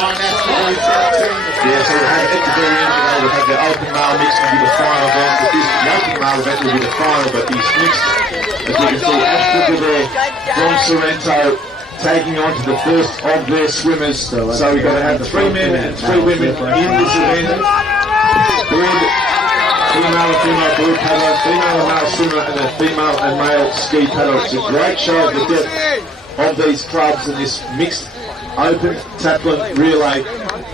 Yeah, so we'll have at the very end, we'll have the open male mix will be the final event, but this, the open male event will be the final, but these mixed, as we can see, Ashford there from Sorrento taking on to the first of their swimmers. So we've got to have 3 men and 3 women in this event. Board, female and female board paddler, female and male swimmer, and a female and male ski paddler. It's a great show of the depth of these clubs in this mixed open taplin relay,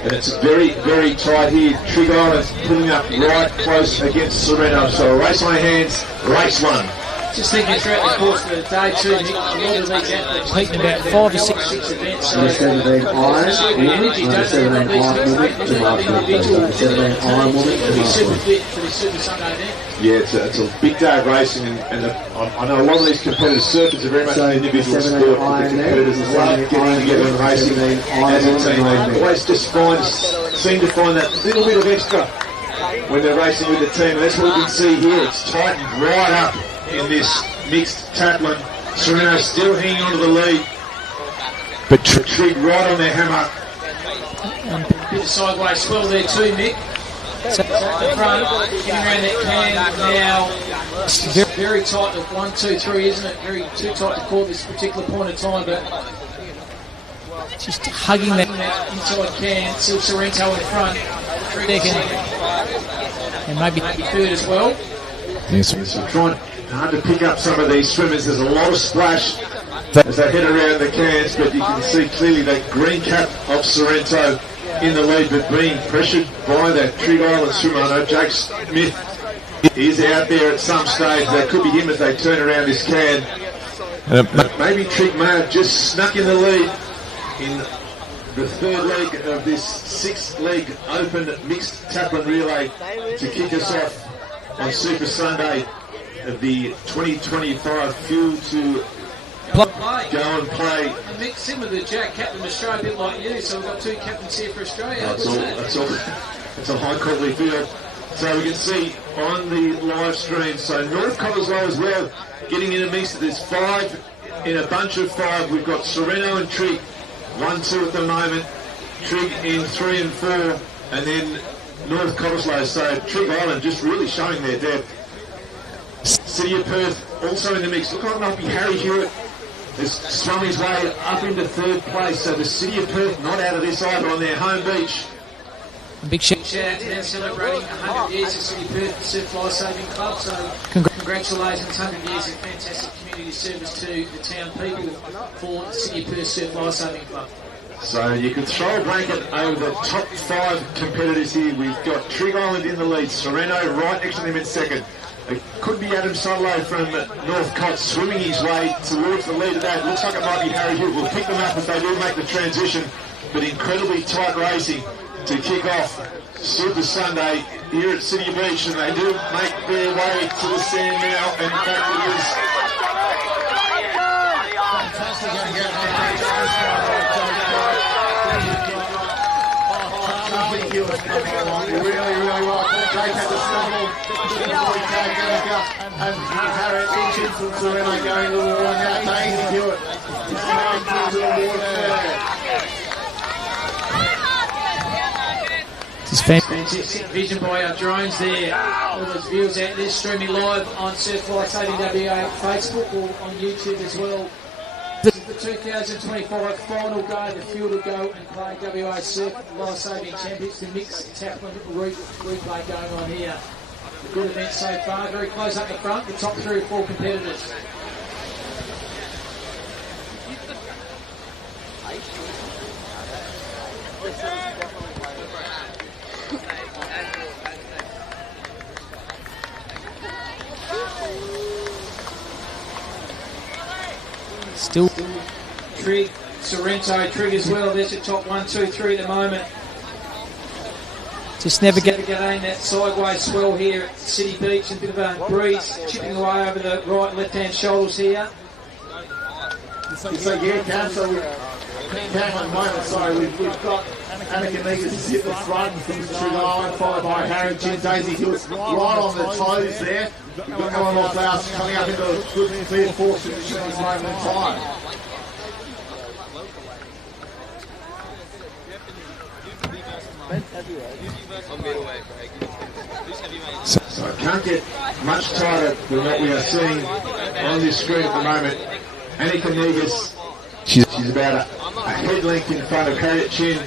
and it's very, very tight here. Trig Island's pulling up right close against Sorrento. So a race on our hands, race 1. Just thinking throughout the course of the day too, Nick, a lot of these athletes taking about 5 or 6 events. So 17 Iron Woman, super fit for this Super Sunday event. Yeah, it's a big day of racing, and I know a lot of these competitors, circuits are very much an individual sport. The competitors love getting together and racing as a team. They always just seem to find that little bit of extra when they're racing with the team. And that's what we can see here. It's tightened right up in this mixed taplin. Sorrento still hanging onto the lead, but Trig right on their hammer. A bit of sideways swell there too, Nick. So the front, getting around that can now. It's very tight at 1, 2, 3, isn't it? Very too tight to call this particular point of time, but just hugging that inside can. Still Sorrento in front. Second, and maybe third as well. Yes, we're trying hard to pick up some of these swimmers. There's a lot of splash as they head around the cans, but you can see clearly that green cap of Sorrento in the lead, but being pressured by that Trig Island swimmer. I know Jake Smith is out there at some stage. That could be him as they turn around this can. But maybe Trig may have just snuck in the lead in the third leg of this 6-leg open mixed taplin relay to kick us off on Super Sunday of the 2025 Fuel to Go and play. And Nick, similar to Jack, captain of Australia, a bit like you, so we've got 2 captains here for Australia. That's a high quality field. So we can see on the live stream, so North Cottesloe as well getting in a mix. There's 5 in a bunch of 5. We've got Sorrento and Trig 1, 2 at the moment, Trig in 3 and 4, and then North Cottesloe. So Trig Island just really showing their depth. City of Perth also in the mix. Look like might be Harry Hewitt has swum his way up into 3rd place. So the City of Perth not out of this either on their home beach. Big shout out to them celebrating 100 years of City of Perth Surf Life Saving Club. So congratulations, 100 years of fantastic community service to the town people for the City of Perth Surf Life Saving Club. So you can throw a blanket over the top 5 competitors here. We've got Trig Island in the lead, Sorrento right next to them in 2nd. It could be Adam Sutherland from North Cott swimming his way towards the lead of that. Looks like it might be Harry Hewitt. We'll pick them up if they do make the transition, but incredibly tight racing to kick off Super Sunday here at City Beach, and they do make their way to the sand now, and in fact it is really well. Jake had the stumble and Harriet inches from Sorrento going to the water now. Daisy Hewitt going to the water. Fantastic vision by our drones there. All those viewers out there streaming live on Surf Life Saving WA Facebook or on YouTube as well. This is the 2025 final day. The Fuel to Go and Play WA Surf Life Saving Championships. The mixed taplin replay going on here. A good event so far. Very close up the front. The top 3 or 4 competitors. Still Trig, Sorrento, Trig as well. There's the top 1, 2, 3 at the moment. Just never getting that sideways swell here at City Beach. A bit of a breeze chipping away over the right and left-hand shoulders here. So yeah, Cam, so we've got Anakin Negus hit the front from Trig Island, followed by Harry Chin, Daisy Hewitt right on the toes there. We've got Eleanor Faust coming up into a good clear force position at this moment in time. So I can't get much tighter than what we are seeing on this screen at the moment. Annika Negus, she's about a head length in front of Harriet Chin,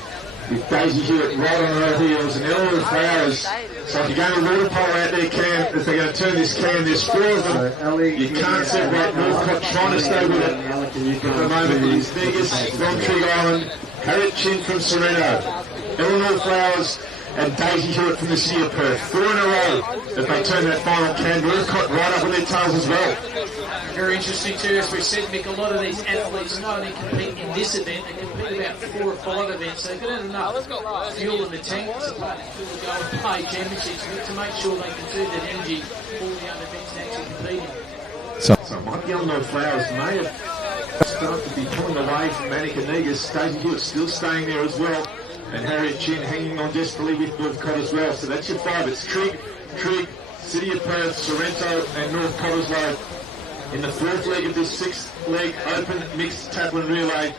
with Daisy Hewitt right on her heels, and Eleanor Flowers. So if you're going to water polo out there, Cam, if they're going to turn this Cam, there's four of them. You can't separate Northcott trying to stay with it. At the moment, it is Negus from Trig Island, Harriet Chin from Sorrento, Eleanor Flowers, and Daisy Hewitt from the city of Perth. 4 in a row if they turn that final Cam. Northcott right up with their tails as well. Very interesting too, as we said, Mick, a lot of these athletes not only compete in this event, they compete about 4 or 5 events, so they've got enough fuel in the tank to go and play championships to make sure they can do that energy all the other events and actually competing. So Mike Eleanor Flowers may have started to be pulling away from Annika Negus. Daisy Hewitt still staying there as well, and Harriet Chin hanging on desperately with Northcott as well. So that's your 5. It's Trig, City of Perth, Sorrento, and Northcott as well. In the 4th leg of this 6th leg open mixed taplin relay,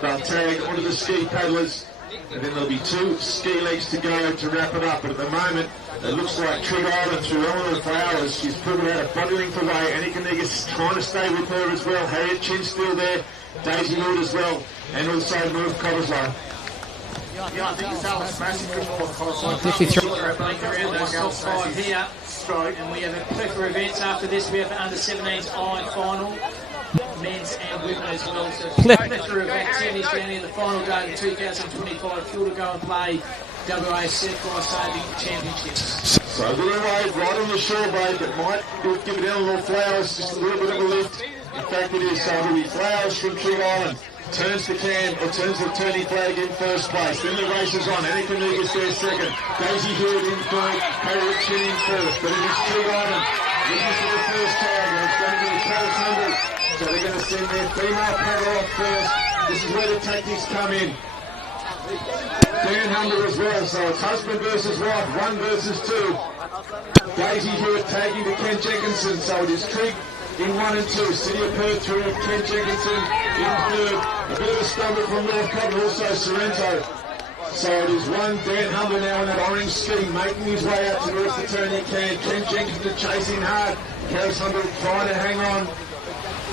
they'll tag onto the ski paddlers, and then there'll be 2 ski legs to go to wrap it up. But at the moment, it looks like Trig Island through Eleanor Flowers. She's put it out a body length away. Annika Negus trying to stay with her as well. Harriet Chin still there. Daisy Wood as well. And also Northcott as well. Yeah, I think it's Alex Massey. Around those top 5 here. And we have a plethora of events after this. We have the under-17s iron final, men's and women as well. So plethora of activities down here. The final day of the 2025 fuel to go and play WA Surfline Saving Championships. So a little wave right on the shore break. It might give it Eleanor Flowers just a little bit of a lift. In fact, it is. So it'll be Flowers from Trig Island. Turns the can, or turns the turning flag in first place. Then the race is on. Annika Negus there second. Daisy Hewitt in third. Harriet Chin in first. But it is Trig Island. Looking for the first tag, and it's going to be the close number. So they're going to send their female paddler off first. This is where the tactics come in. Dan Humber as well. So it's husband versus wife, 1 versus 2. Daisy Hewitt tagging to Ken Jenkinson. So it is Trig in 1 and 2, City of Perth through Ken Jenkinson in third. A bit of a stumble from Northcott and also Sorrento. So it is 1, Dan Humber now in that orange ski, making his way out towards the turn he can. Ken Jenkinson chasing hard. Harris Humber trying to hang on.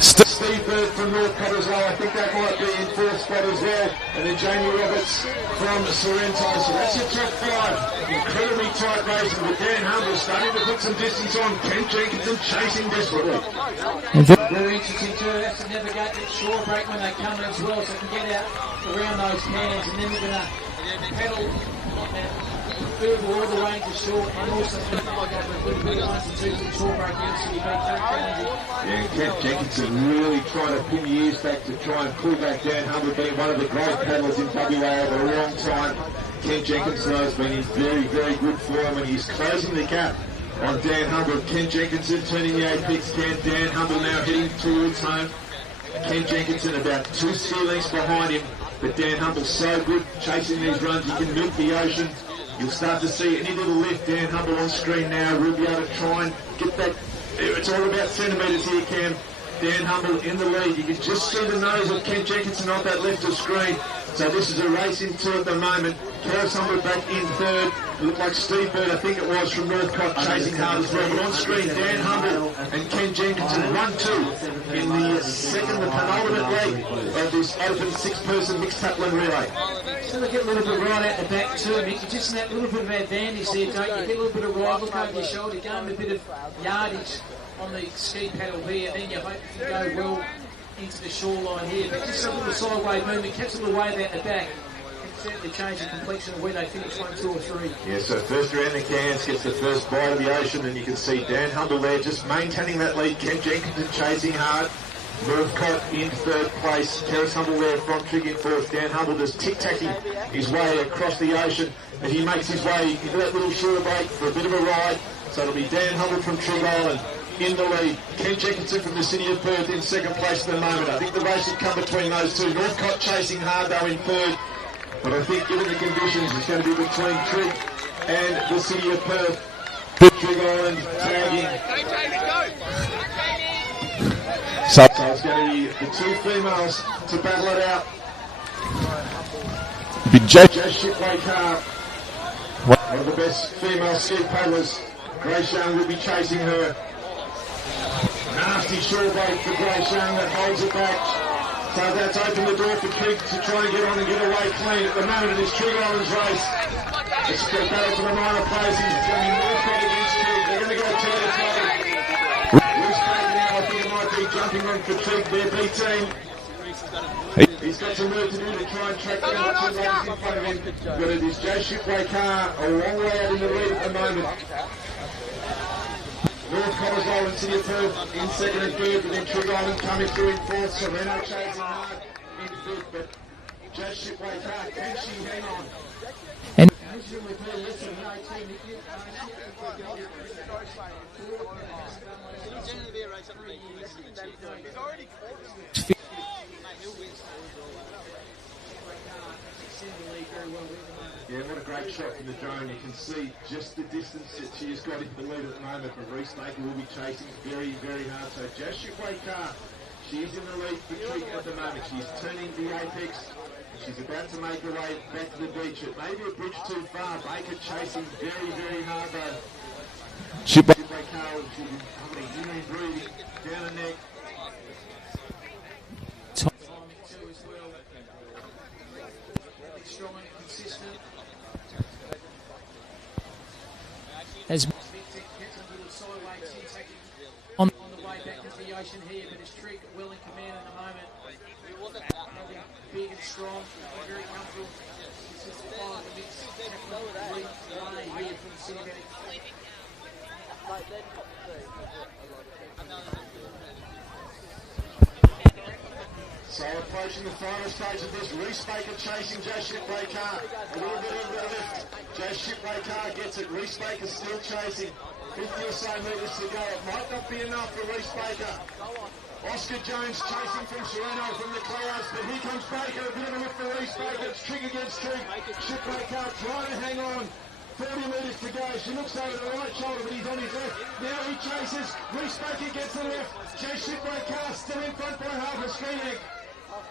Steve Bird from Northcott as well. I think that might be in 4th spot as well. And then Jamie Roberts from Sorrento. So that's your top 5. Incredibly tight racing, but Dan Humber starting to put some distance on. Ken Jenkinson chasing desperately. Very interesting too. They have to navigate that shore break when they come in as well, so they can get out around those cans, and then we're going to pedal further all the way to shore, and also the 1 and 2 to the shore break in, so you make that challenging. Yeah, Ken Jenkinson really trying to pin the ears back to try and pull back Dan Humber, being one of the great paddlers in WA over a long time. Ken Jenkinson has been in very, very good form, and he's closing the gap on Dan Humber. Ken Jenkinson turning the apex can. Dan Humber now heading towards home. Ken Jenkinson about 2 ski lengths behind him, but Dan Humble's so good chasing these runs, he can milk the ocean. You'll start to see any little lift. Dan Humble on screen now. We'll be able to try and get that. It's all about centimetres here, Cam. Dan Humble in the lead. You can just see the nose of Ken Jenkinson off that left of screen. So this is a race in 2 at the moment. Harris Humble back in 3rd. It looked like Steve Bird, I think it was, from Northcott chasing hard as well. But on screen, Dan Humble and Ken Jenkinson 1-2 in the second, the penultimate leg of this open 6-person mixed taplin relay. So they get a little bit right out the back too, Mick. You just that little bit of advantage there, don't you? Get a little bit of ride, look over your shoulder, gain a bit of yardage on the ski paddle here, then you hope you go well into the shoreline here. But just a little sideways movement, keeps a little wave out the back. Certainly change the complexion of where they finish 1, 2 or 3. Yeah, so first around the cans, gets the first bite of the ocean, and you can see Dan Humble there just maintaining that lead. Ken Jenkinson chasing hard. Northcott in 3rd place. Harris Humble there from Trig in 4th. Dan Humble just tic-tacking his way across the ocean as he makes his way into that little shore break for a bit of a ride. So it'll be Dan Humble from Trig Island in the lead. Ken Jenkinson from the city of Perth in 2nd place at the moment. I think the race will come between those two. Northcott chasing hard though in 3rd. But I think given the conditions, it's going to be between Trig and the city of Perth. Trig Island tagging. So it's going to be the 2 females to battle it out. Jess Shipley Carr One of the best female ski paddlers. Grace Young will be chasing her. Nasty short break for Grace Young that holds it back. So that's opened the door for Trig to try and get on and get away clean. At the moment it is Trig Island's race. It's a battle for the minor places. It's going to be more fed against Trig. They're going to go toe to toe. Loose back now, I think it might be jumping on for Trig, their B team. He's got some work to do to try and track down the two ladies in front of him. But it is Joe Shipway car a long way out in the lead at the moment. North Cottesloe and City of Perth in second and third, but then Trig Island coming through in fourth. Sereno chasing hard in fifth, but Joe Shipway car, can she hang on? And yeah, what a great shot from the drone. You can see just the distance that she has got into the lead at the moment, but Reese Baker will be chasing very, very hard. So Joe Shipway car, she's in the lead for Trig at the moment. She's turning the apex. She's about to make her way back to the beach. It may be a bridge too far. Baker chasing very, very hard though. Shipway car, she's coming in and breathing down her neck. strong and consistent. As on the way back to the ocean here, but his Trig well in command at the moment. Big and strong, very comfortable. This is the final mix. Here from Cinematic. So approaching the final stage of this, Reese Baker chasing Joe Shipway car. A little bit over the lift. Joe Shipway car gets it. Reese Baker still chasing. 50 or so metres to go. It might not be enough for Reese Baker. Oscar Jones chasing from Sereno from the clouds, but here comes Baker. A bit of a lift for Reese Baker. It's Trig against Trig. Shipway car trying to hang on. 40 metres to go. She looks over the right shoulder, but he's on his left. Now he chases. Reese Baker gets the left. Joe Shipway car still in front by half a screen egg.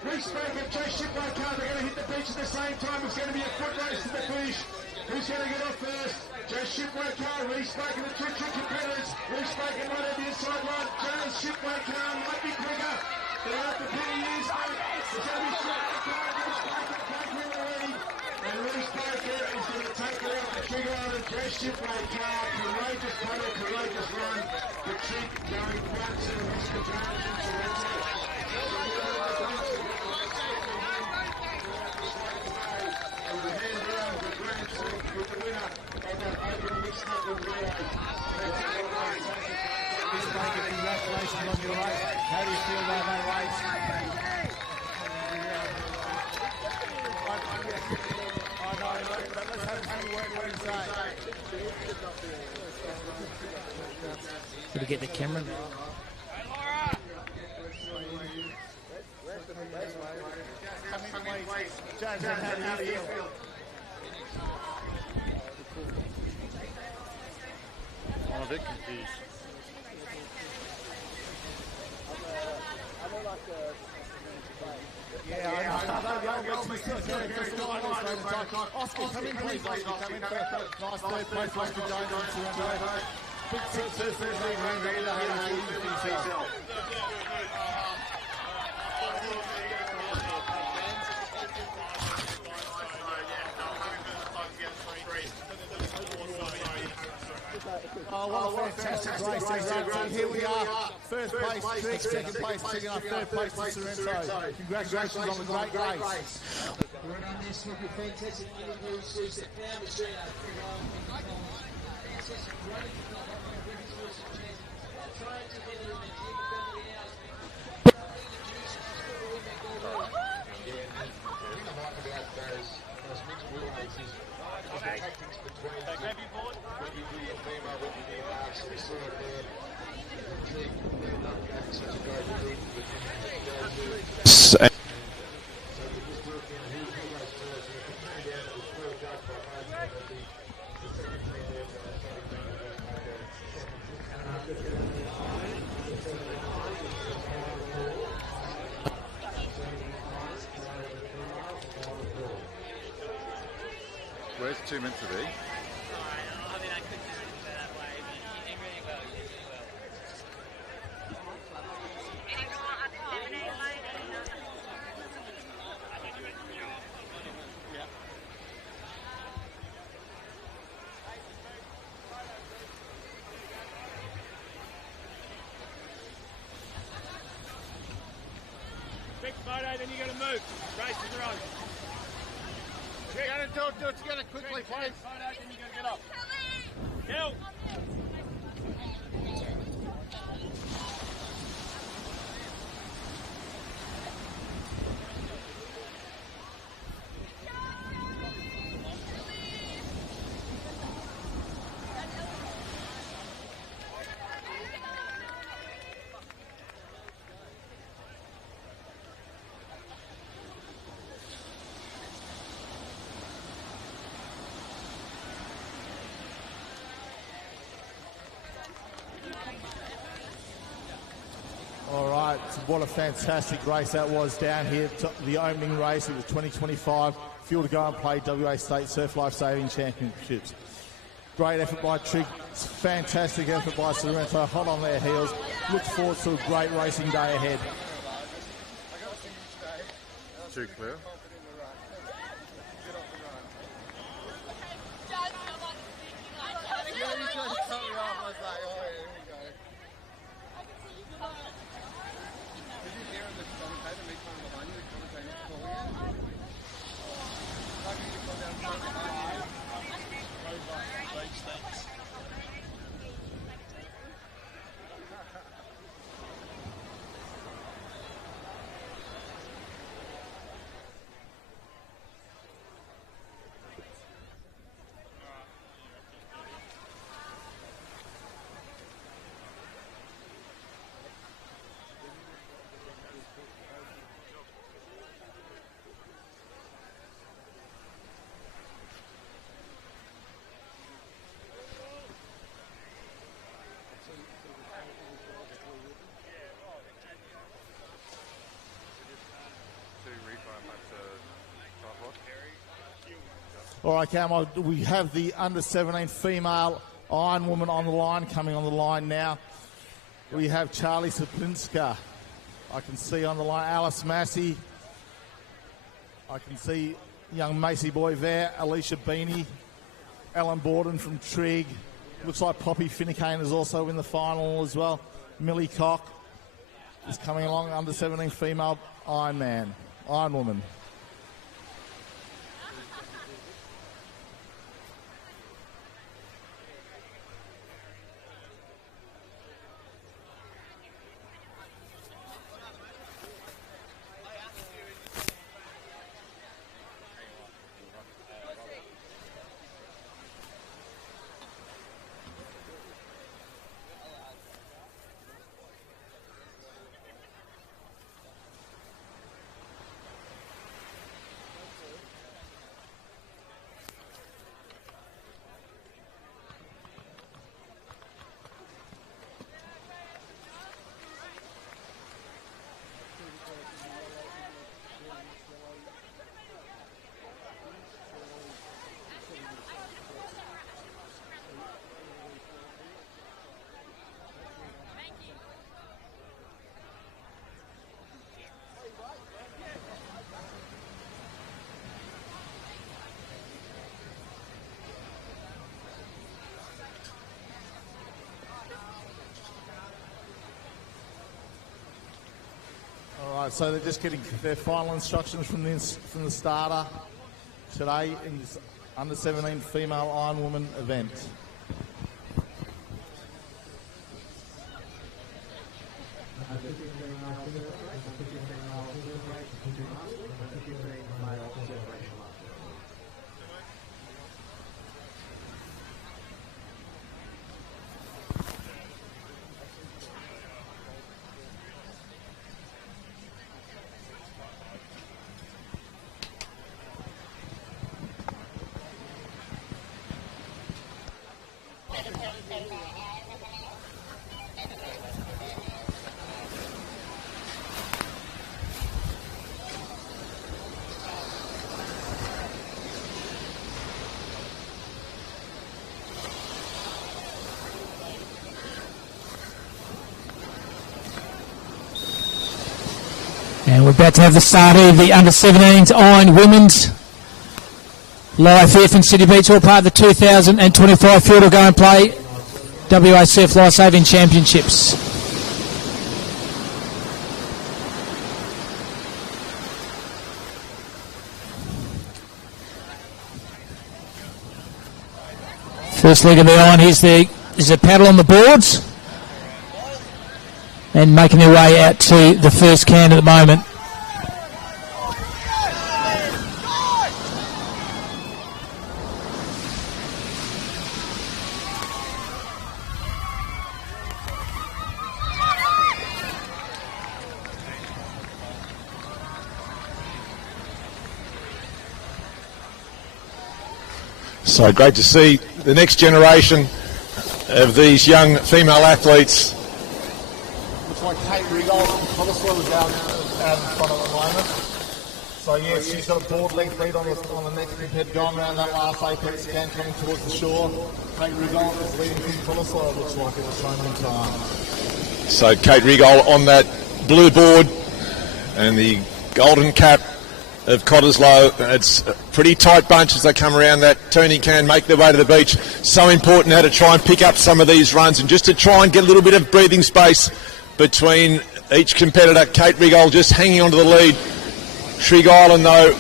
Reese Baker, Joe Shipway car, they're going to hit the beach at the same time. It's going to be a foot race to the finish. Who's going to get off first? Joe Shipway car, Reese Baker, the two competitors. Reese Baker might have the inside line. Joe Shipway car might be quicker. They're up to 50 years back. It's going to be Shipway car, Reese Baker taking the lead. And Reese Baker is going to take her out the Trig Island. Joe Shipway car, courageous paddle, courageous run. The Trig going once and risk of damage and Toronto. With the winner of that open mixed up with relay. Congratulations on your race. How do you feel about that race? I know, but let's have some work what you say. Did we get the camera? James, how do you feel? I'm a bit confused. Yeah, I know. Oscar, come in, please. Oscar, come in. Nice third place, Oscar Jones on Toronto. Big success there. Oh, what a fantastic race. Here we are. First place, Trig, second place, taking our third place to Sorrento. Congratulations on the great race. We're on this with a fantastic interview, Susan Powers. Where's 2 meant to be? then you got to move. Race to the road. You're going to do it together quickly, please. Side out, then you got to get up. Help! All right, so what a fantastic race that was down here. The opening race of the 2025 Fuel to Go and Play WA State Surf Life Saving Championships. Great effort by Trig, fantastic effort by Sorrento, hot on their heels. Look forward to a great racing day ahead. Too clear. All right, Cam, we have the under-17 female Iron Woman on the line, coming on the line now. We have Charlie Saplinska. I can see on the line Alice Massey. I can see young Macy boy there, Alicia Beanie, Ellen Borden from Trig. Looks like Poppy Finnecane is also in the final as well. Millie Cock is coming along, under-17 female Iron Woman. All right, so they're just getting their final instructions from the starter today in this under-17 female Iron Woman event. And we're about to have the start of the under-17s Iron Women's live here from City Beach, all part of the 2025 Fuel to Go and Play WA Surf Life Saving Championships. First leg of the iron. Here's the paddle on the boards. And making their way out to the first can at the moment. So great to see the next generation of these young female athletes. Looks like Kate Rigold from Cottesloe is out in front at the moment. So yes, she's got a board length lead on the next big head going around that last apex can coming towards the shore. Kate Rigold is leading from Cottesloe, it looks like, at this moment in time. So Kate Rigold on that blue board and the golden cap of Cottesloe. It's a pretty tight bunch as they come around that turning can, make their way to the beach. So important now to try and pick up some of these runs and just to try and get a little bit of breathing space between each competitor. Kate Rigold just hanging onto the lead. Trig Island though.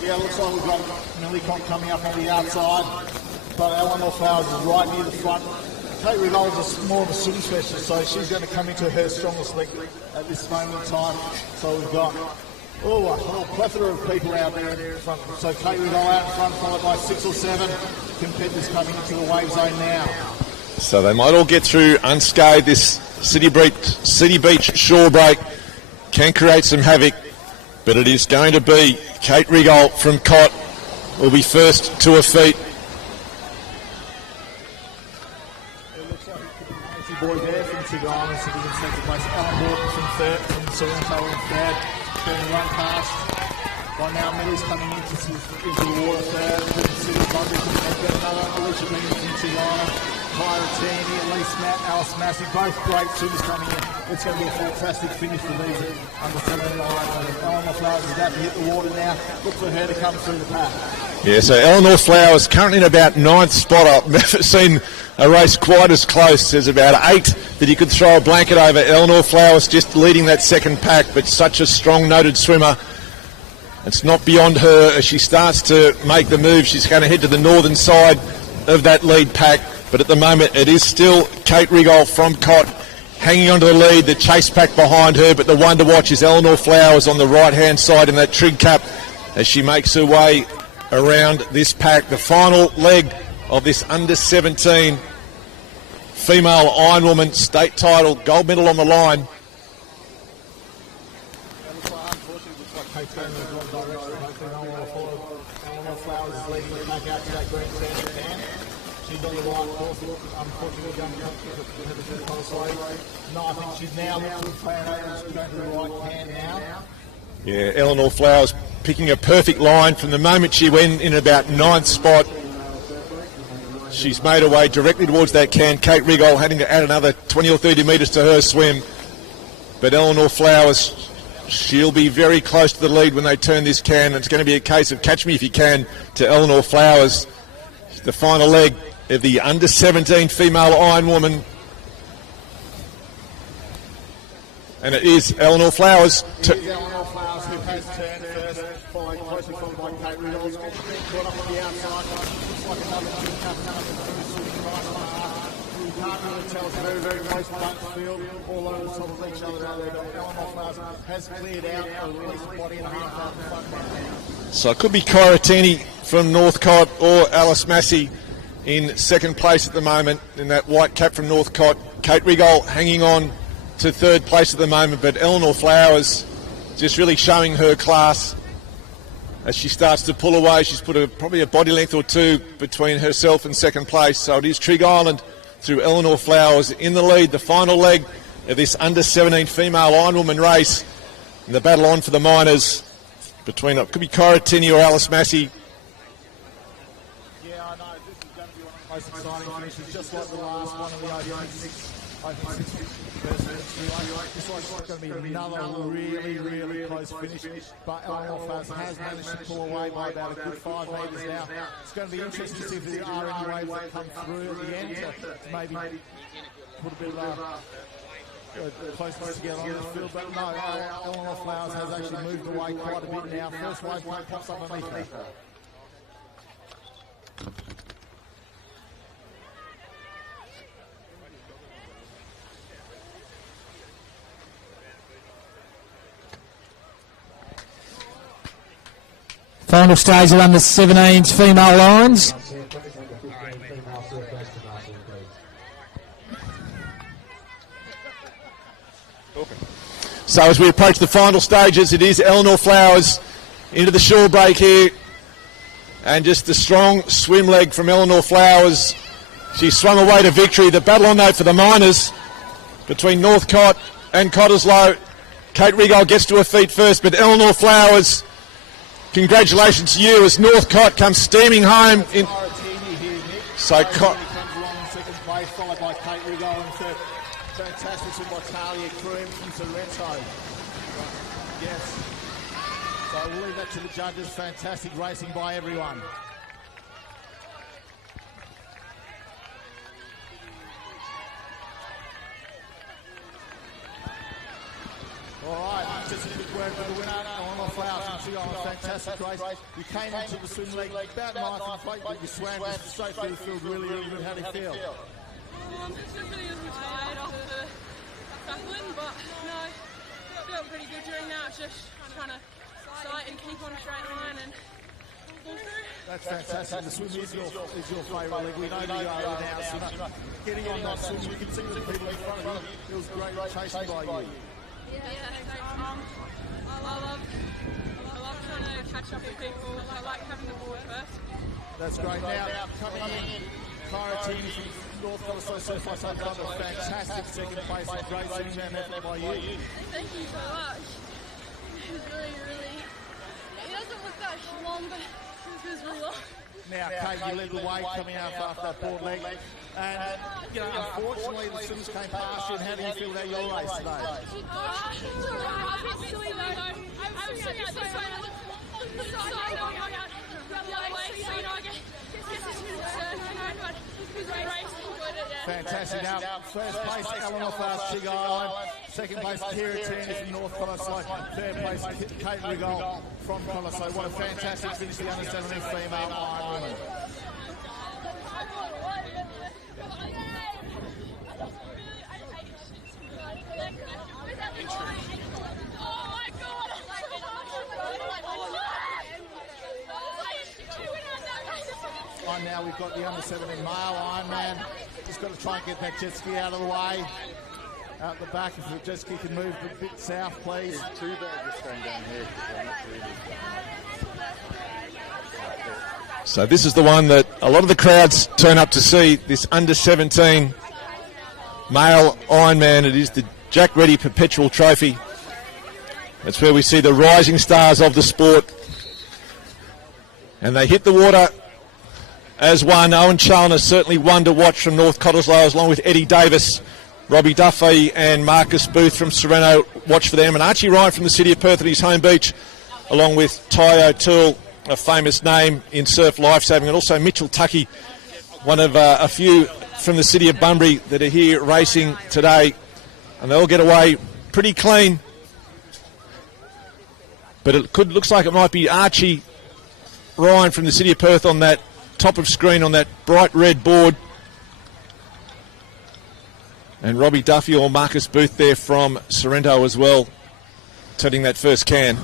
Yeah, it looks like we've got Millicott coming up on the outside, but Eleanor Flowers is right near the front. Kate Rigold is more of a swim specialist, so she's going to come into her strongest leg at this moment in time. So we've got a whole plethora of people out there in front. So Kate Rigold out in front, followed by 6 or 7 competitors coming into the wave zone now. So they might all get through unscathed. This City Beach shore break can create some havoc, but it is going to be Kate Rigold from Cott will be first to her feet. Boy there from Trig Island sitting in second place. Alan Walker from Sorrento in third. Going to run past. By now, Millie's coming into the water third. City Buddy from another Alicia Meany from Trig Island. Kyra Tierney, Elise Matt, Alice Massey, both great swimmers coming in. It's going to be a fantastic finish for these under 17 Island. Eleanor Flowers is about to hit the water now. Look for her to come through the pack. Yeah, so Eleanor Flowers currently in about 9th spot. I've never seen a race quite as close. There's about 8 that you could throw a blanket over. Eleanor Flowers just leading that second pack, but such a strong noted swimmer. It's not beyond her as she starts to make the move. She's going to head to the northern side of that lead pack, but at the moment it is still Kate Rigold from Cott hanging onto the lead, the chase pack behind her, but the one to watch is Eleanor Flowers on the right-hand side in that trig cap as she makes her way around this pack. The final leg of this under-17 female Ironwoman state title, gold medal on the line. She's on the right course, unfortunately going to no, I think she's now going to the right can now. Yeah, Eleanor Flowers picking a perfect line from the moment she went in about 9th spot. She's made her way directly towards that can. Kate Rigold having to add another 20 or 30 metres to her swim. But Eleanor Flowers, she'll be very close to the lead when they turn this can. It's going to be a case of catch me if you can to Eleanor Flowers. The final leg of the under-17 female Ironwoman. And it is Eleanor Flowers. Eleanor Flowers who has turned first, closely followed by Kate Rigold. Caught up on the outside. Looks like another two you can't really tell. It's a very, very close bunch field. All over the top of each other out there. Eleanor Flowers has cleared out at least a body and a half out the front now. So it could be Kyra Tierney from Northcott or Alice Massey in second place at the moment in that white cap from Northcott. Kate Rigold hanging on to third place at the moment, but Eleanor Flowers just really showing her class as she starts to pull away. She's put probably a body length or two between herself and second place. So it is Trig Island through Eleanor Flowers in the lead. The final leg of this under-17 female Ironwoman race. And the battle on for the minors between, it could be Kyra Tierney or Alice Massey. Yeah, I know. This is going to be one of the most exciting finishes, just like the last one of the opening six. This one's going to be another really, really close finish. But Eleanor Flowers has managed to pull away by about a good 5 metres now. It's going to be interesting to see if there are any waves that come through at the end to maybe put a bit of closeness together on this field. But no, Eleanor Flowers has actually moved away quite a bit now. First wave pops up underneath her. Final stage of under 17s female lines. So as we approach the final stages, it is Eleanor Flowers into the shore break here. And just a strong swim leg from Eleanor Flowers. She swung away to victory. The battle on note for the Miners between Northcott and Cottesloe. Kate Rigold gets to her feet first, but Eleanor Flowers, congratulations to you as Northcott comes steaming home. So comes along in second place, followed by Kate Rigold in third. Fantastic swim by Talia Kroom from Sorrento. Yes. So we'll leave that to the judges. Fantastic racing by everyone. All right, just a good word for the winner. Eleanor Flowers, she on a fantastic race. You came into the swim league about ninth in plate, but you swam straight through the field really, really good. How do you feel? Just feeling a little tired after the taplin, but no, I felt pretty good during that. Just trying to sight and keep on a straight line and pull through. That's fantastic. The swim is your favourite league. We know you are now swimmer. Getting on that swim, you can see the people in front of you. It was great chasing by you. Yeah, I love trying to catch up with people. I like having the board first. That's great. Now, coming in, Kyra Tierney from North Cottesloe Surflight Club got a fantastic second place. A great swim down there by you. Thank you so much. It was really, it doesn't look that long, but it was really long. Now, Kate, you led the way coming out after that board leg. And, you know, unfortunately, the swims came past you. And how do you feel about your race today? Fantastic. Now, first place, Eleanor Flowers, Chigga Island. Second place, Kyra Tierney from North Cottesloe. Third place, Kate Rigold from Cottesloe. What a fantastic finish for the under 17 female Iron woman. And now we've got the under 17 male Ironman. Just got to try and get that jet ski out of the way. Out the back, if the jet ski can move a bit south, please. Too bad just going down here. So this is the one that a lot of the crowds turn up to see, this under 17 male Ironman. It is the Jack Reddy Perpetual Trophy. That's where we see the rising stars of the sport. And they hit the water as one. Owen Chalner, certainly one to watch from North Cottesloe, along with Eddie Davis, Robbie Duffy and Marcus Booth from Sorrento. Watch for them. And Archie Ryan from the city of Perth at his home beach, along with Ty O'Toole, a famous name in surf lifesaving, and also Mitchell Tuckey, one of a few from the city of Bunbury that are here racing today. And they'll get away pretty clean. But it looks like it might be Archie Ryan from the city of Perth on that top of screen on that bright red board. And Robbie Duffy or Marcus Booth there from Sorrento as well, turning that first can.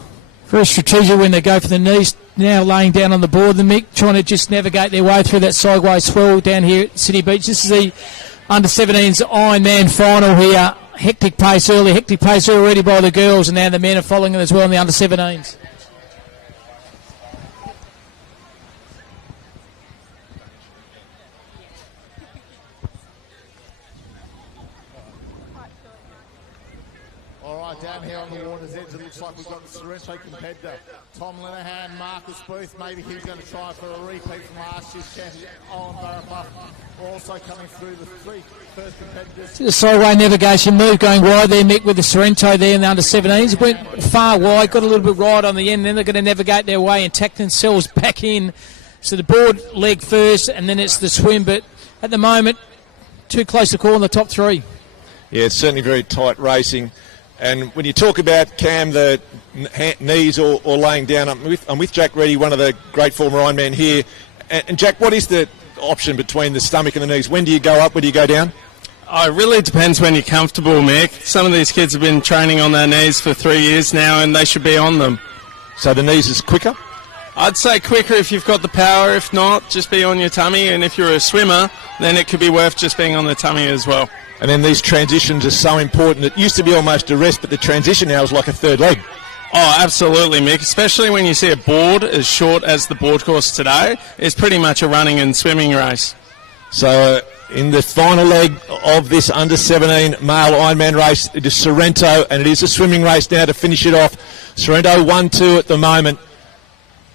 Very strategic when they go for the knees. Now laying down on the board, the Mick trying to just navigate their way through that sideways swell down here at City Beach. This is the under 17s Ironman final here. Hectic pace already by the girls, and now the men are following them as well in the under 17s. All right, down here on the water's edge, it looks like we've got the Sorrento competitor, Tom Linehan, Marcus Booth. Maybe he's going to try for a repeat from last year's champion, Owen Barrapuff, also coming through the three first competitors. The sideway navigation move going wide there, Mick, with the Sorrento there in the under 17s. Went far wide, got a little bit right on the end, then they're going to navigate their way and tack themselves back in. So the board leg first, and then it's the swim, but at the moment, too close to call in the top three. Yeah, it's certainly very tight racing. And when you talk about, Cam, the knees or laying down, I'm with Jack Reddy, one of the great former Ironmen here. And Jack, what is the option between the stomach and the knees? When do you go up? When do you go down? Oh, it really depends when you're comfortable, Mick. Some of these kids have been training on their knees for 3 years now, and they should be on them. So the knees is quicker? I'd say quicker if you've got the power. If not, just be on your tummy. And if you're a swimmer, then it could be worth just being on the tummy as well. And then these transitions are so important. It used to be almost a rest, but the transition now is like a third leg. Oh, absolutely, Mick. Especially when you see a board as short as the board course today. It's pretty much a running and swimming race. So in the final leg of this under-17 male Ironman race, it is Sorrento, and it is a swimming race now to finish it off. Sorrento 1-2 at the moment.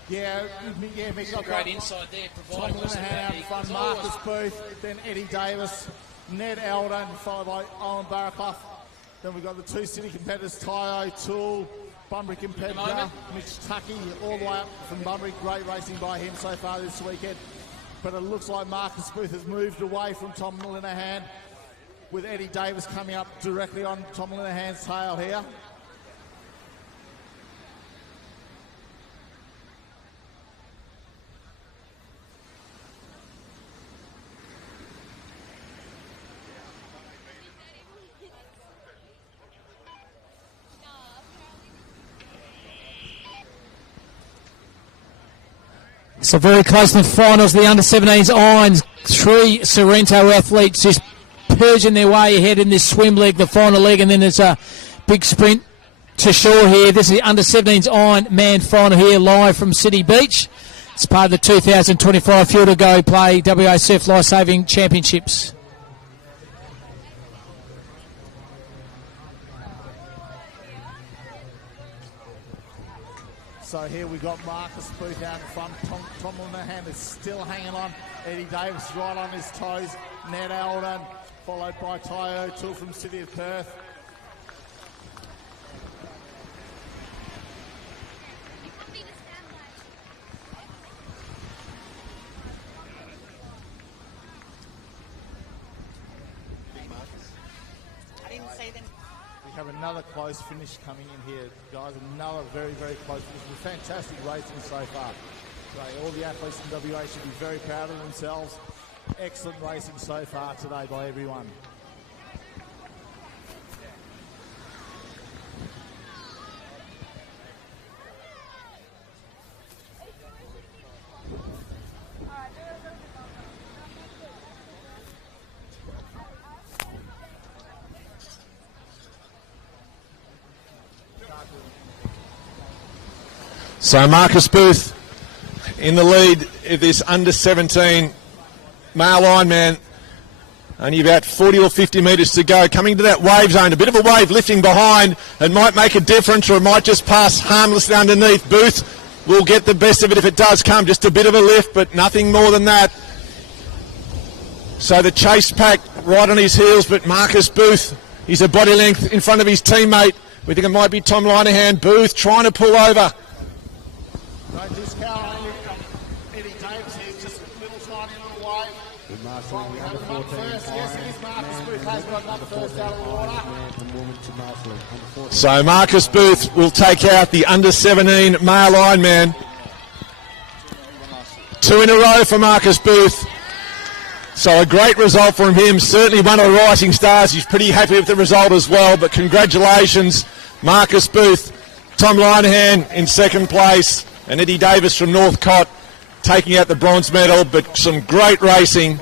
Mick got Great insight there, providing Tom Linehan from Marcus Booth, then Eddie Davis, Ned Eldon, followed by Owen Baraclough. Then we've got the two city competitors, Ty O'Toole, Bunbury competitor, Mitch Tuckey, all the way up from Bunbury. Great racing by him so far this weekend. But it looks like Marcus Booth has moved away from Tom Linehan, with Eddie Davis coming up directly on Tom Linehan's tail here. So very close to the finals, the under-17s irons. 3 Sorrento athletes just purging their way ahead in this swim leg, the final leg, and then there's a big sprint to shore here. This is the under-17s Ironman final here, live from City Beach. It's part of the 2025 Field to Go Play WA Surf Lifesaving Championships. So here we got Marcus Booth out in front. Tom Linehan is still hanging on. Eddie Davis right on his toes. Ned Eldon, followed by Ty O'Toole from City of Perth. We have another close finish coming in here, guys. Another very, very close finish. Fantastic racing so far. So all the athletes in WA should be very proud of themselves. Excellent racing so far today by everyone. So Marcus Booth in the lead of this under-17 male Ironman. Only about 40 or 50 metres to go. Coming to that wave zone, a bit of a wave lifting behind. It might make a difference, or it might just pass harmlessly underneath. Booth will get the best of it if it does come. Just a bit of a lift, but nothing more than that. So the chase pack right on his heels, but Marcus Booth, he's a body length in front of his teammate. We think it might be Tom Linehan. Booth trying to pull over. Don't discount Eddie Davis here, just a little tiny little wave. Well, we have him up first. Yes, it is Marcus Booth has got him up first out of the water. So Marcus Booth will take out the under-17 male Ironman. 2 in a row for Marcus Booth. So a great result from him. Certainly one of the rising stars. He's pretty happy with the result as well. But congratulations, Marcus Booth. Tom Linehan in second place. And Eddie Davis from Northcott taking out the bronze medal, but some great racing.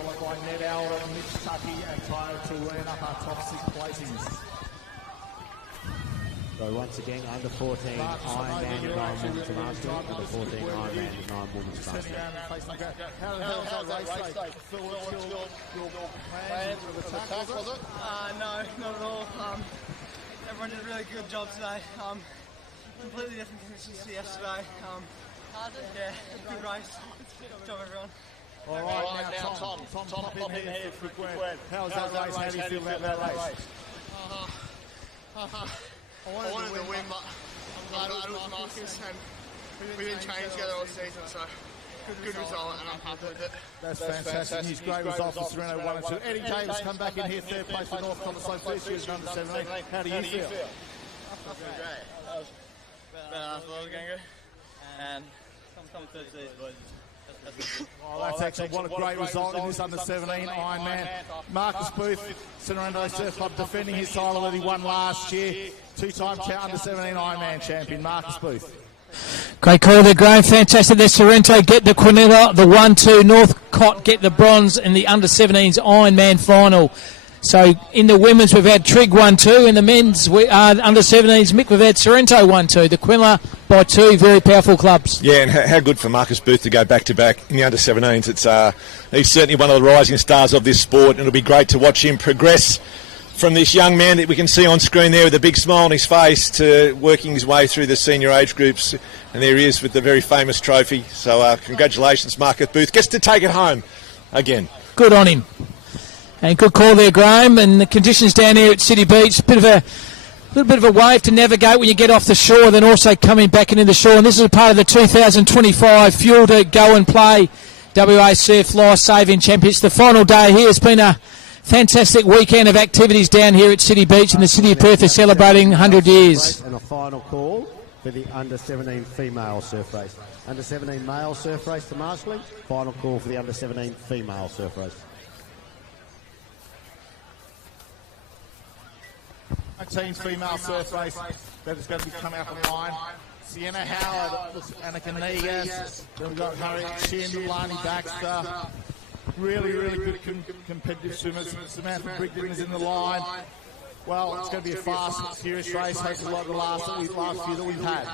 So once again, under 14 Ironman 9 women's master, under 14 Ironman 9 women's master. How was that race day? Phil, what's your plan for the tack, was it? No, not at all. Everyone did a really good job today. Completely different conditions to yesterday. Yeah, good race. Good job, everyone. All right, now Tom pop in here for a quick word. How was that race? How do you feel about that race? I wanted to win, but I'm glad it was Marcus, and we've been training together all season, so good result, and I'm happy with it. That's fantastic news. Great result for Sorrento 1 and 2. Eddie Davis come back in here, third place for Northcott, so first year's under 17. How do you feel? I feel great. That was better than I thought it was going to go. And come third to these boys. Oh, that's excellent. What a great result in this under-17 Ironman. Marcus Booth, Sorrento Surf Club, defending his title that he won last year. Two-time under-17 Ironman champion, Marcus Booth. Great call there, Graham. Fantastic there. Sorrento get the Quinella, the 1-2. Northcott get the bronze in the under-17s Ironman final. So in the women's, we've had Trigg 1-2. In the men's, under-17s, Mick, we've had Sorrento 1-2. The Quinella by 2. Very powerful clubs. Yeah, and how good for Marcus Booth to go back-to-back in the under-17s. He's certainly one of the rising stars of this sport, and it'll be great to watch him progress from this young man that we can see on screen there with a big smile on his face to working his way through the senior age groups. And there he is with the very famous trophy. So congratulations, Marcus Booth. Gets to take it home again. Good on him. And good call there, Graham. And the conditions down here at City Beach, a little bit of a wave to navigate when you get off the shore, then also coming back into the shore. And this is a part of the 2025 Fuel to Go and Play WA Surf Life Saving Championships. The final day here has been a fantastic weekend of activities down here at City Beach, and the City of Perth is celebrating 100 years. And a final call for the under-17 female surf race. Under-17 male surf race to marshalling. Final call for the under-17 female surf race. 19 female surf race that is going to be coming up on the line. Sienna Howard, Annika Negas, then we've got Harriet Chin, Lani Baxter. Really good competitive swimmers. Samantha Brigden is in the line. Well, it's going to be a fast, serious race. Hopefully like the last few that we've had.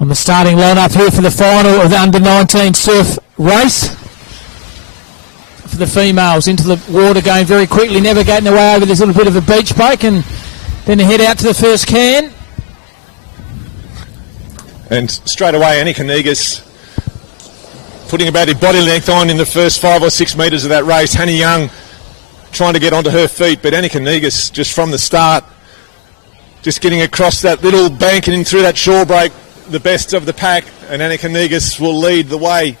On the starting lineup here for the final of the under-19 surf race. For the females, into the water, going very quickly, navigating their way over this little bit of a beach break, and then head out to the first can. And straight away, Annika Negas putting about her body length on in the first 5 or 6 metres of that race. Hannah Young trying to get onto her feet, but Annika Negas just from the start, just getting across that little bank and in through that shore break, the best of the pack, and Annika Negas will lead the way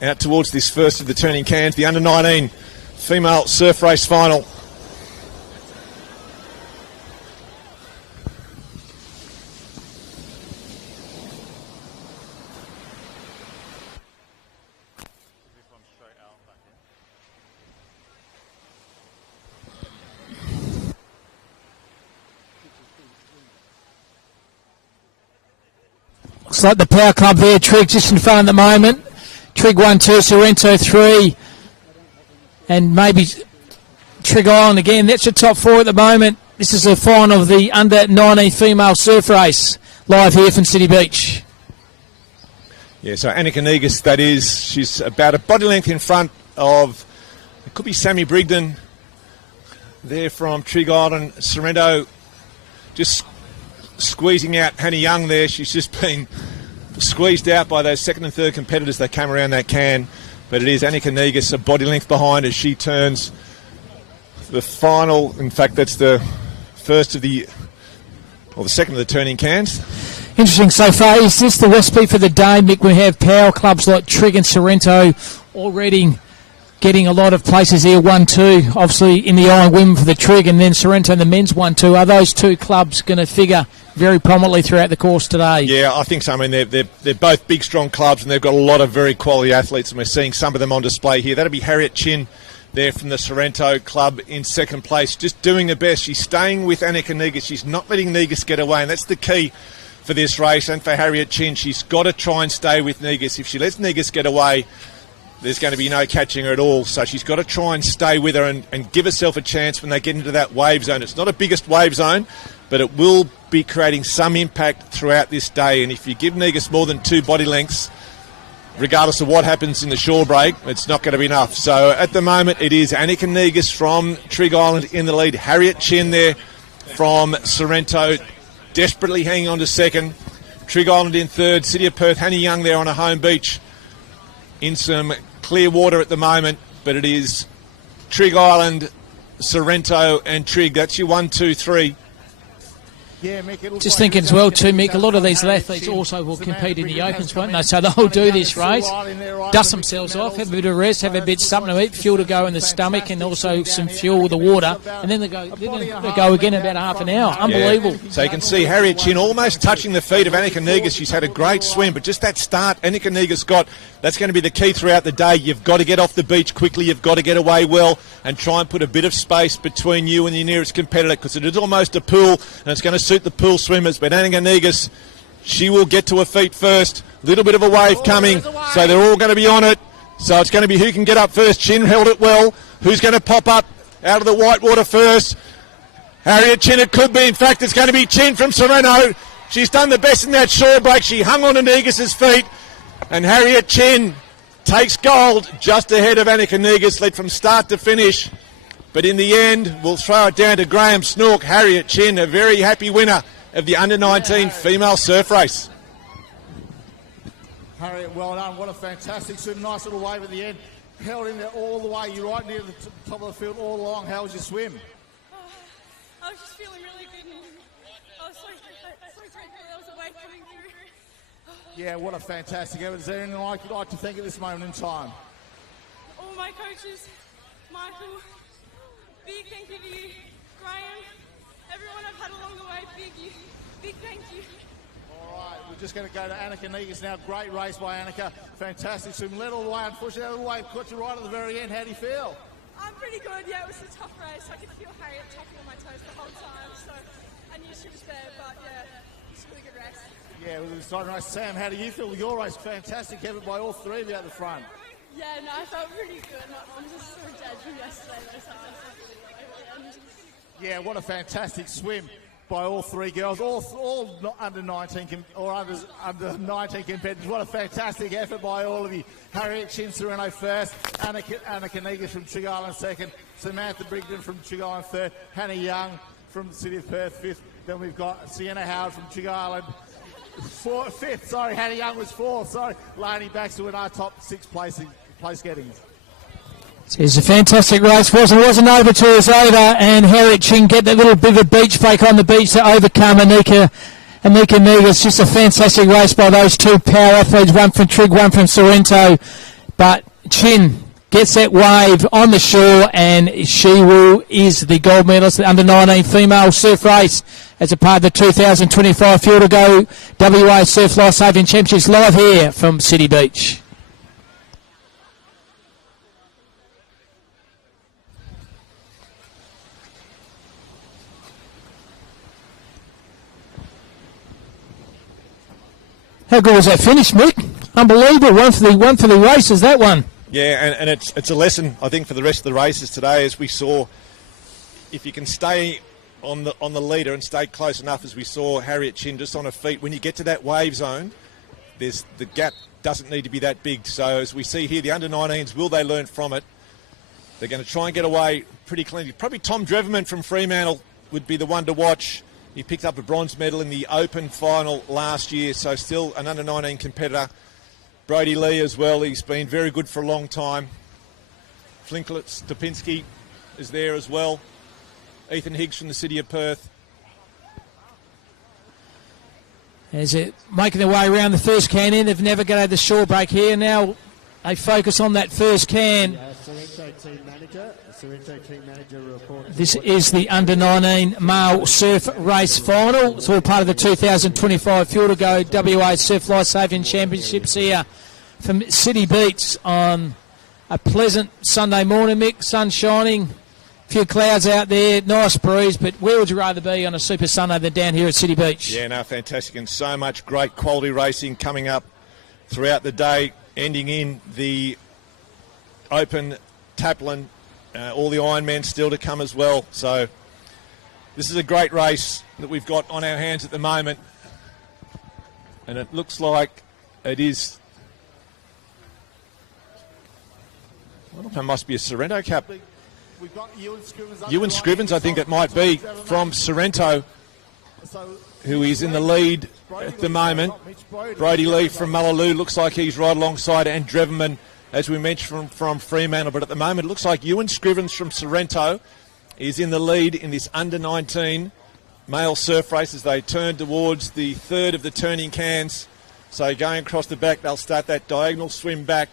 out towards this first of the turning cans, the under-19 female surf race final. Looks like the Power Club there, Trigg just in front at the moment. Trigg 1-2, Sorrento 3. And maybe Trigg Island again. That's the top 4 at the moment. This is the final of the under-19 female surf race, live here from City Beach. Yeah, so Annika Negas, that is, she's about a body length in front of, it could be Sammy Brigden there from Trigg Island. Sorrento just squeezing out Hannah Young there. She's just been squeezed out by those second and third competitors that came around that can. But it is Annika Negas a body length behind as she turns the final. In fact, that's the first of the, or the second of the turning cans. Interesting so far. Is this the recipe for the day, Mick? We have power clubs like Trigg and Sorrento already getting a lot of places here. 1-2, obviously in the Iron Women for the Trigg, and then Sorrento and the men's 1-2. Are those two clubs going to figure very prominently throughout the course today? Yeah, I think so. I mean, they're both big, strong clubs, and they've got a lot of very quality athletes, and we're seeing some of them on display here. That'll be Harriet Chin there from the Sorrento club in second place, just doing the best. She's staying with Annika Negas. She's not letting Negas get away, and that's the key for this race. And for Harriet Chin, she's got to try and stay with Negas. If she lets Negas get away, there's going to be no catching her at all. So she's got to try and stay with her and give herself a chance when they get into that wave zone. It's not a biggest wave zone, but it will be creating some impact throughout this day. And if you give Negas more than 2 body lengths, regardless of what happens in the shore break, it's not going to be enough. So at the moment, it is Annika Negas from Trigg Island in the lead. Harriet Chin there from Sorrento, desperately hanging on to second. Trigg Island in third. City of Perth, Hannah Young there on a home beach in some clear water at the moment, but it is Trigg Island Sorrento and Trigg. That's your 1, 2, 3. Yeah, Mick, Just thinking as well too, Mick, a lot of these athletes also will compete in the Opens, won't they? So they'll do this race, dust themselves off, have a bit of rest, have a bit something to eat, fuel to go in the stomach, and also some fuel with the water, and then they go again in about half an hour. Unbelievable. Yeah. So you can see Harriet Chin almost touching the feet of Annika Negus. She's had a great swim, but just that start Annika Negus got, that's going to be the key throughout the day. You've got to get off the beach quickly, you've got to get away well, and try and put a bit of space between you and your nearest competitor, because it is almost a pool, and it's going to suit the pool swimmers. But Annika Negus, she will get to her feet first. Little bit of a wave coming, so they're all going to be on it. So it's going to be who can get up first. Chin held it well. Who's going to pop up out of the white water first? Harriet Chin it could be. In fact, it's going to be Chin from Sorrento. She's done the best in that shore break. She hung on to Negus' feet. And Harriet Chin takes gold just ahead of Annika Negus, led from start to finish. But in the end, we'll throw it down to Graham Snook. Harriet Chin, a very happy winner of the under-19 female surf race. Harriet, well done. What a fantastic swim. Nice little wave at the end. Held in there all the way. You're right near the top of the field all along. How was your swim? I was just feeling really good. And I was so grateful there was a wave coming through. Yeah, what a fantastic effort. Is there anything you'd like to think at this moment in time? All my coaches, Michael, big thank you to you, Graham, everyone I've had along the way, big thank you. All right, we're just going to go to Annika Negus now. Great race by Annika. Fantastic swim. Led all the way. Unfortunately, that little wave caught you right at the very end. How do you feel? I'm pretty good, yeah. It was a tough race. I could feel Harriet tapping on my toes the whole time, so I knew she was there, but yeah, it was a really good race. Yeah, it was an exciting race. Sam, how do you feel? Your race, fantastic effort by all three of you at the front. Yeah, no, I felt pretty good. I'm just so dead from yesterday, though, so I felt really good. Yeah, what a fantastic swim by all three girls, all under 19 or under 19 competitors. What a fantastic effort by all of you. Harriet Chin Sorrento first, Annika Negus from Trigg Island second, Samantha Brigden from Trigg Island third, Hannah Young from the City of Perth fifth. Then we've got Sienna Howard from Trigg Island fifth. Sorry, Hannah Young was fourth. Sorry, Lainey Baxter in our top six place gettings. It's a fantastic race. Wasn't over till it was over, and Harriet Chin get that little bit of a beach fake on the beach to overcome Annika Negus. Just a fantastic race by those two power athletes, one from Trigg, one from Sorrento. But Chin gets that wave on the shore, and she is the gold medalist at the under-19 female surf race as a part of the 2025 Field to Go WA Surf Life Saving Championships, live here from City Beach. How good was that finish, Mick? Unbelievable. One for the races, that one. Yeah, and it's a lesson, I think, for the rest of the races today, as we saw. If you can stay on the leader and stay close enough, as we saw Harriet Chin just on her feet, when you get to that wave zone, the gap doesn't need to be that big. So as we see here, the under-19s, will they learn from it? They're going to try and get away pretty cleanly. Probably Tom Dreverman from Fremantle would be the one to watch. He picked up a bronze medal in the Open final last year, so still an under-19 competitor. Brody Lee as well, he's been very good for a long time. Flinklet Stopinski is there as well. Ethan Higgs from the City of Perth. As it making their way around the first can in, they've never got over the shore break here. Now they focus on that first can. This is the under-19 male surf race final. It's all part of the 2025 Field to Go WA Surf Life Saving Championships here from City Beach on a pleasant Sunday morning, Mick. Sun shining, a few clouds out there, nice breeze, but where would you rather be on a super Sunday than down here at City Beach? Yeah, no, fantastic, and so much great quality racing coming up throughout the day, ending in the Open Taplin. All the Ironmen still to come as well. So this is a great race that we've got on our hands at the moment. And it looks like it is... I don't know if it must be a Sorrento cap. We've got Ewan Scrivens, I think it might be, from Sorrento, who is in the lead at the moment. Brody Lee from Mullaloo looks like he's right alongside, and Dreverman, as we mentioned, from Fremantle. But at the moment, it looks like Ewan Scrivens from Sorrento is in the lead in this under-19 male surf race as they turn towards the third of the turning cans. So going across the back, they'll start that diagonal swim back.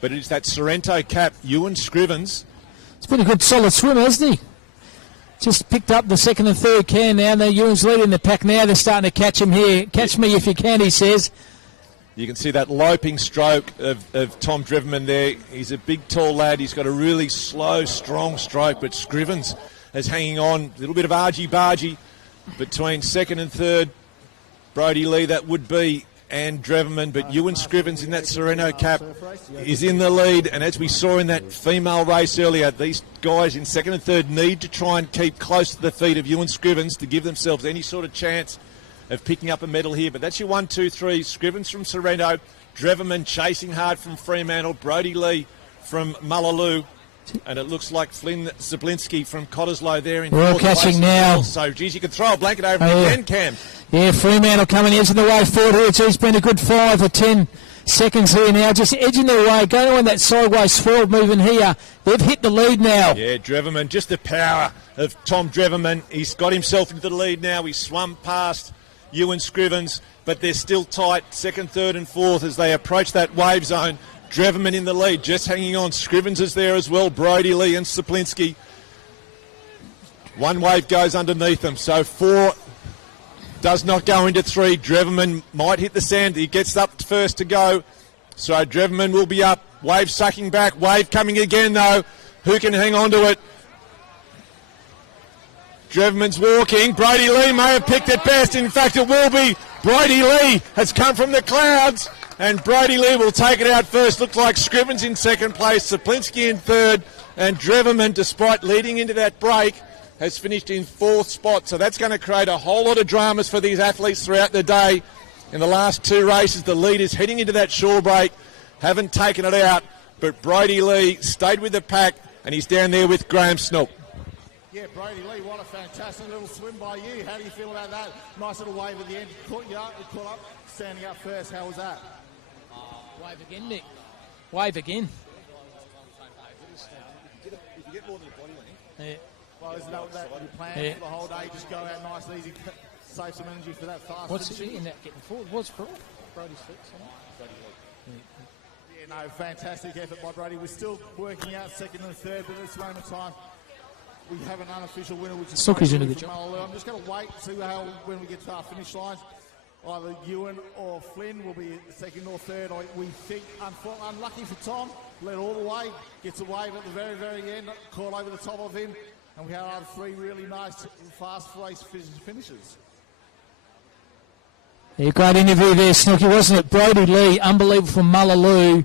But it's that Sorrento cap, Ewan Scrivens. It's been a good solid swimmer, hasn't he? Just picked up the second and third can now. Ewan's leading the pack now. They're starting to catch him here. Catch me if you can, he says. You can see that loping stroke of Tom Dreverman there. He's a big, tall lad. He's got a really slow, strong stroke, but Scrivens is hanging on. A little bit of argy-bargy between second and third. Brody Lee, that would be, and Dreverman, but Ewan Scrivens in that Sorrento cap is in the lead. And as we saw in that female race earlier, these guys in second and third need to try and keep close to the feet of Ewan Scrivens to give themselves any sort of chance of picking up a medal here. But that's your 1, 2, 3. Scrivens from Sorrento, Dreverman chasing hard from Fremantle, Brody Lee from Mullaloo, and it looks like Flynn Zablinski from Cottesloe there in we're fourth catching place now. Well. So, geez, you can throw a blanket over it again, Cam. Yeah, Fremantle coming in the way forward here. It's been a good 5 or 10 seconds here now, just edging their way, going on that sideways swirl moving here. They've hit the lead now. Yeah, Dreverman, just the power of Tom Dreverman. He's got himself into the lead now. He swum past Ewan Scrivens, but they're still tight, second, third and fourth as they approach that wave zone. Dreverman in the lead, just hanging on. Scrivens is there as well, Brody Lee and Saplinski. One wave goes underneath them, so 4 does not go into 3. Dreverman might hit the sand. He gets up first to go, so Dreverman will be up. Wave sucking back, wave coming again though. Who can hang on to it? Dreverman's walking. Brody Lee may have picked it best. In fact, it will be. Brody Lee has come from the clouds, and Brody Lee will take it out first. Looks like Scrivens in second place, Saplinski in third, and Dreverman, despite leading into that break, has finished in fourth spot. So that's going to create a whole lot of dramas for these athletes throughout the day. In the last 2 races, the leaders heading into that shore break haven't taken it out, but Brody Lee stayed with the pack, and he's down there with Graham Snook. Yeah, Brody Lee, what a fantastic little swim by you. How do you feel about that? Nice little wave at the end. Caught up, standing up first. How was that? Wave again, Nick. Wave again. If you get more than a body length. Yeah. Well, isn't that your plan for the whole day? Just go out nice, easy, save some energy for that fast. What's it in that getting forward? What's for Brody's feet? Yeah, no, fantastic effort by Brody. We're still working out second and third, but at this moment in time, we have an unofficial winner, which is Snooky's doing a good job. I'm just going to wait and see how when we get to our finish lines. Either Ewan or Flynn will be second or third. We think, unlucky for Tom, led all the way, gets a wave at the very, very end, caught over the top of him, and we have 3 really nice fast race finishes. Yeah, great interview there, Snooky, wasn't it? Brody Lee, unbelievable from Mullaloo.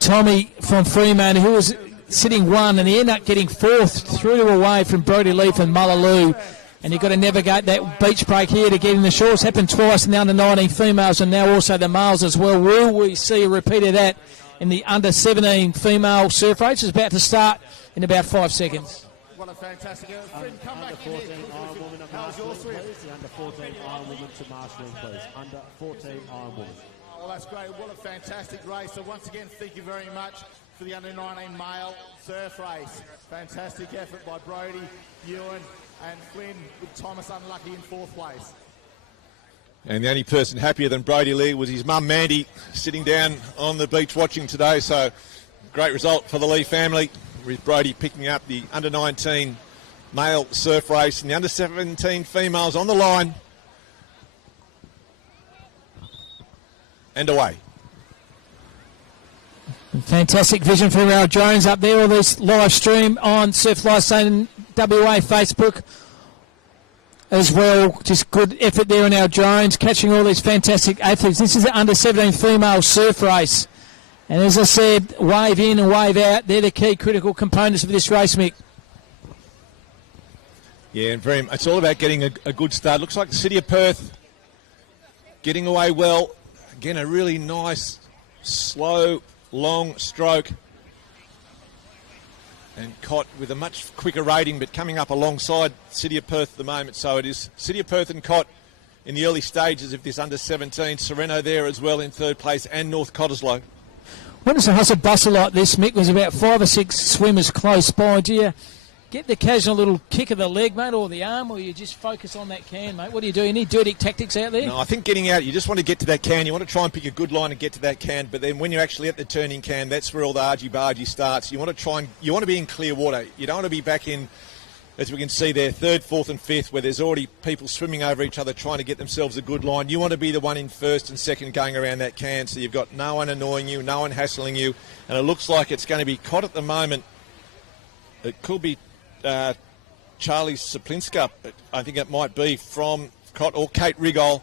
Tommy from Fremantle, who was sitting 1, and he ended up getting 4th through away from Brody Lee from Mullaloo. And you've got to navigate that beach break here to get in the shorts. Happened twice in the under-19 females and now also the males as well. Will we see a repeat of that in the under-17 female surf race? It's about to start in about 5 seconds. What a fantastic effort. Come back in here. Iron Woman to How's your swim? please. The under 14 Iron Woman to marshalling, please. Under 14 Iron Woman. Well, that's great. What a fantastic race. So once again, thank you very much for the under-19 male surf race. Fantastic effort by Brody, Ewan and Flynn, with Thomas unlucky in 4th place. And the only person happier than Brody Lee was his mum Mandy, sitting down on the beach watching today. So great result for the Lee family, with Brody picking up the under-19 male surf race and the under-17 females on the line. And away. Fantastic vision for Al Jones up there. All this live stream on Surf Lifesaving WA Facebook as well. Just good effort there on Al Jones, catching all these fantastic athletes. This is the under-17 female surf race. And as I said, wave in and wave out, they're the key critical components of this race, Mick. Yeah, and it's all about getting a good start. Looks like the City of Perth getting away well. Again, a really nice, slow, long stroke. And Cott with a much quicker rating, but coming up alongside City of Perth at the moment. So it is City of Perth and Cott in the early stages of this under-17. Sereno there as well in 3rd place, and North Cottesloe. When it's a hustle bustle like this, Mick, was about 5 or 6 swimmers close by. Do you get the occasional little kick of the leg, mate, or the arm, or you just focus on that can, mate? What do you do? Any dirty tactics out there? No, I think getting out, you just want to get to that can. You want to try and pick a good line and get to that can, but then when you're actually at the turning can, that's where all the argy-bargy starts. You want to be in clear water. You don't want to be back in, as we can see there, third, fourth and fifth, where there's already people swimming over each other trying to get themselves a good line. You want to be the one in first and second going around that can, so you've got no one annoying you, no one hassling you, and it looks like it's going to be caught at the moment. It could be Charlie Saplinska, I think it might be, from Cot, or Kate Rigol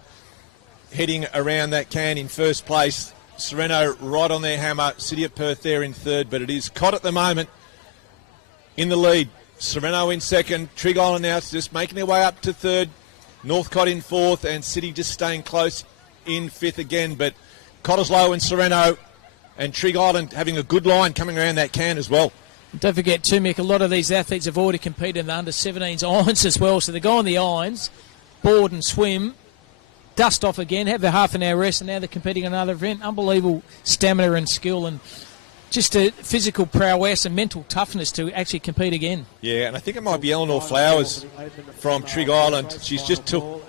heading around that can in first place. Sereno right on their hammer, City of Perth there in third, but it is Cot at the moment in the lead. Sereno in second, Trig Island now just making their way up to third, Northcott in fourth, and City just staying close in fifth again, but Cottesloe and Sereno and Trig Island having a good line coming around that can as well. Don't forget too, Mick, a lot of these athletes have already competed in the under-17s irons as well, so they go on the irons, board and swim, dust off again, have a half an hour rest, and now they're competing in another event. Unbelievable stamina and skill, and just a physical prowess and mental toughness to actually compete again. Yeah, and I think it might be Eleanor Flowers from Trig Island. She's just took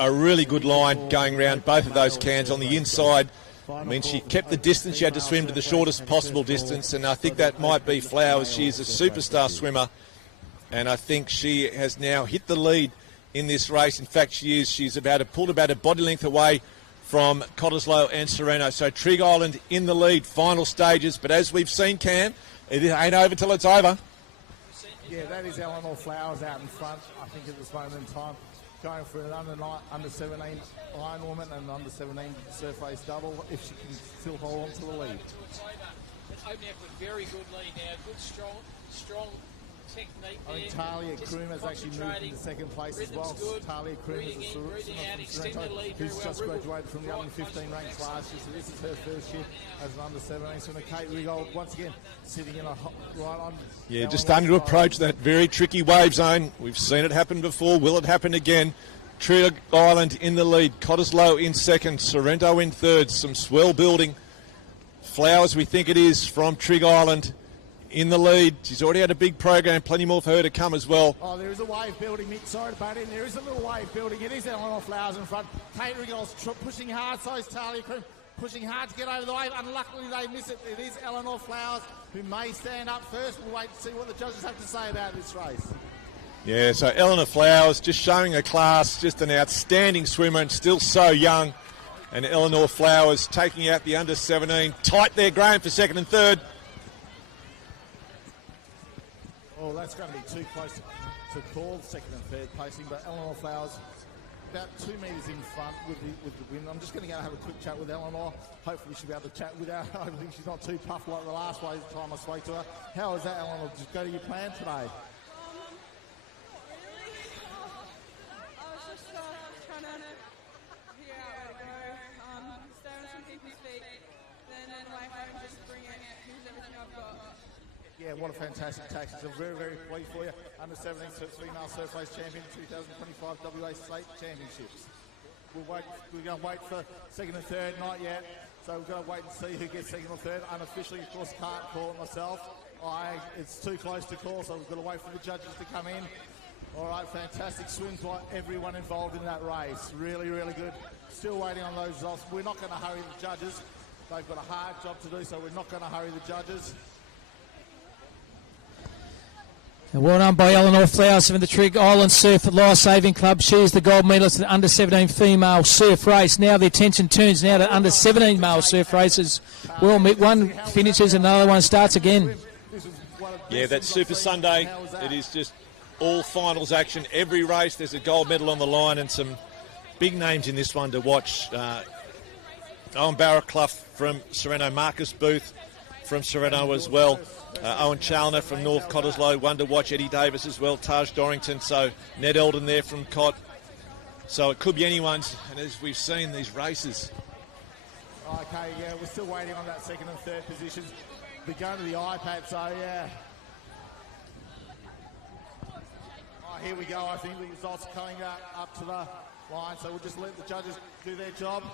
a really good line going around both of those cans on the inside. I mean, she kept the distance. She had to swim to the shortest possible distance, and I think that might be Flowers. She is a superstar swimmer, and I think she has now hit the lead in this race. In fact, she is. She's pulled about a body length away from Cottesloe and Sereno. So Trig Island in the lead, final stages. But as we've seen, Cam, it ain't over till it's over. Yeah, that is Eleanor Flowers out in front, I think, at this moment in time. Going for an under-17 iron woman and under-17 surf race double, if she can still hold on to the lead. Opening up with very good lead now, good strong technique I think there. Talia Kroom has actually moved into second place as well. Talia Kroom is a who's just graduated from the under-15 ranks last year, so this is her first year as an under-17 swimmer. Kate Rigold, once again, sitting in right on. Yeah, just starting to approach that very tricky wave zone. We've seen it happen before. Will it happen again? Trig Island in the lead. Cottesloe in second. Sorrento in third. Some swell building. Flowers, we think it is, from Trig Island in the lead. She's already had a big program. Plenty more for her to come as well. Oh, there is a wave building, Mick. Sorry to butt in. There is a little wave building. It is Eleanor Flowers in front. Kate Rigold's pushing hard. So is Talia Kroom. Pushing hard to get over the wave. Unluckily, they miss it. It is Eleanor Flowers who may stand up first. We'll wait to see what the judges have to say about this race. Yeah, so Eleanor Flowers just showing her class, just an outstanding swimmer and still so young. And Eleanor Flowers taking out the under-17. Tight there, Graham, for second and third. Oh, that's going to be too close to call second and third placing, but Eleanor Flowers about 2 metres in front with the win. I'm just going to go have a quick chat with Eleanor. Hopefully she'll be able to chat with her. I think she's not too puffed like the last time I spoke to her. How is that, Eleanor? Just go to your plan today. Yeah, what a fantastic tactic. I'm very, very pleased for you. Under-17 female surf race champion 2025 WA State Championships. We're going to wait for second and third, not yet. So we're going to wait and see who gets second or third. Unofficially, of course, can't call it myself. It's too close to call, so we've got to wait for the judges to come in. All right, fantastic swims by everyone involved in that race. Really, really good. Still waiting on those results. We're not going to hurry the judges. They've got a hard job to do, so we're not going to hurry the judges. And well done by Eleanor Flowers from the Trig Island Surf Life Saving Club. She is the gold medalist in the under-17 female surf race. Now the attention turns now to under-17 male surf races. Well, one finishes, another one starts again. Yeah, that's Super Sunday. It is just all finals action. Every race there's a gold medal on the line and some big names in this one to watch. Owen Barraclough from Sereno, Marcus Booth from Sereno as well. Owen Chalner from North Cottesloe, one to watch. Eddie Davis as well, Taj Dorrington, so Ned Eldon there from Cott. So it could be anyone's, and as we've seen these races. Okay, yeah, we're still waiting on that second and third positions. We're going to the iPad, so yeah. Oh, here we go. I think the results are coming up to the line, so we'll just let the judges do their job.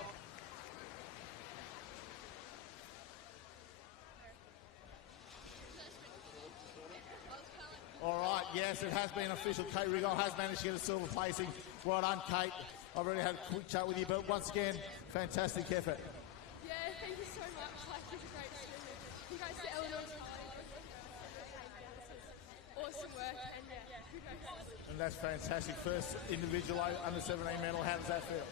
All right, Yes, it has been official. Kate Rigol has managed to get a silver placing. Well done, Kate. I've already had a quick chat with you, but once again, fantastic effort. Yeah, thank you so much. Like, it's a great swim. You guys did Eleanor's awesome work, and yeah, congrats. And that's fantastic. First individual under 17 medal. How does that feel?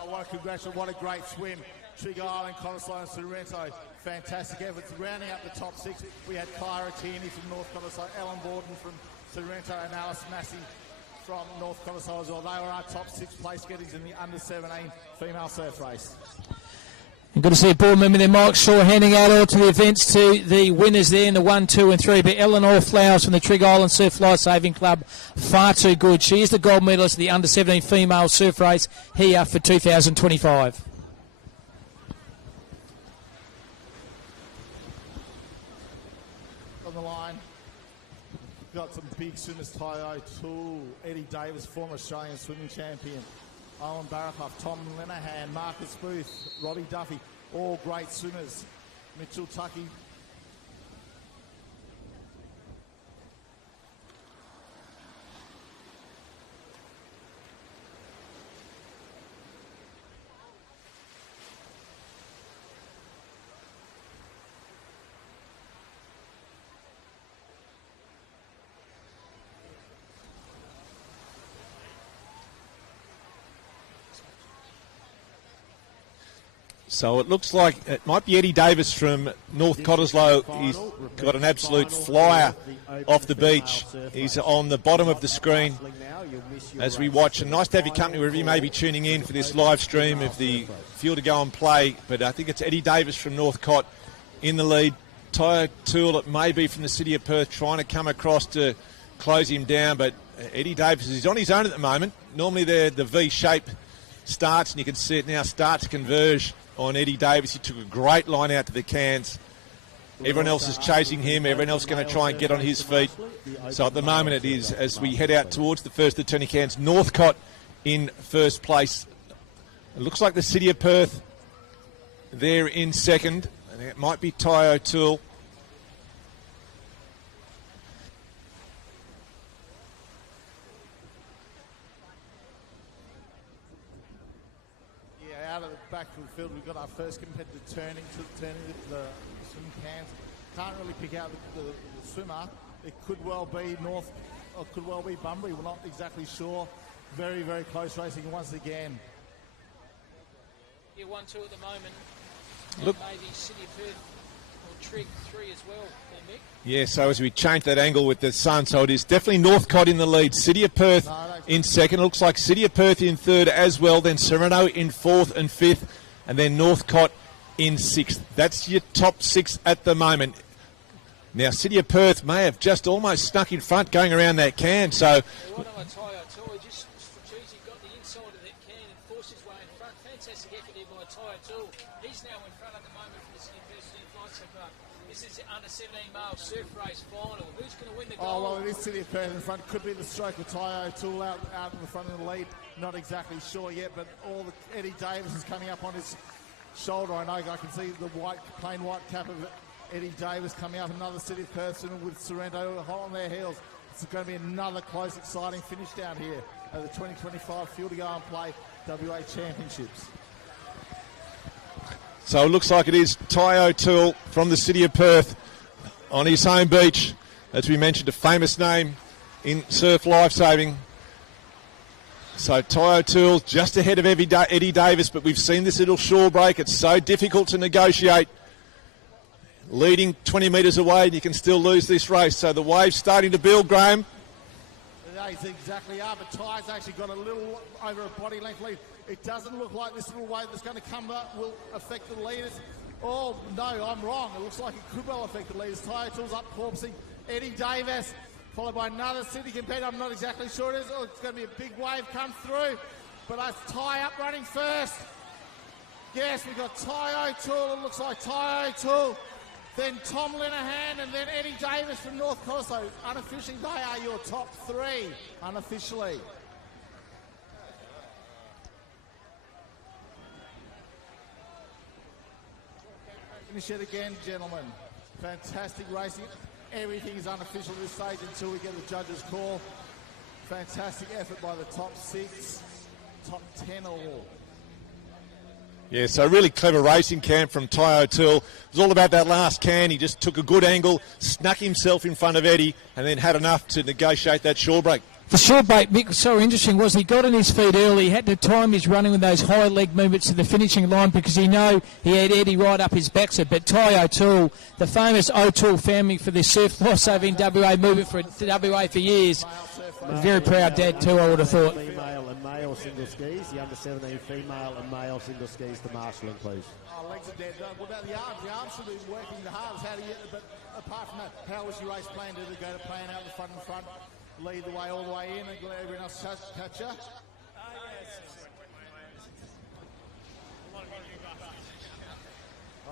I want to congratulate. What a great swim. Trigger Island, Cottesloe and Sorrento. Fantastic efforts. Rounding up the top six, we had Kyra Tierney from North Cottesloe, Ellen Borden from Sorrento and Alice Massey from North Cottesloe as well. They were our top 6 place getters in the under 17 female surf race. And good to see a board member there, Mike Shaw, handing out all to the events to the winners there in the 1, 2 and 3. But Eleanor Flowers from the Trigger Island Surf Life Saving Club, far too good. She is the gold medalist of the under 17 female surf race here for 2025. On the line, got some big swimmers. Ty O'Toole, Eddie Davis, former Australian swimming champion, Owen Barakoff, Tom Lenahan, Marcus Booth, Robbie Duffy, all great swimmers. Mitchell Tuckey. So it looks like it might be Eddie Davis from North Cottesloe. He's got an absolute flyer off the beach. He's on the bottom of the screen as we watch. And nice to have your company wherever you may be tuning in for this live stream of the field to go and play. But I think it's Eddie Davis from North Cott in the lead. Ty O'Toole, it may be from the city of Perth, trying to come across to close him down. But Eddie Davis is on his own at the moment. Normally the V shape starts, and you can see it now start to converge on Eddie Davis. He took a great line out to the cans. Everyone else is chasing him. Everyone else is going to try and get on his feet. So at the moment it is, as we head out towards the first of the 20 cans, Northcott in first place. It looks like the city of Perth there in second. And it might be Ty O'Toole. Out of the back of the field, we've got our first competitor turning the swim cans. Can't really pick out the swimmer. It could well be North, or could well be Bunbury. We're not exactly sure. Very, very close racing once again. Yeah, 1-2 at the moment. Look. Maybe City of Perth or Trig 3 as well, Mick. Yeah, so as we change that angle with the sun, so it is definitely Northcott in the lead. City of Perth in second. It looks like City of Perth in third as well. Then Sereno in fourth and fifth. And then Northcott in sixth. That's your top 6 at the moment. Now, City of Perth may have just almost snuck in front going around that can. So, Just strategic, got the inside of that can and forced his way in front. Fantastic effort there by Ty O'Toole. He's now in front at the moment for the City of Perth Flight Club. This is the under 17 male surf race final. Who's going to win the gold? Oh, well, it is City of Perth in front. Could be the stroke of Ty O'Toole out in the front of the lead. Not exactly sure yet, but Eddie Davis is coming up on his shoulder. I know I can see the plain white cap of Eddie Davis coming up. Another City of Perth with Sorrento hot on their heels. It's going to be another close, exciting finish down here at the 2025 Field to Go and Play WA Championships. So it looks like it is Ty O'Toole from the City of Perth on his home beach. As we mentioned, a famous name in surf lifesaving. So Ty O'Toole just ahead of Eddie Davis, but we've seen this little shore break. It's so difficult to negotiate. Leading 20 metres away, and you can still lose this race. So the wave's starting to build, Graham. They exactly are, but Ty's actually got a little over a body length lead. It doesn't look like this little wave that's going to come up will affect the leaders. Oh, no, I'm wrong. It looks like it could well affect the leaders. Ty O'Toole's up corpsing Eddie Davis, followed by another city competitor. I'm not exactly sure it is. Oh, it's going to be a big wave come through. But that's Ty up running first. Yes, we've got Ty O'Toole. It looks like Ty O'Toole. Then Tom Linehan and then Eddie Davis from North Cottesloe. Unofficially, they are your top 3. Unofficially. Finish it again, gentlemen. Fantastic racing. Everything is unofficial at this stage until we get the judges' call. Fantastic effort by the top 6, top 10 all. Yeah, so really clever racing camp from Ty O'Toole. It was all about that last can. He just took a good angle, snuck himself in front of Eddie, and then had enough to negotiate that shore break. The short break, Mick, was so interesting, was he got on his feet early. He had to time his running with those high leg movements to the finishing line because he knew he had Eddie right up his backside. But Ty O'Toole, the famous O'Toole family for the surf lifesaver in WA, moving for WA for years. A very proud dad too, I would have thought. Female and male single skis, the under-17 female and male single skis to marshalling, please. Oh, legs are dead. What about the arms? The arms should be working the hardest. How do you, but apart from that, how was your race plan? Did it go to plan out the front and front, lead the way all the way in and let everyone else catch you?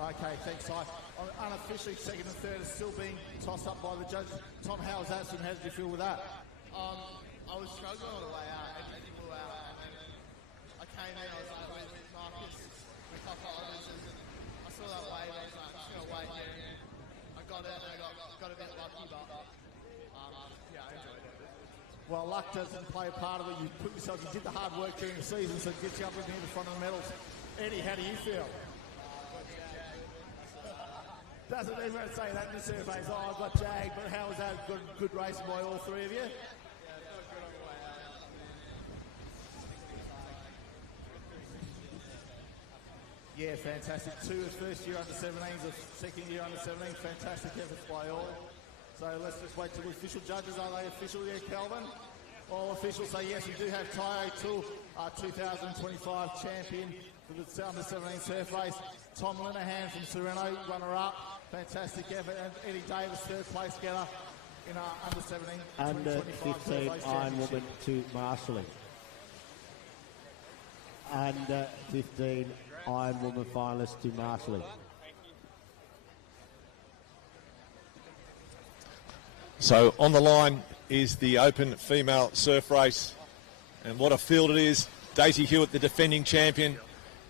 Okay, thanks, Si. Unofficially, second and third is still being tossed up by the judges. Tom, how was that? How did you feel with that? I was struggling all the way out, and Eddie blew out, and then I came in, I was like with Marcus, with a couple of others, and I saw that wave, I was like, I'm just going to wait here, and I got it, and I got a bit lucky, but yeah, I enjoyed it. Well, luck doesn't play a part of it. You put yourself, you did the hard work during the season, so it gets you up near the front of the medals. Eddie, how do you feel? Doesn't everyone say that in the surveys? Oh, I've got Jag, but how was that? Good racing by all three of you? Yeah, fantastic. 2 of first year under 17s, of second year under 17s. Fantastic efforts by all. So let's just wait till the official judges. Are they official yet, Kelvin? All officials say yes. We do have Ty O'Toole, our 2025 champion for the under 17 surf race. Tom Linehan from Sereno, runner-up. Fantastic effort. And Eddie Davis, third place getter in our under 17. Under 15 Iron Woman to marshalling. Under 15 Iron Woman finalist to marshalling. So on the line is the open female surf race. And what a field it is. Daisy Hewitt, the defending champion.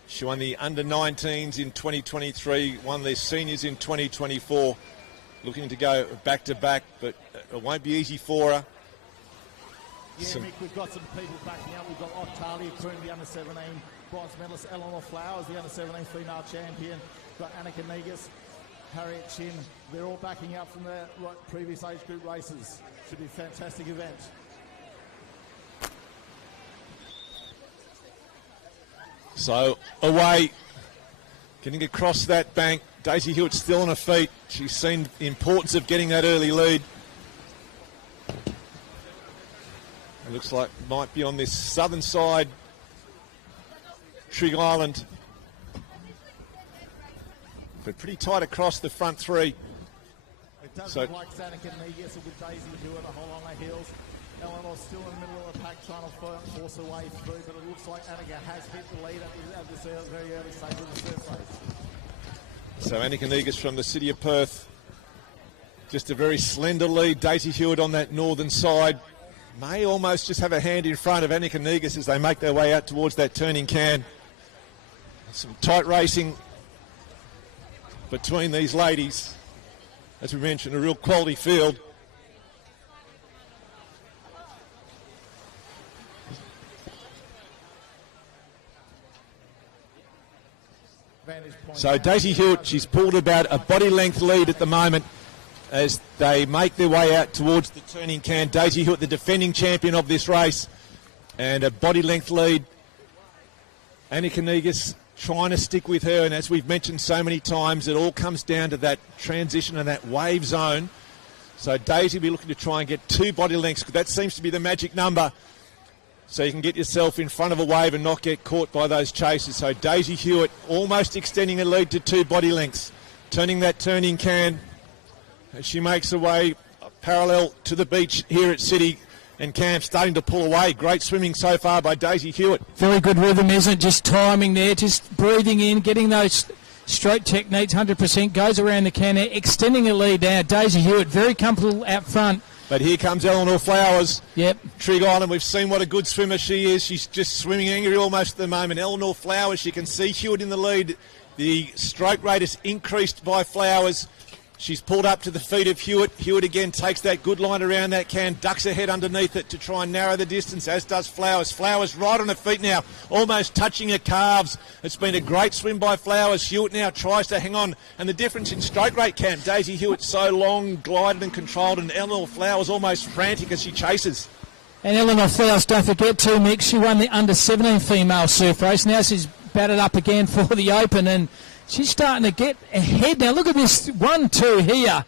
She won the under-19s in 2023, won the seniors in 2024. Looking to go back-to-back, but it won't be easy for her. Yeah, Mick, we've got some people backing up. We've got Octavia Croom, the under-17 bronze medalist, Eleanor Flowers, the under-17 female champion. We've got Annika Negus, Harriet Chin. They're all backing up from their previous age group races. Should be a fantastic event. So away, getting across that bank. Daisy Hewitt still on her feet. She's seen the importance of getting that early lead. It looks like might be on this southern side, Trig Island. But pretty tight across the front three. It does look like Annika Negus with Daisy Hewitt along the hills. Eleanor's still in the middle of the pack trying to force her way through, but it looks like Annika has hit the lead at this very early stage of the surf race. So Annika Negus from the city of Perth. Just a very slender lead. Daisy Hewitt on that northern side. May almost just have a hand in front of Annika Negus as they make their way out towards that turning can. Some tight racing between these ladies. As we mentioned, a real quality field. So Daisy Hewitt, she's pulled about a body length lead at the moment as they make their way out towards the turning can. Daisy Hewitt, the defending champion of this race, and a body length lead. Annika Negus trying to stick with her, and as we've mentioned so many times, it all comes down to that transition and that wave zone. So Daisy will be looking to try and get 2 body lengths, because that seems to be the magic number, so you can get yourself in front of a wave and not get caught by those chasers. So Daisy Hewitt almost extending the lead to 2 body lengths, turning that turning can as she makes her way parallel to the beach here at City, and Cam starting to pull away. Great swimming so far by Daisy Hewitt. Very good rhythm, isn't it? Just timing there, just breathing in, getting those stroke techniques, 100%, goes around the can, extending a lead now. Daisy Hewitt very comfortable out front. But here comes Eleanor Flowers. Yep. Trig Island, we've seen what a good swimmer she is. She's just swimming angry almost at the moment. Eleanor Flowers, you can see Hewitt in the lead. The stroke rate has increased by Flowers. She's pulled up to the feet of Hewitt. Hewitt again takes that good line around that can, ducks her head underneath it to try and narrow the distance, as does Flowers. Flowers right on her feet now, almost touching her calves. It's been a great swim by Flowers. Hewitt now tries to hang on, and the difference in stroke rate, Camp. Daisy Hewitt so long, glided and controlled, and Eleanor Flowers almost frantic as she chases. And Eleanor Flowers, don't forget too, Mick, she won the under-17 female surf race. Now she's batted up again for the Open, and she's starting to get ahead now. Look at this 1-2 here.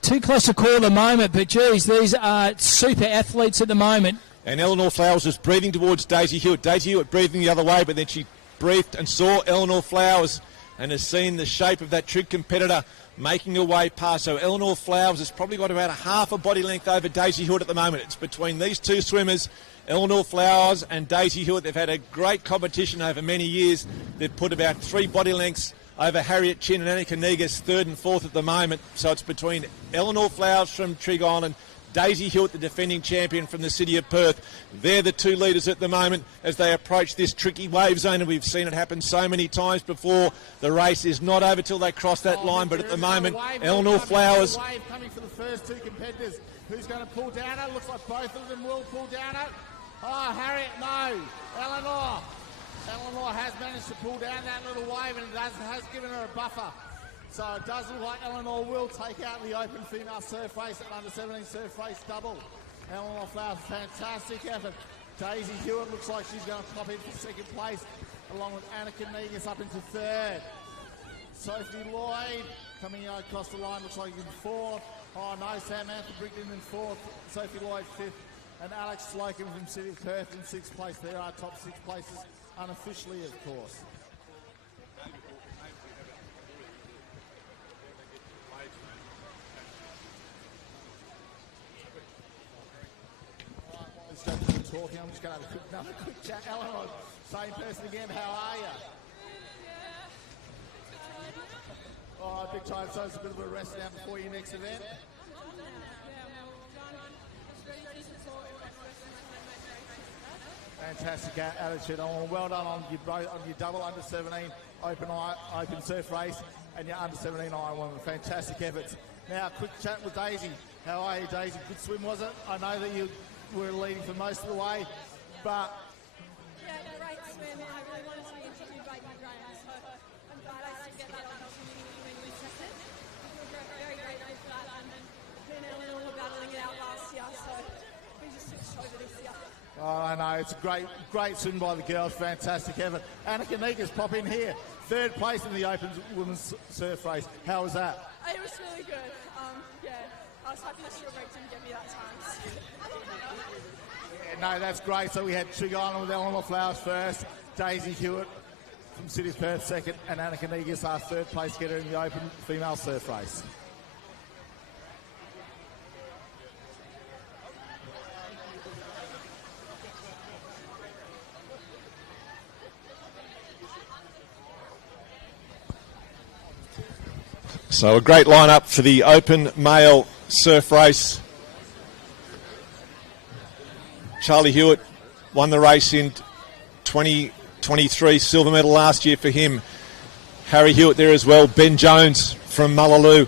Too close to call at the moment, but geez, these are super athletes at the moment. And Eleanor Flowers was breathing towards Daisy Hewitt. Daisy Hewitt breathing the other way, but then she breathed and saw Eleanor Flowers and has seen the shape of that Trig competitor making her way past. So Eleanor Flowers has probably got about a half a body length over Daisy Hewitt at the moment. It's between these two swimmers, Eleanor Flowers and Daisy Hewitt. They've had a great competition over many years. They've put about 3 body lengths over Harriet Chin and Annika Negus, 3rd and 4th at the moment. So it's between Eleanor Flowers from Trig Island, Daisy Hewitt, the defending champion from the city of Perth. They're the 2 leaders at the moment as they approach this tricky wave zone, and we've seen it happen so many times before. The race is not over till they cross that line, but at the moment, Eleanor Flowers. Wave coming for the first 2 competitors. Who's going to pull down it? Looks like both of them will pull down it. Oh, Harriet, no. Eleanor has managed to pull down that little wave, and it has given her a buffer. So it does look like Eleanor will take out the Open female surf race at under-17 surf race double. Eleanor Flowers, fantastic effort. Daisy Hewitt looks like she's going to pop in for 2nd place, along with Annika Negus up into 3rd. Sophie Lloyd coming across the line, looks like in 4th. Oh no, Samantha Brigden in 4th, Sophie Lloyd 5th, and Alex Slocum from City of Perth in 6th place. There are top 6 places, unofficially of course. Talking. I'm just going to have another quick chat. Eleanor, same person again. How are you? Oh, big time. So it's a bit of a rest now before your next event. Fantastic attitude. Well done on your double under-17 open surf race and your under-17 Iron Woman. Fantastic efforts. Now, quick chat with Daisy. How are you, Daisy? Good swim, was it? I know that you were leading for most of the way, but yeah, great swim. I really wanted to be in two break my brain, so I'm glad I get that opportunity when we tested. Very grateful for that, and me and Eleanor were battling it out last year, so we just took over this year. Oh, I know, it's a great swim by the girls, fantastic effort. Annika Negus pop in here, 3rd place in the Open Women's Surf Race. How was that? It was really good. I was hoping the short break didn't get me that time. No, that's great. So we had Trig Island with Eleanor Flowers first, Daisy Hewitt from City of Perth 2nd, and Annika Negus, our 3rd place getter in the Open female surf race. So a great lineup for the Open male surf race. Charlie Hewitt won the race in 2023, silver medal last year for him. Harry Hewitt there as well. Ben Jones from Mullaloo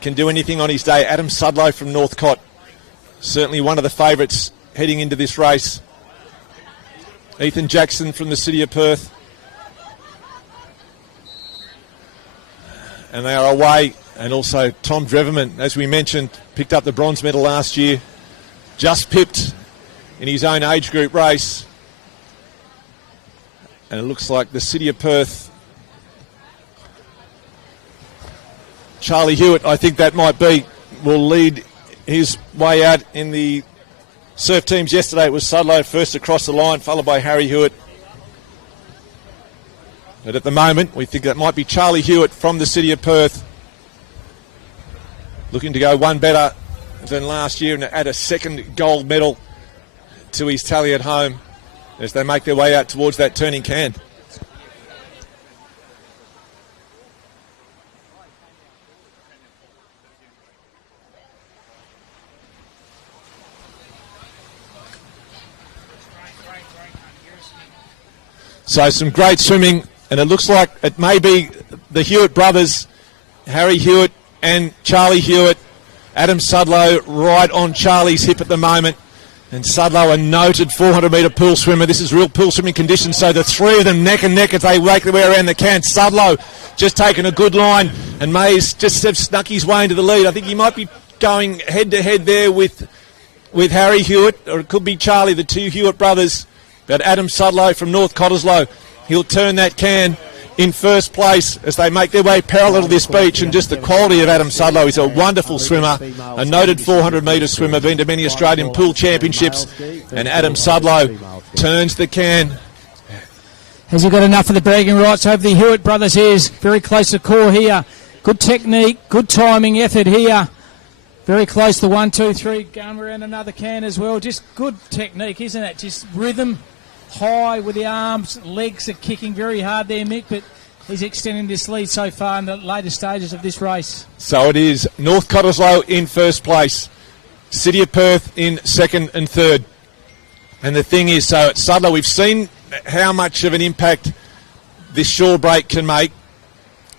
can do anything on his day. Adam Sudlow from Northcott, certainly one of the favourites heading into this race. Ethan Jackson from the city of Perth. And they are away. And also Tom Dreverman, as we mentioned, picked up the bronze medal last year. Just pipped in his own age group race. And it looks like the city of Perth. Charlie Hewitt, I think that might be, will lead his way out in the surf teams. Yesterday it was Sudlow first across the line, followed by Harry Hewitt. But at the moment, we think that might be Charlie Hewitt from the city of Perth, looking to go one better than last year and add a 2nd gold medal to his tally at home as they make their way out towards that turning can. So some great swimming, and it looks like it may be the Hewitt brothers, Harry Hewitt and Charlie Hewitt. Adam Sudlow right on Charlie's hip at the moment. And Sudlow, a noted 400-metre pool swimmer. This is real pool swimming conditions, so the three of them neck and neck as they make their way around the can. Sudlow just taking a good line, and Mays just have snuck his way into the lead. I think he might be going head-to-head there with Harry Hewitt, or it could be Charlie, the two Hewitt brothers. But Adam Sudlow from North Cottesloe, he'll turn that can in first place as they make their way parallel to this beach. And just the quality of Adam Sudlow. He's a wonderful swimmer, a noted 400-metre swimmer, been to many Australian pool championships. And Adam Sudlow turns the can. Has he got enough of the bragging rights over the Hewitt brothers? Is very close to core here. Good technique, good timing, effort here. Very close to 1, 2, 3. Going around another can as well. Just good technique, isn't it? Just rhythm. High with the arms, legs are kicking very hard there, Mick, but he's extending this lead so far in the later stages of this race. So it is North Cottesloe in first place, City of Perth in second and third. And the thing is, so at Sudlow, we've seen how much of an impact this shore break can make.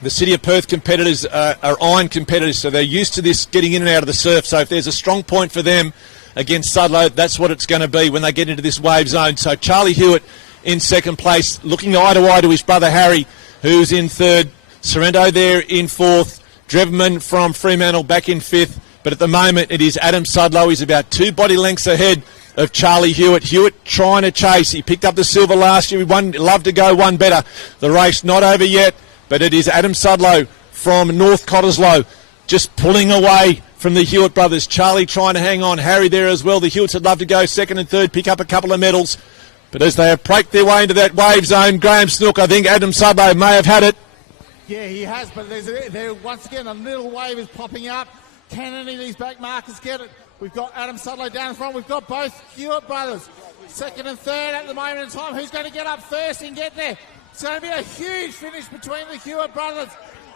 The City of Perth competitors are iron competitors, so they're used to this getting in and out of the surf. So if there's a strong point for them against Sudlow, that's what it's going to be when they get into this wave zone. So Charlie Hewitt in second place, looking eye to eye to his brother Harry, who's in third. Sorrento there in fourth. Dreverman from Fremantle back in fifth. But at the moment, it is Adam Sudlow. He's about 2 body lengths ahead of Charlie Hewitt. Hewitt trying to chase. He picked up the silver last year. He loved to go one better. The race not over yet, but it is Adam Sudlow from North Cottesloe just pulling away from the Hewitt brothers. Charlie trying to hang on. Harry there as well. The Hewitts would love to go second and third, pick up a couple of medals. But as they have breaked their way into that wave zone, Graham Snook, I think Adam Sudlow may have had it. Yeah, he has, but there once again a little wave is popping up. Can any of these back markers get it? We've got Adam Sudlow down in front. We've got both Hewitt brothers. Second and third at the moment in time. Who's going to get up first and get there? It's going to be a huge finish between the Hewitt brothers.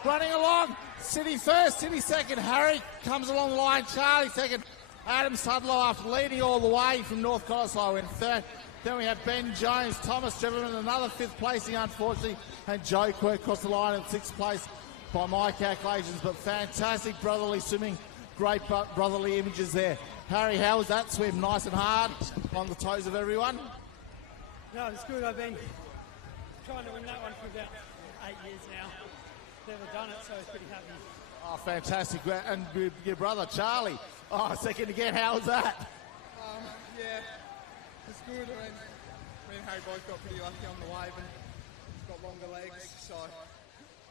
Running along, City first, City second. Harry comes along the line, Charlie second. Adam Sudlow after leading all the way from North Cottesloe in third. Then we have Ben Jones, Thomas Dreverman, another fifth placing unfortunately, and Joe Quirk across the line in sixth place by my calculations. But fantastic brotherly swimming, great brotherly images there. Harry, how was that swim? Nice and hard on the toes of everyone? No, it's good. I've been trying to win that one for about 8 years now. Never done it, so it's pretty happy. Oh, fantastic. And your brother, Charlie. Oh, second again. How was that? Yeah, it's good. I mean, me and Harry both got pretty lucky on the wave and he's got longer legs, so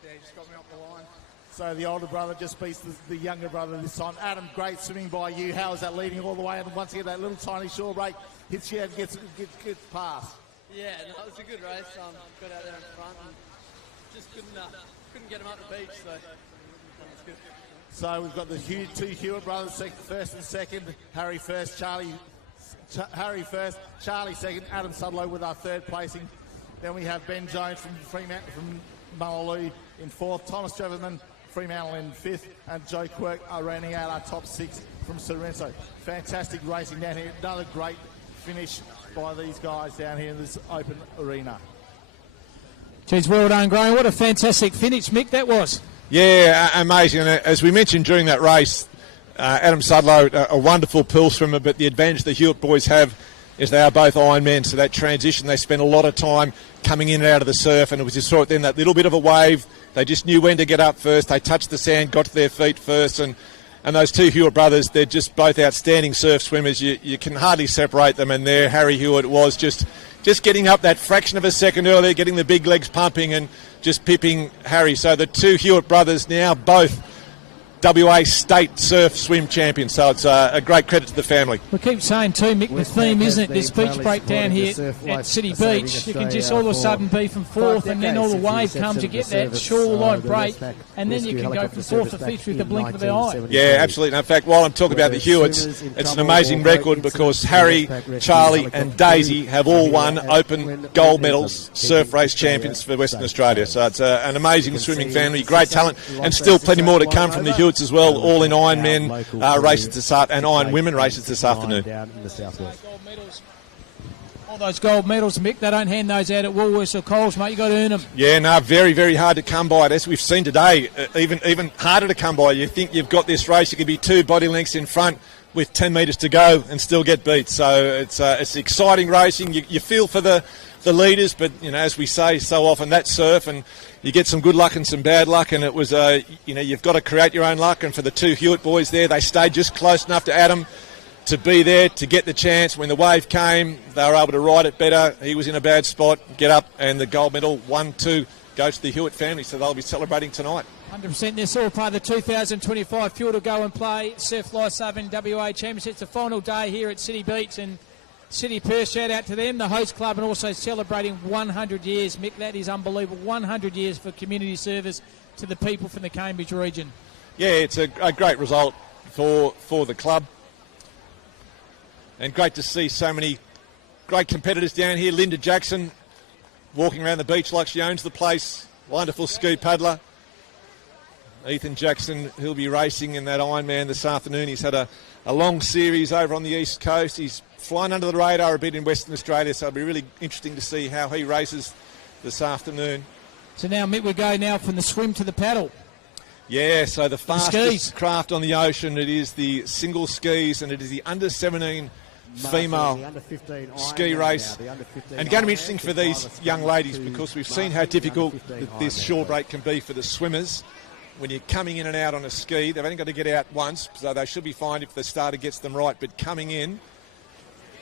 yeah, he just got me up the line. So the older brother just beats the younger brother this time. Adam, great swimming by you. How is that leading all the way? And once again, that little tiny shore break hits you and gets past. Yeah, no, it was a good race. Got out there in front and just couldn't get him up the beach, so that was good. So we've got the two Hewitt brothers, first and second. Harry first, Charlie second. Adam Sudlow with our third placing. Then we have Ben Jones from Fremantle, from Mullaloo in fourth. Thomas Dreverman, Fremantle in fifth, and Joe Quirk are rounding out our top six from Sorrento. Fantastic racing down here. Another great finish by these guys down here in this open arena. Geez, well done, Graham. What a fantastic finish, Mick, that was. Yeah, amazing. And as we mentioned during that race, Adam Sudlow, a wonderful pool swimmer, but the advantage the Hewitt boys have is they are both Iron Men, so that transition, they spend a lot of time coming in and out of the surf, and it was just sort of then that little bit of a wave. They just knew when to get up first. They touched the sand, got to their feet first, and those two Hewitt brothers, they're just both outstanding surf swimmers. You can hardly separate them, and there Harry Hewitt was just getting up that fraction of a second earlier, getting the big legs pumping and just pipping Harry. So the two Hewitt brothers now both WA state surf swim champions, so it's a great credit to the family. We keep saying too, Mick, the theme, isn't it, this beach break down here at City Beach. You can just all of a sudden be from fourth, and then all the wave comes, you get that shoreline break, and then you can go from fourth to fifth with the blink of the eye. Yeah, absolutely. In fact, while I'm talking about the Hewitts, it's an amazing record because Harry, Charlie and Daisy have all won open gold medals, surf race champions for Western Australia. So it's an amazing swimming family, great talent, and still plenty more to come from the Hewitts as well, all in Iron Men races this and Iron Women races this afternoon. All those gold medals, Mick, they don't hand those out at Woolworths or Coles, mate. You got to earn them. Yeah, no, very, very hard to come by. As we've seen today, even harder to come by. You think you've got this race, you could be 2 body lengths in front with 10 metres to go and still get beat. So it's exciting racing. You feel for the leaders, but as we say so often, that's surf, and you get some good luck and some bad luck. And it was you've got to create your own luck. And for the 2 Hewitt boys there, they stayed just close enough to Adam to be there to get the chance. When the wave came, they were able to ride it better. He was in a bad spot, get up, and the gold medal 1-2 goes to the Hewitt family. So they'll be celebrating tonight. 100%. They're all part of the 2025 Fuel to Go and Play Surf Lifesaving WA Championship. It's the final day here at City Beach and City Perth. Shout out to them, the host club, and also celebrating 100 years. Mick, that is unbelievable. 100 years for community service to the people from the Cambridge region. Yeah, it's a great result for the club. And great to see so many great competitors down here. Linda Jackson walking around the beach like she owns the place. Wonderful ski paddler. Ethan Jackson, he'll be racing in that Ironman this afternoon. He's had a long series over on the East Coast. He's flying under the radar a bit in Western Australia, so it'll be really interesting to see how he races this afternoon. So now, Mick, we go now from the swim to the paddle. Yeah, so the fastest craft on the ocean, it is the single skis, and it is the under-17 female ski race. And going to be interesting for these young ladies, because we've seen how difficult this shore break can be for the swimmers. When you're coming in and out on a ski, they've only got to get out once, so they should be fine if the starter gets them right. But coming in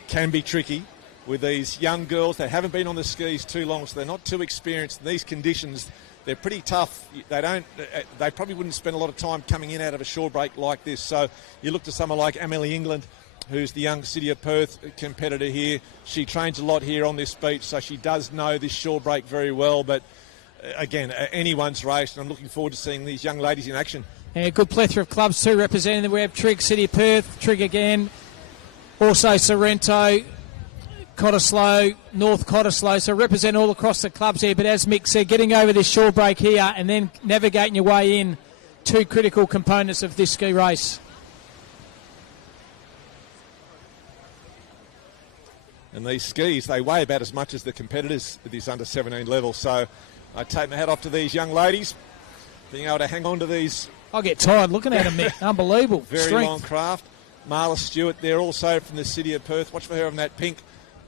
can be tricky with these young girls. They haven't been on the skis too long, so they're not too experienced. In these conditions, they're pretty tough. They probably wouldn't spend a lot of time coming in out of a shore break like this. So you look to someone like Emily England, who's the young City of Perth competitor here. She trains a lot here on this beach, so she does know this shore break very well. But again, anyone's race, and I'm looking forward to seeing these young ladies in action. Yeah, good plethora of clubs too representing them. We have Trig, City of Perth, Trig again, also Sorrento, Cottesloe, North Cottesloe, so represent all across the clubs here. But as Mick said, getting over this shore break here and then navigating your way in, 2 critical components of this ski race. And these skis, they weigh about as much as the competitors at this under-17 level. So I take my hat off to these young ladies, being able to hang on to these. I get tired looking at them, Mick. Unbelievable. Very strength. long craft. Marla Stewart there also from the City of Perth. Watch for her on that pink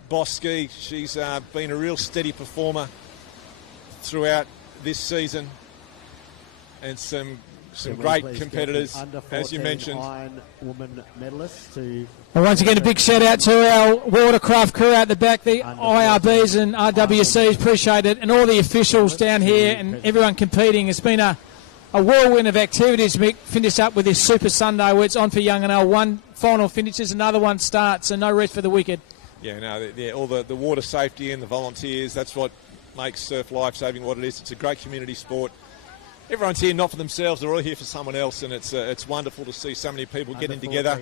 Boss ski. She's been a real steady performer throughout this season. And some great competitors, as you mentioned. Iron woman medalists to. And once again, a big shout out to our watercraft crew out the back, the IRBs and RWCs, appreciate it, and all the officials down here and everyone competing. It's been a whirlwind of activities, Mick. Finish up with this Super Sunday where it's on for young and old. One final finishes, another one starts, and no rest for the wicked. Yeah, no, all the water safety and the volunteers, that's what makes surf life-saving what it is. It's a great community sport. Everyone's here not for themselves, they're all here for someone else, and it's wonderful to see so many people getting together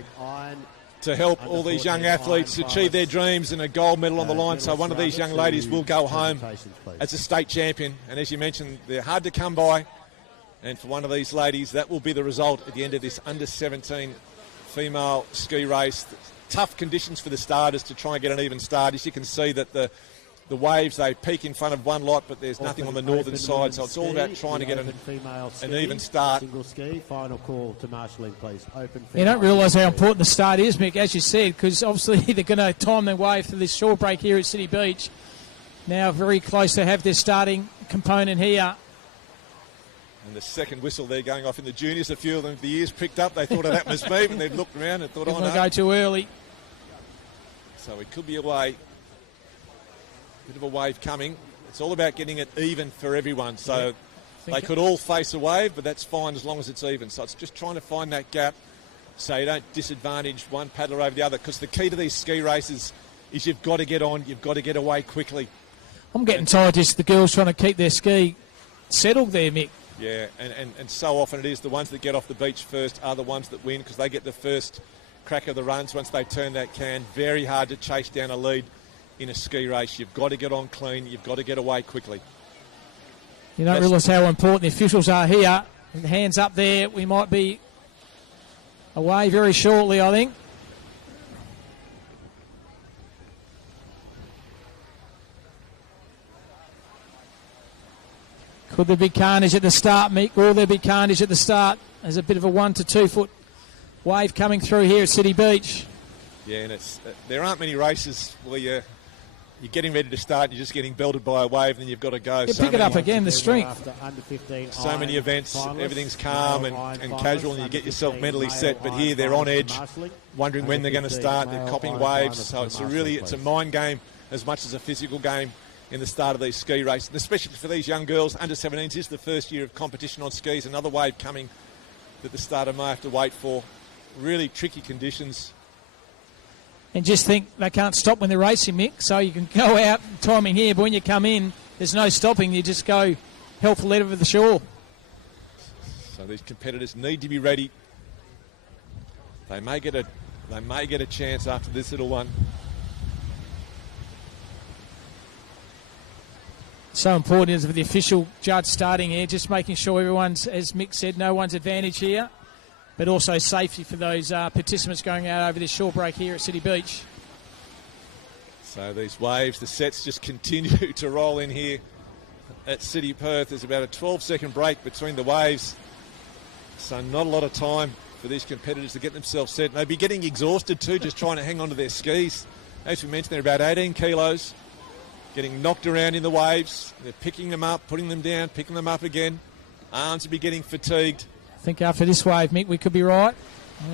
to help all these young athletes achieve their dreams and a gold medal on the line. So one of these young ladies will go home as a state champion, and as you mentioned, they're hard to come by, and for one of these ladies, that will be the result at the end of this under-17 female ski race. Tough conditions for the starters to try and get an even start. As you can see that the waves, they peak in front of one lot, but there's nothing on the northern side, so it's all about trying to get an even start. Single ski, final call to marshalling, please. You don't realise how important the start is, Mick, as you said, because obviously they're going to time their way for this short break here at City Beach. Now very close to have their starting component here. And the second whistle they're going off in the juniors, a few of them, the ears pricked up, they thought, oh, that must be, and they'd looked around and thought, oh, no. Go too early. So it could be a wave. Bit of a wave coming. It's all about getting it even for everyone. So they could all face a wave, but that's fine as long as it's even. So it's just trying to find that gap so you don't disadvantage one paddler over the other, because the key to these ski races is you've got to get on, you've got to get away quickly. I'm getting tired just the girls trying to keep their ski settled there, Mick. Yeah, and so often it is the ones that get off the beach first are the ones that win, because they get the first crack of the runs once they turn that can. Very hard to chase down a lead in a ski race. You've got to get on clean, you've got to get away quickly. You don't realise how important the officials are here. Hands up there, we might be away very shortly, I think. Could there be carnage at the start, Mick? Will there be carnage at the start? There's a bit of a 1 to 2 foot wave coming through here at City Beach. Yeah, and there aren't many races where you're getting ready to start, you're just getting belted by a wave, and then you've got to go. You pick it up again, the strength. So many events, everything's calm and casual, and you get yourself mentally set. But here they're on edge, wondering when they're going to start. They're copping waves, so it's a mind game as much as a physical game in the start of these ski races, and especially for these young girls. Under 17s is the first year of competition on skis. Another wave coming that the starter may have to wait for. Really tricky conditions. And just think they can't stop when they're racing, Mick, so you can go out timing here, but when you come in, there's no stopping. You just go hell for lead over the shore. So these competitors need to be ready. They may get a chance after this little one. So important is for the official judge starting here, just making sure everyone's, as Mick said, no one's advantage here, but also safety for those participants going out over this shore break here at City Beach. So these waves, the sets just continue to roll in here at City Perth. There's about a 12-second break between the waves, so not a lot of time for these competitors to get themselves set. And they'll be getting exhausted too, just trying to hang on to their skis. As we mentioned, they're about 18 kilos. Getting knocked around in the waves. They're picking them up, putting them down, picking them up again. Arms will be getting fatigued. I think after this wave, Mick, we could be right.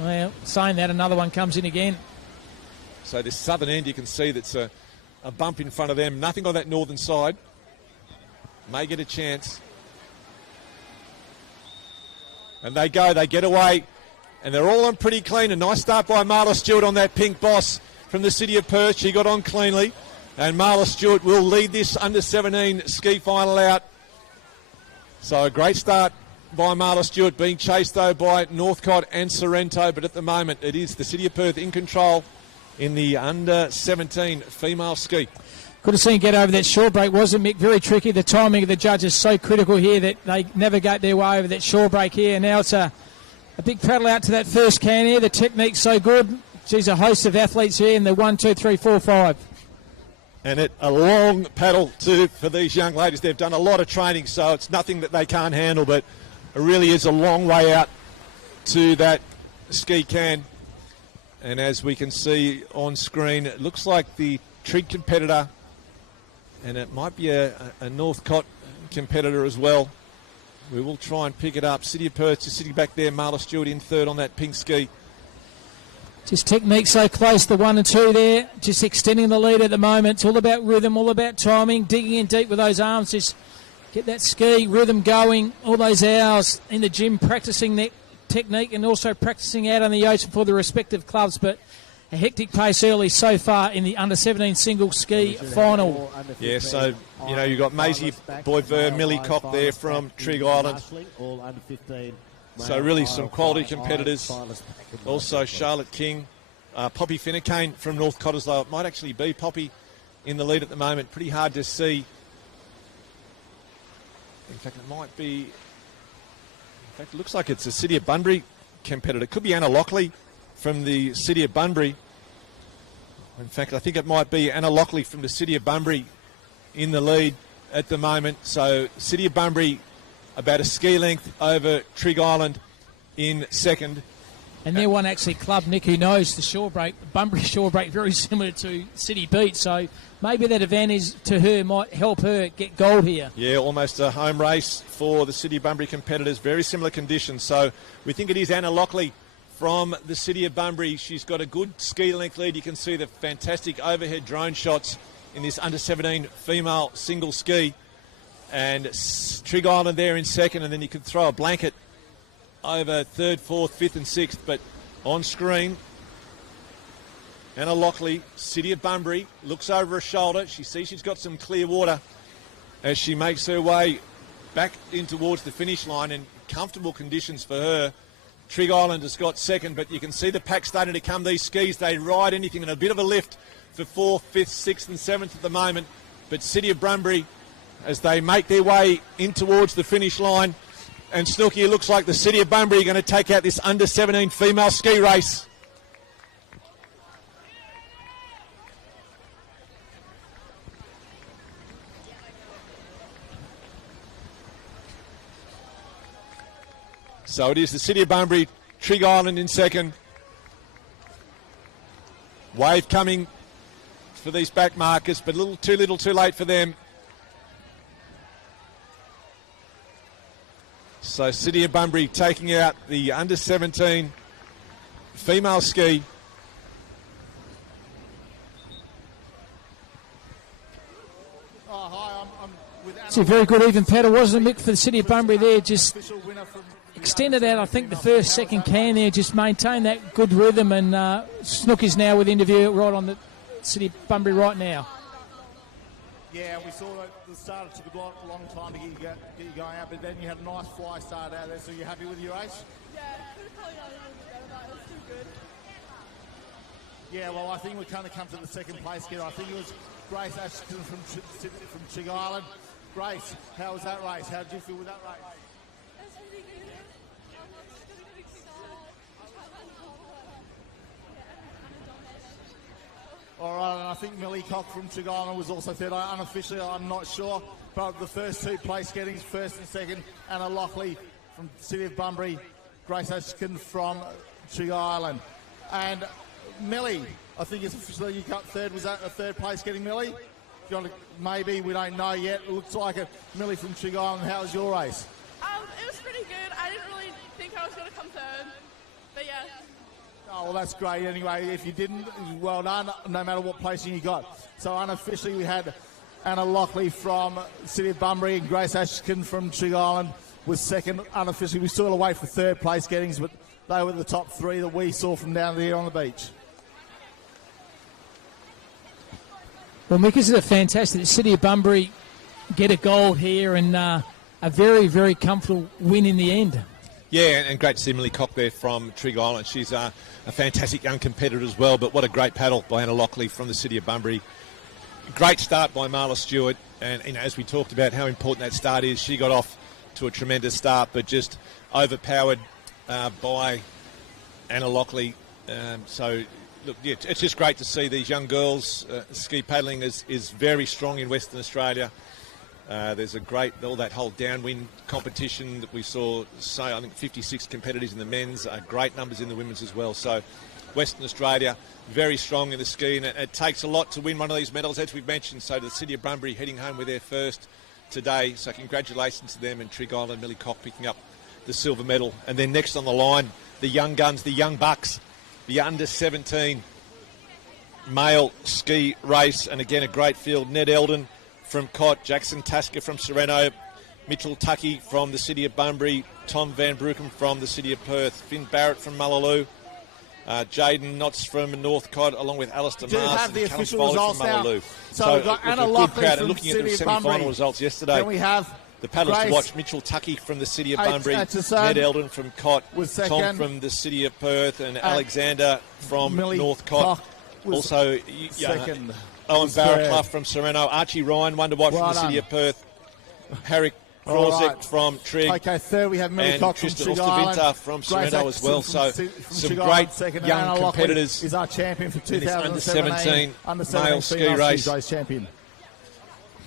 Well, saying that, another one comes in again. So this southern end, you can see that's a bump in front of them. Nothing on that northern side. May get a chance. And they go, they get away. And they're all on pretty clean. A nice start by Marla Stewart on that pink boss from the city of Perth. She got on cleanly. And Marla Stewart will lead this under-17 ski final out. So a great start by Marla Stewart, being chased though by Northcott and Sorrento. But at the moment, it is the City of Perth in control in the under-17 female ski. Could have seen get over that shore break, wasn't Mick? Very tricky. The timing of the judge is so critical here that they navigate their way over that shore break here. Now it's a big paddle out to that first can here. The technique's so good. She's a host of athletes here in the 1, 2, 3, 4, 5. And a long paddle too for these young ladies. They've done a lot of training, so it's nothing that they can't handle, but it really is a long way out to that ski can. And as we can see on screen, it looks like the Trig competitor, and it might be a Northcott competitor as well. We will try and pick it up. City of Perth just sitting back there. Marla Stewart in third on that pink ski. Just technique so close, the 1 and 2 there, just extending the lead at the moment. It's all about rhythm, all about timing, digging in deep with those arms, just get that ski rhythm going. All those hours in the gym practicing that technique and also practicing out on the ocean for the respective clubs. But a hectic pace early so far in the under-17 single ski final. Yeah, so, you know, you've got Maisie Boyver, Millie Copp there from Trig Island. So really some quality competitors. Also Charlotte King, Poppy Finnecane from Northcott, as though it might actually be Poppy in the lead at the moment. Pretty hard to see. In fact, it might be... In fact, it looks like it's a City of Bunbury competitor. It could be Anna Lockley from the City of Bunbury. In fact, I think it might be Anna Lockley from the City of Bunbury in the lead at the moment. So City of Bunbury about a ski length over Trig Island in second. And they're one actually club, Nick, who knows the shore break, Bunbury shore break, very similar to City Beach. So maybe that advantage to her might help her get gold here. Yeah, almost a home race for the City of Bunbury competitors. Very similar conditions. So we think it is Anna Lockley from the City of Bunbury. She's got a good ski length lead. You can see the fantastic overhead drone shots in this under-17 female single ski. And Trig Island there in second, and then you could throw a blanket over third, fourth, fifth and sixth. But on screen, Anna Lockley, City of Bunbury, looks over her shoulder. She sees she's got some clear water as she makes her way back in towards the finish line, and comfortable conditions for her. Trig Island has got second, but you can see the pack starting to come. These skis, they ride anything, and a bit of a lift for fourth, fifth, sixth and seventh at the moment. But City of Bunbury, as they make their way in towards the finish line. And Snooky, it looks like the City of Bunbury are going to take out this under-17 female ski race. So it is the City of Bunbury, Trig Island in second. Wave coming for these back markers, but a little too late for them. So City of Bunbury taking out the under-17 female ski. It's a very good even paddle, wasn't it, Mick, for the City of Bunbury there? Just extended out, I think, the first, second can there, just maintained that good rhythm, and Snook is now with interview right on the City of Bunbury right now. Yeah, we saw that the start it took a long time to get you going out, but then you had a nice fly start out there, so you're happy with your race? Yeah, could have probably done a little bit better, but it was too good. Yeah, well, I think we kind of come to the second place here. I think it was Grace Ashton from Trig Island. Grace, how was that race? How did you feel with that race? It was really good. All right, and I think Millie Cock from Trig Island was also third. Unofficially, I'm not sure, but the first two place gettings, first and second, Anna Lockley from City of Bunbury, Grace Ashton from Trig Island. And Millie, I think it's officially you got third. Was that a third place getting, Millie? Maybe, we don't know yet. It looks like it. Millie from Trig Island, how was your race? It was pretty good. I didn't really think I was going to come third, but yeah. Oh, well, that's great. Anyway, if you didn't, well done, no matter what placing you got. So unofficially, we had Anna Lockley from City of Bunbury and Grace Ashkin from Trig Island was second. Unofficially, we still away for third place gettings, but they were the top three that we saw from down there on the beach. Well, Mick, this is a fantastic. The City of Bunbury get a gold here, and a very, very comfortable win in the end. Yeah, and great to see Millie Cock there from Trig Island. She's a fantastic young competitor as well, but what a great paddle by Anna Lockley from the City of Bunbury. Great start by Marla Stewart, and as we talked about how important that start is, she got off to a tremendous start, but just overpowered by Anna Lockley. So, look, yeah, it's just great to see these young girls. Ski paddling is very strong in Western Australia. There's all that whole downwind competition that we saw, I think 56 competitors in the men's, great numbers in the women's as well. So Western Australia, very strong in the ski, and it takes a lot to win one of these medals, as we've mentioned. So the City of Bunbury heading home with their first today. So congratulations to them, and Trig Island, Millie Cock picking up the silver medal. And then next on the line, the young guns, the young bucks, the under-17 male ski race. And again, a great field. Ned Eldon from Cott, Jackson Tasker from Sereno, Mitchell Tuckey from the City of Bunbury, Tom Van Brooken from the City of Perth, Finn Barrett from Mullaloo, Jaden Knotts from Northcott, along with Alistair Mars and Callum Foley from Mullaloo. So we've got Anna Lockley from looking at City the of semi-final Bunbury. results yesterday. Then we have the paddlers Grace to watch: Mitchell Tuckey from the City of Bunbury, Ned Eldon from Cott, Tom from the City of Perth, and Alexander from Northcott. Also, second. Owen Barraclough from Sereno, Archie Ryan, one to watch from the City of Perth, Harry Krawczyk from Trig, okay, third we have Millie and Cock from Tristan Trig Osterwinter Island. from Grace Sereno as well. So some great young competitors is our champion for in this under-17 male ski female race. Champion.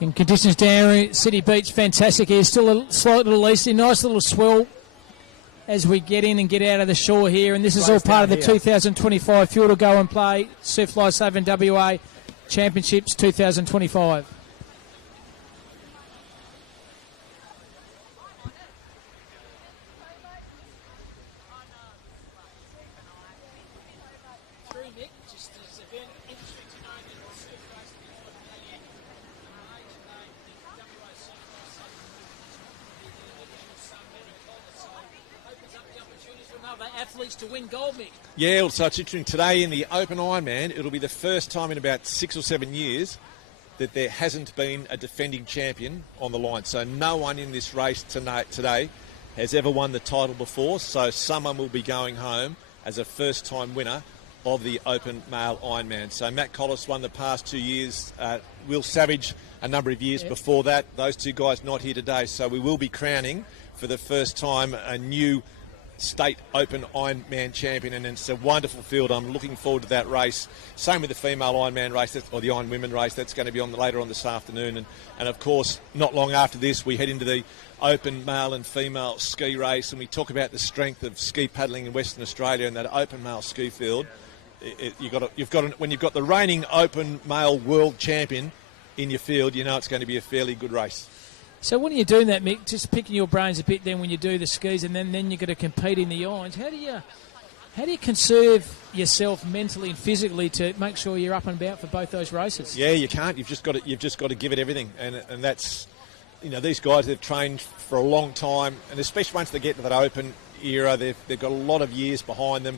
In conditions down, City Beach, fantastic here. Still a slight little easy, nice little swell as we get in and get out of the shore here. And this is all part of the 2025 Fuel to Go and Play Surf Life Saving WA Championships 2025. Athletes to win gold, Mick. Yeah, so it's interesting. Today in the Open Ironman, it'll be the first time in about 6 or 7 years that there hasn't been a defending champion on the line. So no one in this race today has ever won the title before. So someone will be going home as a first-time winner of the Open Male Ironman. So Matt Collis won the past 2 years. Will Savage a number of years before that. Those two guys not here today. So we will be crowning for the first time a new state open Ironman champion, and it's a wonderful field. I'm looking forward to that race. Same with the female Ironman race, or the Iron Women race. That's going to be on later on this afternoon. And of course, not long after this, we head into the open male and female ski race, and we talk about the strength of ski paddling in Western Australia and that open male ski field. When you've got the reigning open male world champion in your field, you know it's going to be a fairly good race. So when you're doing that, Mick, just picking your brains a bit then when you do the skis, and then you're going to compete in the irons, how do you conserve yourself mentally and physically to make sure you're up and about for both those races? Yeah, you can't. You've just got to give it everything, and that's, you know, these guys have trained for a long time, and especially once they get to that open era, they've got a lot of years behind them,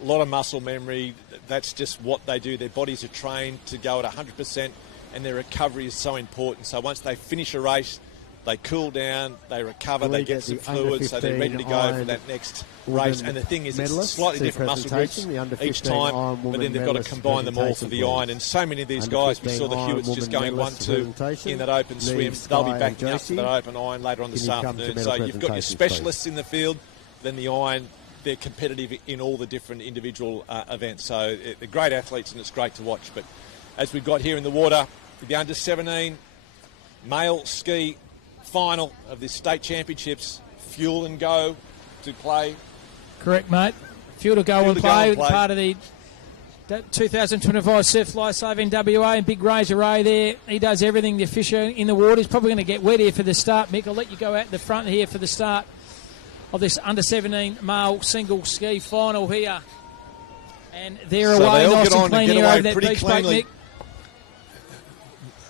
a lot of muscle memory. That's just what they do. Their bodies are trained to go at 100%, and their recovery is so important. So once they finish a race, they cool down, they recover, they get some fluids, so they're ready to go for that next race. And the thing is, it's slightly different muscle groups each time, but then they've got to combine them all for the iron. And so many of these guys, we saw the Hewitts just going 1-2 in that open swim. They'll be backing up to that open iron later on this afternoon. So you've got your specialists in the field, then the iron. They're competitive in all the different individual events. So they're great athletes, and it's great to watch. But as we've got here in the water, the under-17 male ski final of the state championships, fuel and go to play. Correct, mate. Fuel to go and play, part of the 2025 Surf Lifesaving WA, and big Razor Ray there. He does everything, the fisher in the water. He's probably going to get wet here for the start, Mick. I'll let you go out the front here for the start of this under-17 male single ski final here. And they're away nice and clean here over that beach break, Mick.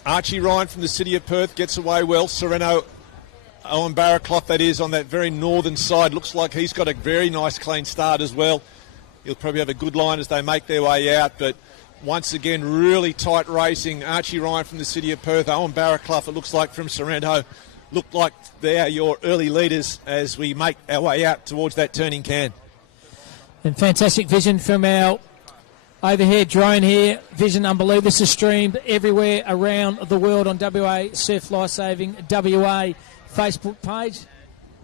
Archie Ryan from the city of Perth gets away well. Sereno Owen Barraclough, that is, on that very northern side. Looks like he's got a very nice clean start as well. He'll probably have a good line as they make their way out, but once again, really tight racing. Archie Ryan from the city of Perth, Owen Barraclough, it looks like, from Sorrento. Look like they are your early leaders as we make our way out towards that turning can. And fantastic vision from our overhead drone here. Vision unbelievable. This is streamed everywhere around the world on WA Surf Lifesaving WA Facebook page.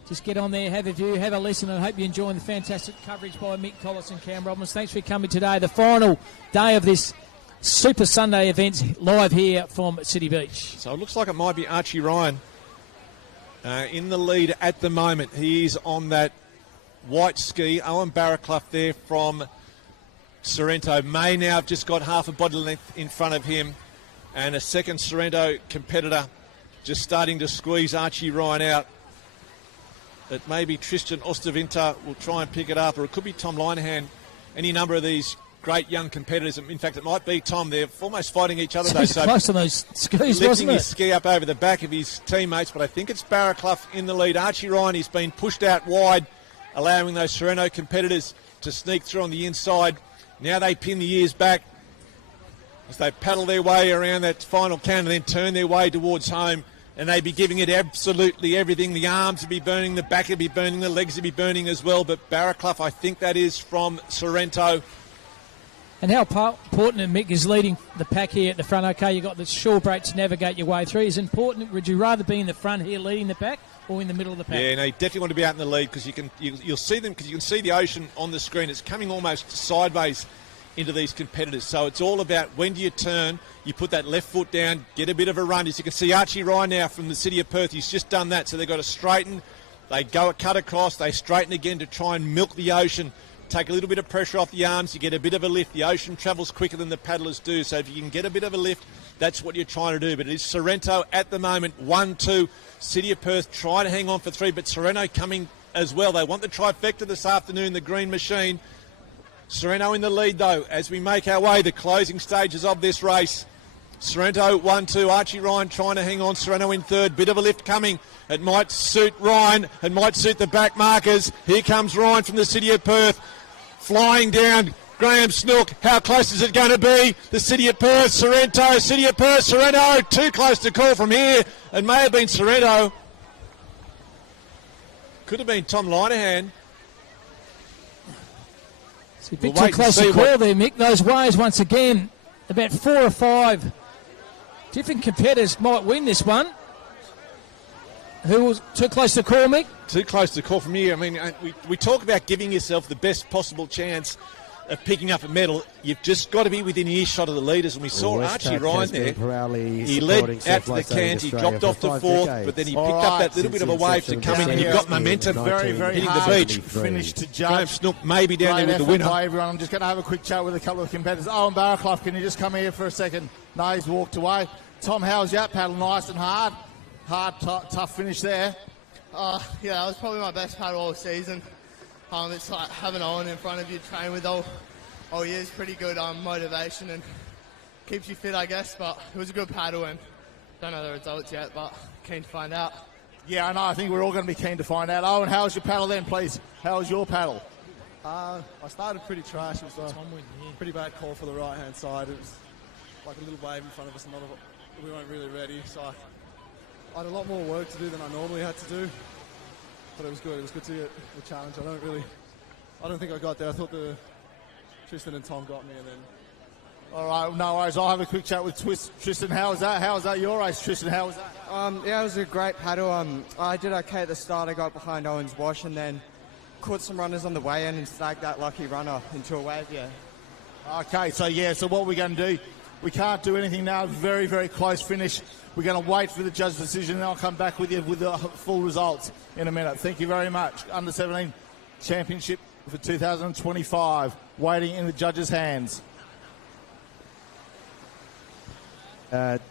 Just get on there, have a view, have a listen, and I hope you're enjoying the fantastic coverage by Mick Collis and Cam Robbins. Thanks for coming today. The final day of this Super Sunday event live here from City Beach. So it looks like it might be Archie Ryan in the lead at the moment. He is on that white ski. Owen Barraclough there from Sorrento may now have just got half a body length in front of him, and a second Sorrento competitor just starting to squeeze Archie Ryan out. It may be Tristan Ostavinta will try and pick it up, or it could be Tom Linehan. Any number of these great young competitors. In fact, it might be Tom. They're almost fighting each other. It's close on those skis, lifting his ski up over the back of his teammates, but I think it's Barraclough in the lead. Archie Ryan, he's been pushed out wide, allowing those Sorrento competitors to sneak through on the inside. Now they pin the ears back as they paddle their way around that final can and then turn their way towards home, and they be giving it absolutely everything. The arms will be burning, the back will be burning, the legs will be burning as well. But Barraclough, I think that is from Sorrento. And how important, Mick, is leading the pack here at the front. Okay, you've got the shore break to navigate your way through. Is it important? Would you rather be in the front here leading the pack or in the middle of the pack? Yeah, no, you definitely want to be out in the lead because you'll see them, because you can see the ocean on the screen. It's coming almost sideways into these competitors. So it's all about when do you turn, you put that left foot down, get a bit of a run. As you can see, Archie Ryan now from the city of Perth, he's just done that. So they've got to straighten. They go a cut across, they straighten again to try and milk the ocean. Take a little bit of pressure off the arms, you get a bit of a lift. The ocean travels quicker than the paddlers do, so if you can get a bit of a lift, that's what you're trying to do. But it is Sorrento at the moment, 1-2. City of Perth trying to hang on for 3, but Sorrento coming as well. They want the trifecta this afternoon, the green machine. Sorrento in the lead, though, as we make our way the closing stages of this race. Sorrento 1-2, Archie Ryan trying to hang on, Sorrento in third, bit of a lift coming. It might suit Ryan, it might suit the back markers. Here comes Ryan from the city of Perth. Flying down, Graham Snook. How close is it going to be? The city of Perth, Sorrento, city of Perth, Sorrento. Too close to call from here. It may have been Sorrento. Could have been Tom Linehan. It's a bit too close to call there, Mick. Those waves, once again, about 4 or 5 different competitors might win this one. Who was too close to call, Mick? Too close to call from you. I mean, we talk about giving yourself the best possible chance of picking up a medal. You've just got to be within earshot of the leaders. And we saw Archie Ryan there. He led out to the cans. He dropped off to fourth, but then he picked up that little bit of a wave to come in, and you've got momentum very hitting hard the beach. Finish to judge. Graham Snook maybe down there with the winner. By everyone. I'm just going to have a quick chat with a couple of competitors. Owen Barraclough, can you just come here for a second? No, he's walked away. Tom, how's that paddle? Nice and hard. Tough finish there. Yeah, that was probably my best paddle all season. It's like having Owen in front of you, train with all year is pretty good motivation and keeps you fit, I guess. But it was a good paddle, and don't know the results yet, but keen to find out. Yeah, I know. I think we're all going to be keen to find out. Owen, how was your paddle then, please? How was your paddle? I started pretty trash. It was a pretty bad call for the right-hand side. It was like a little wave in front of us, and we weren't really ready. So I had a lot more work to do than I normally had to do. But it was good. It was good to get the challenge. I don't think I got there. I thought Tristan and Tom got me, and then. All right, no worries. I'll have a quick chat with Tristan. How was that? How was that your race, Tristan? How was that? Yeah, it was a great paddle. I did okay at the start. I got behind Owen's wash and then caught some runners on the way in and snagged that lucky runner into a wave, yeah. Okay, so what we're going to do, we can't do anything now. Very, very close finish. We're going to wait for the judge's decision, and I'll come back with you with the full results in a minute. Thank you very much. Under-17 Championship for 2025, waiting in the judge's hands.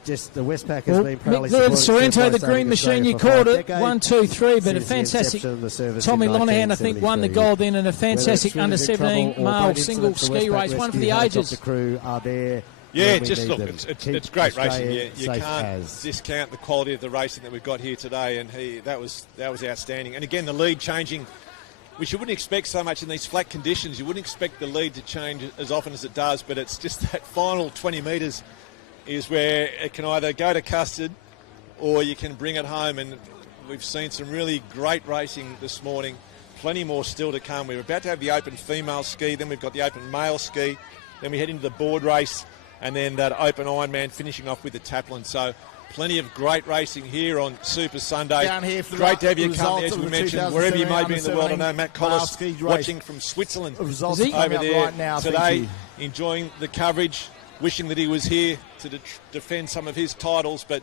Just the Westpac has been proudly Mick supporting Sorrento, the green machine, you called it 1, 2, 3, but a fantastic. Tommy Lonergan, I think, won the gold in, and a fantastic under-17 male single ski race, one for the ages. The crew are there. Yeah, just look, it's great racing. You can't discount the quality of the racing that we've got here today, and that was outstanding. And again, the lead changing, which you wouldn't expect so much in these flat conditions. You wouldn't expect the lead to change as often as it does, but it's just that final 20 metres is where it can either go to custard or you can bring it home. And we've seen some really great racing this morning. Plenty more still to come. We're about to have the open female ski, then we've got the open male ski, then we head into the board race, and then that open Ironman finishing off with the taplin. So plenty of great racing here on Super Sunday. Down here for great to have you company, as we mentioned, wherever you may be in the world. I know Matt Collis watching from Switzerland over there right now, today, enjoying the coverage, wishing that he was here to defend some of his titles. But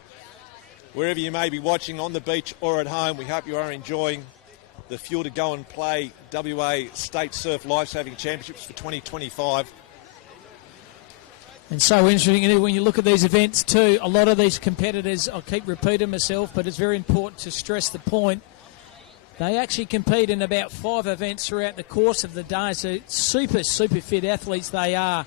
wherever you may be watching, on the beach or at home, we hope you are enjoying the Fuel to Go and Play WA State Surf Lifesaving Championships for 2025. And so interesting, when you look at these events too, a lot of these competitors, I'll keep repeating myself, but it's very important to stress the point, they actually compete in about 5 events throughout the course of the day, so super fit athletes they are.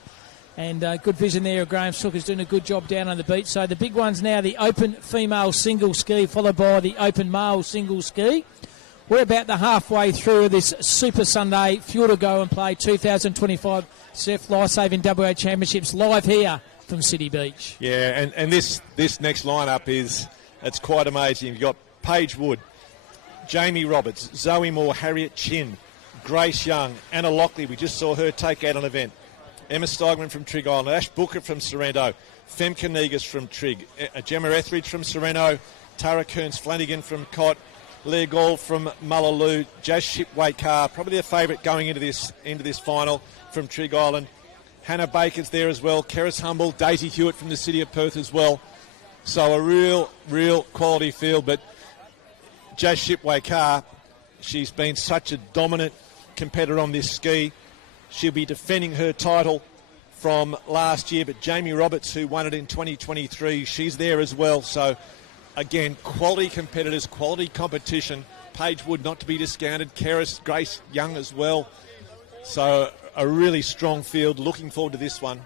And good vision there of Graham Snook is doing a good job down on the beach. So the big ones now, the open female single ski, followed by the open male single ski. We're about the halfway through this Super Sunday Fuel to Go and Play 2025 Surf Lifesaving WA Championships live here from City Beach. Yeah, and this next lineup it's quite amazing. You've got Paige Wood, Jamie Roberts, Zoe Moore, Harriet Chin, Grace Young, Anna Lockley. We just saw her take out an event. Emma Steigman from Trig Island, Ash Booker from Sorrento, Femke Negus from Trig, Gemma Etheridge from Sorrento, Tara Kearns-Flanagan from Cott, Leah Gall from Mullaloo, Jazz Shipway-Carr, probably a favourite going into this final from Trig Island. Hannah Baker's there as well, Keris Humble, Daisy Hewitt from the City of Perth as well. So a real quality field, but Jazz Shipway-Carr, she's been such a dominant competitor on this ski. She'll be defending her title from last year, but Jamie Roberts, who won it in 2023, she's there as well. So, again, quality competitors, quality competition. Paige Wood not to be discounted. Grace Young as well. So, a really strong field. Looking forward to this one.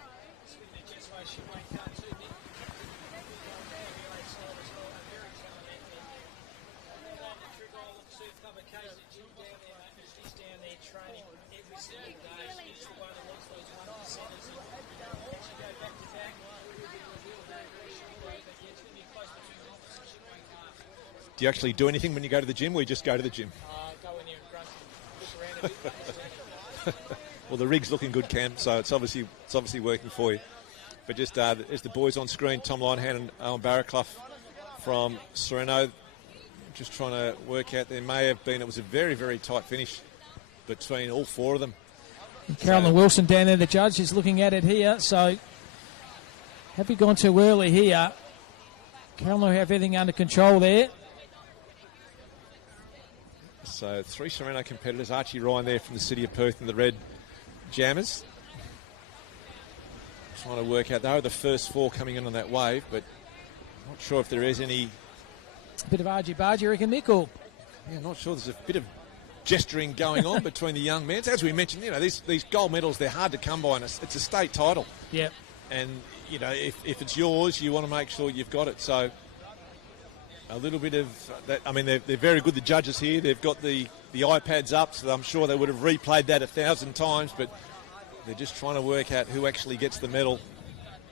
Do you actually do anything when you go to the gym, or you just go to the gym? Go in here and grunt, look around a bit. Well, the rig's looking good, Cam, so it's obviously working for you. But just as the boys on screen, Tom Linehan and Owen Barraclough from Sorrento, just trying to work out. There may have been, it was a very, very tight finish between all four of them. And Carolyn Wilson down there, the judge, is looking at it here. So, have we gone too early here? Carolyn will have everything under control there. So 3 Sereno competitors. Archie Ryan there from the City of Perth in the red jammers. Trying to work out, they were the first 4 coming in on that wave, but not sure if there is any... A bit of argy-bargy, you reckon, Mick? Or? Yeah, not sure. There's a bit of gesturing going on between the young men. As we mentioned, you know, these gold medals, they're hard to come by, and it's a state title. Yeah. And, you know, if it's yours, you want to make sure you've got it. So a little bit of that. I mean, they're very good, the judges here. They've got the iPads up, so I'm sure they would have replayed that 1,000 times, but they're just trying to work out who actually gets the medal.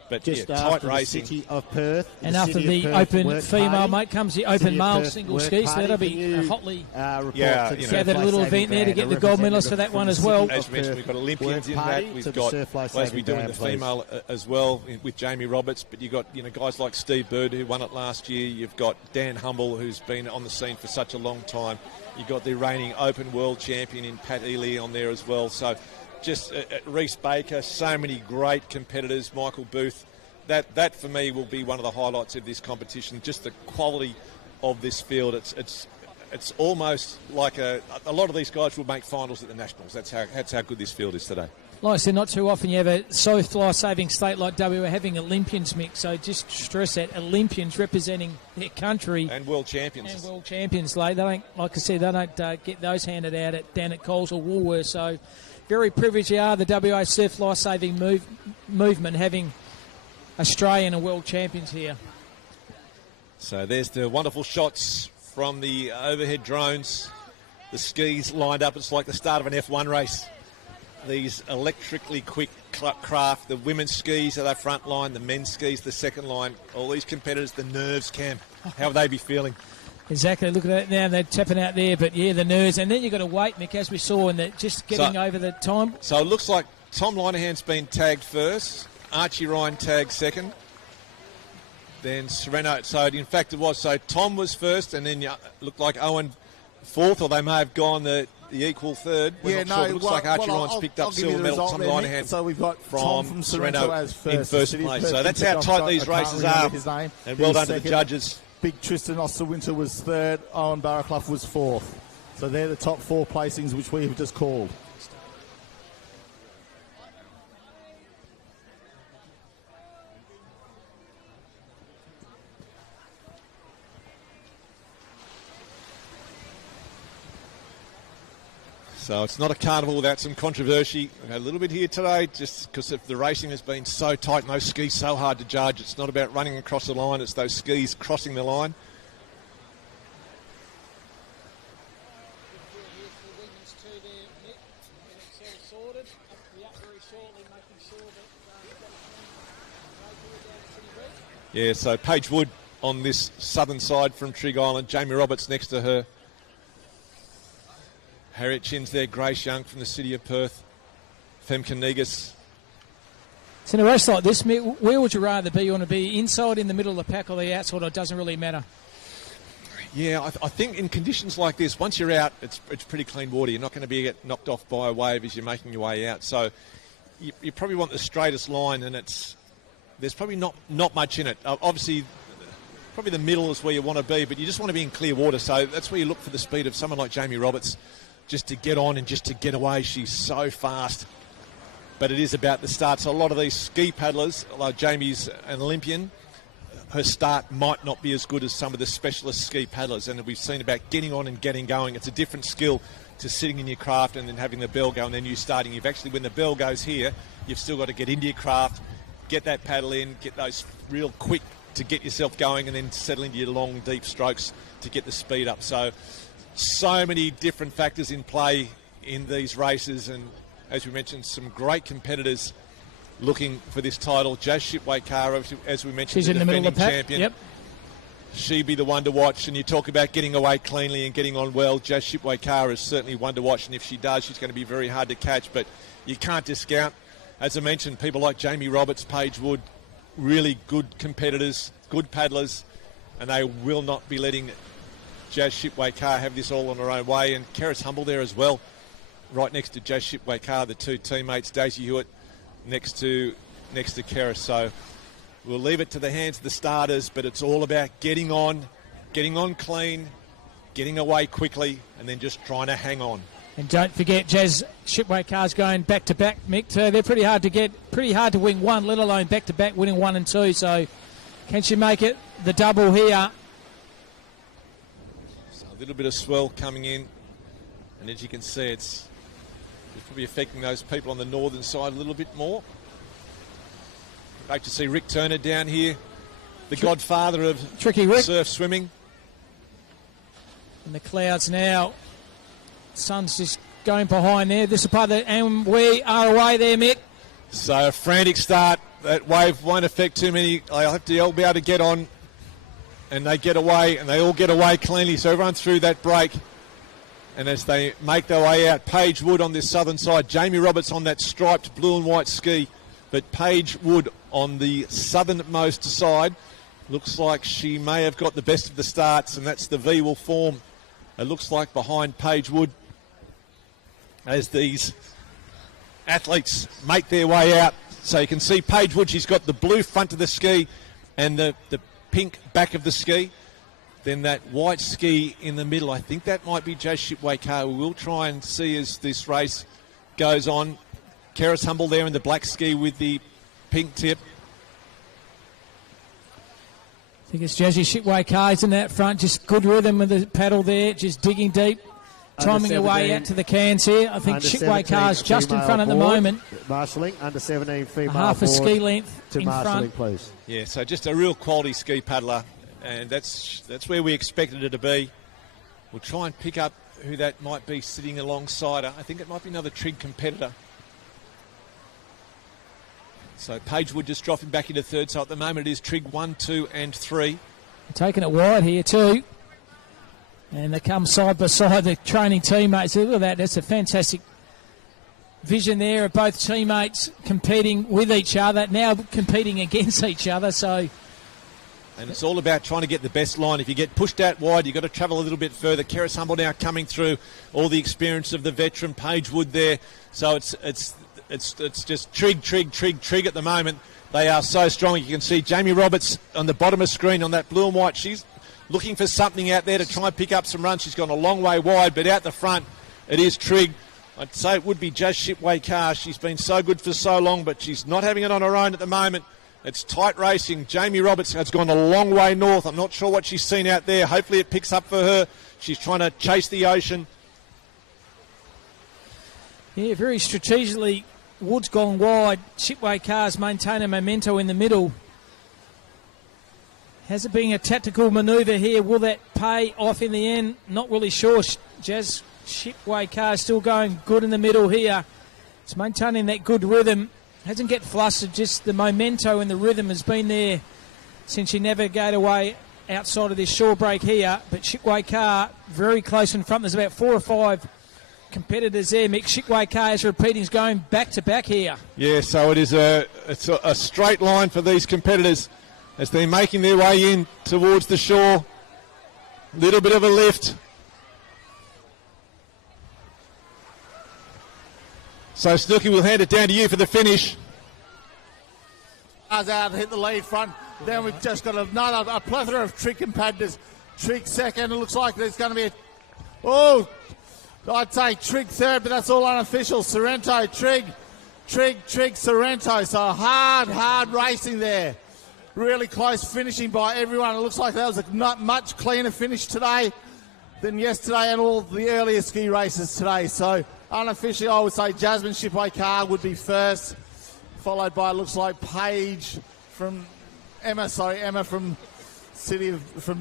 But just yeah, tight racing. The City of Perth. And after the open female, mate, comes the open male single ski. So that'll be hotly gathered a little event there to get the gold medals for that one as well. As mentioned, we've got Olympians in that. We've got, as we do in the female as well, with Jamie Roberts. But you've got, you know, guys like Steve Bird, who won it last year. You've got Dan Humble, who's been on the scene for such a long time. You've got the reigning open world champion in Pat Ely on there as well. So just Reece Baker, so many great competitors. Michael Booth, that for me will be one of the highlights of this competition. Just the quality of this field. It's almost like a lot of these guys will make finals at the Nationals. That's how good this field is today. Like I said, not too often you have a so fly-saving state like WA having Olympians mix. So just stress that Olympians representing their country and world champions. Like they don't, like I said, they don't get those handed out down at Coles or Woolworths. So very privileged you are, the WA surf fly-saving movement, having Australian and world champions here. So there's the wonderful shots from the overhead drones. The skis lined up. It's like the start of an F1 race. These electrically quick craft. The women's skis are the front line, the men's skis the second line. All these competitors, the nerves, Cam. How will they be feeling? Exactly. Look at that now. They're tapping out there, but yeah, the nerves. And then you've got to wait, Mick, as we saw, and just getting over the time. So it looks like Tom Linehan's been tagged first. Archie Ryan tagged second. Then Sereno. So in fact it was. So Tom was first, and then it looked like Owen fourth, or they may have gone the equal third. We're not sure. It looks like Archie Ryan's picked up silver medal. Tom Linehan. So we've got Tom from Sereno as first, in first place. So that's how tight these races are. And well done to the judges. Big Tristan Osterwinter was third. Owen Barraclough was fourth. So they're the top 4 placings which we have just called. So it's not a carnival without some controversy. A little bit here today, just because the racing has been so tight and those skis so hard to judge. It's not about running across the line, it's those skis crossing the line. Yeah, so Paige Wood on this southern side from Trig Island. Jamie Roberts next to her. Harriet Chin's there, Grace Young from the City of Perth, Femke Negus. So in a race like this, where would you rather be? You want to be inside, in the middle of the pack, or the outside, or it doesn't really matter? Yeah, I think in conditions like this, once you're out, it's pretty clean water. You're not going to be get knocked off by a wave as you're making your way out. So you probably want the straightest line, and there's probably not much in it. Obviously, probably the middle is where you want to be, but you just want to be in clear water. So that's where you look for the speed of someone like Jamie Roberts, just to get on and just to get away. She's so fast. But it is about the start. So a lot of these ski paddlers, like Jamie's an Olympian, her start might not be as good as some of the specialist ski paddlers. And we've seen about getting on and getting going. It's a different skill to sitting in your craft and then having the bell go and then you starting. You've actually, when the bell goes here, you've still got to get into your craft, get that paddle in, get those real quick to get yourself going and then settle into your long, deep strokes to get the speed up. So many different factors in play in these races, and as we mentioned, some great competitors looking for this title. Jazz Shipway-Carr, as we mentioned, she's in the middle of the pack. Champion. Yep. She'd be the one to watch, and you talk about getting away cleanly and getting on well. Jazz Shipway-Carr is certainly one to watch, and if she does, she's going to be very hard to catch, but you can't discount, as I mentioned, people like Jamie Roberts, Paige Wood, really good competitors, good paddlers, and they will not be letting Jazz Shipway-Carr have this all on her own way, and Keris Humble there as well, right next to Jazz Shipway-Carr, the two teammates, Daisy Hewitt next to Keris. So we'll leave it to the hands of the starters, but it's all about getting on clean, getting away quickly, and then just trying to hang on. And don't forget, Jazz Shipway-Carr's going back-to-back, Mick, too. They're pretty hard to get, pretty hard to win one, let alone back-to-back, winning 1 and 2. So can she make it the double here? So a little bit of swell coming in, and as you can see, it's probably affecting those people on the northern side a little bit more. Great to see Rick Turner down here, the godfather of Tricky Rick. Surf swimming. In the clouds now. Sun's just going behind there. This is part of it, and we are away there, Mick. So a frantic start. That wave won't affect too many. They'll have to all be able to get on, and they get away, and they all get away cleanly. So everyone through that break. And as they make their way out, Paige Wood on this southern side, Jamie Roberts on that striped blue and white ski, but Paige Wood on the southernmost side. Looks like she may have got the best of the starts, and that's the V will form. It looks like behind Paige Wood as these athletes make their way out. So you can see Paige Wood, she's got the blue front of the ski and the pink back of the ski. Then that white ski in the middle. I think that might be Jazz Shipway-Carr. We will try and see as this race goes on. Keris Humble there in the black ski with the pink tip. I think it's Jazzy Shipway-Carr's in that front. Just good rhythm with the paddle there, just digging deep. Timing her way out to the cans here. I think Shipway-Carr's just in front at the moment. Marshalling, under 17 female half a ski length to in marshalling, front. please. Yeah, so just a real quality ski paddler, and that's where we expected her to be. We'll try and pick up who that might be sitting alongside her. I think it might be another Trig competitor. So Paige Wood just dropping back into third. So at the moment it is Trig 1, 2 and 3. Taking it wide here too. And they come side by side, the training teammates. Look at that, that's a fantastic vision there of both teammates competing with each other, now competing against each other. So, and it's all about trying to get the best line. If you get pushed out wide, you've got to travel a little bit further. Keris Humble now coming through, all the experience of the veteran Paige Wood there. So it's just trig at the moment. They are so strong. You can see Jamie Roberts on the bottom of the screen on that blue and white. She's looking for something out there to try and pick up some runs. She's gone a long way wide, but out the front it is Trig. I'd say it would be Jazz Shipway-Carr. She's been so good for so long, but she's not having it on her own at the moment. It's tight racing. Jamie Roberts has gone a long way north. I'm not sure what she's seen out there. Hopefully it picks up for her. She's trying to chase the ocean. Yeah, very strategically, Wood's gone wide. Shipway-Carr's maintaining momentum in the middle. Has it been a tactical manoeuvre here? Will that pay off in the end? Not really sure. Jazz Shipway-Carr still going good in the middle here. It's maintaining that good rhythm. Hasn't get flustered, just the memento and the rhythm has been there since she navigated away outside of this shore break here. But Shipway-Carr very close in front. There's about 4 or 5 competitors there. Mick Shipway-Carr, as repeating, is going back-to-back here. Yeah, so it's a straight line for these competitors as they're making their way in towards the shore. Little bit of a lift. So Snooky, we'll hand it down to you for the finish. Out to hit the lead front. Then we've just got a plethora of Trig competitors. Trig second. It looks like there's going to be I'd say Trig third, but that's all unofficial. Sorrento, Trig, Sorrento. So hard racing there. Really close finishing by everyone. It looks like that was a not much cleaner finish today than yesterday and all the earlier ski races today. So unofficially, I would say Jasmine Shipway-Carr would be first, followed by, looks like Emma from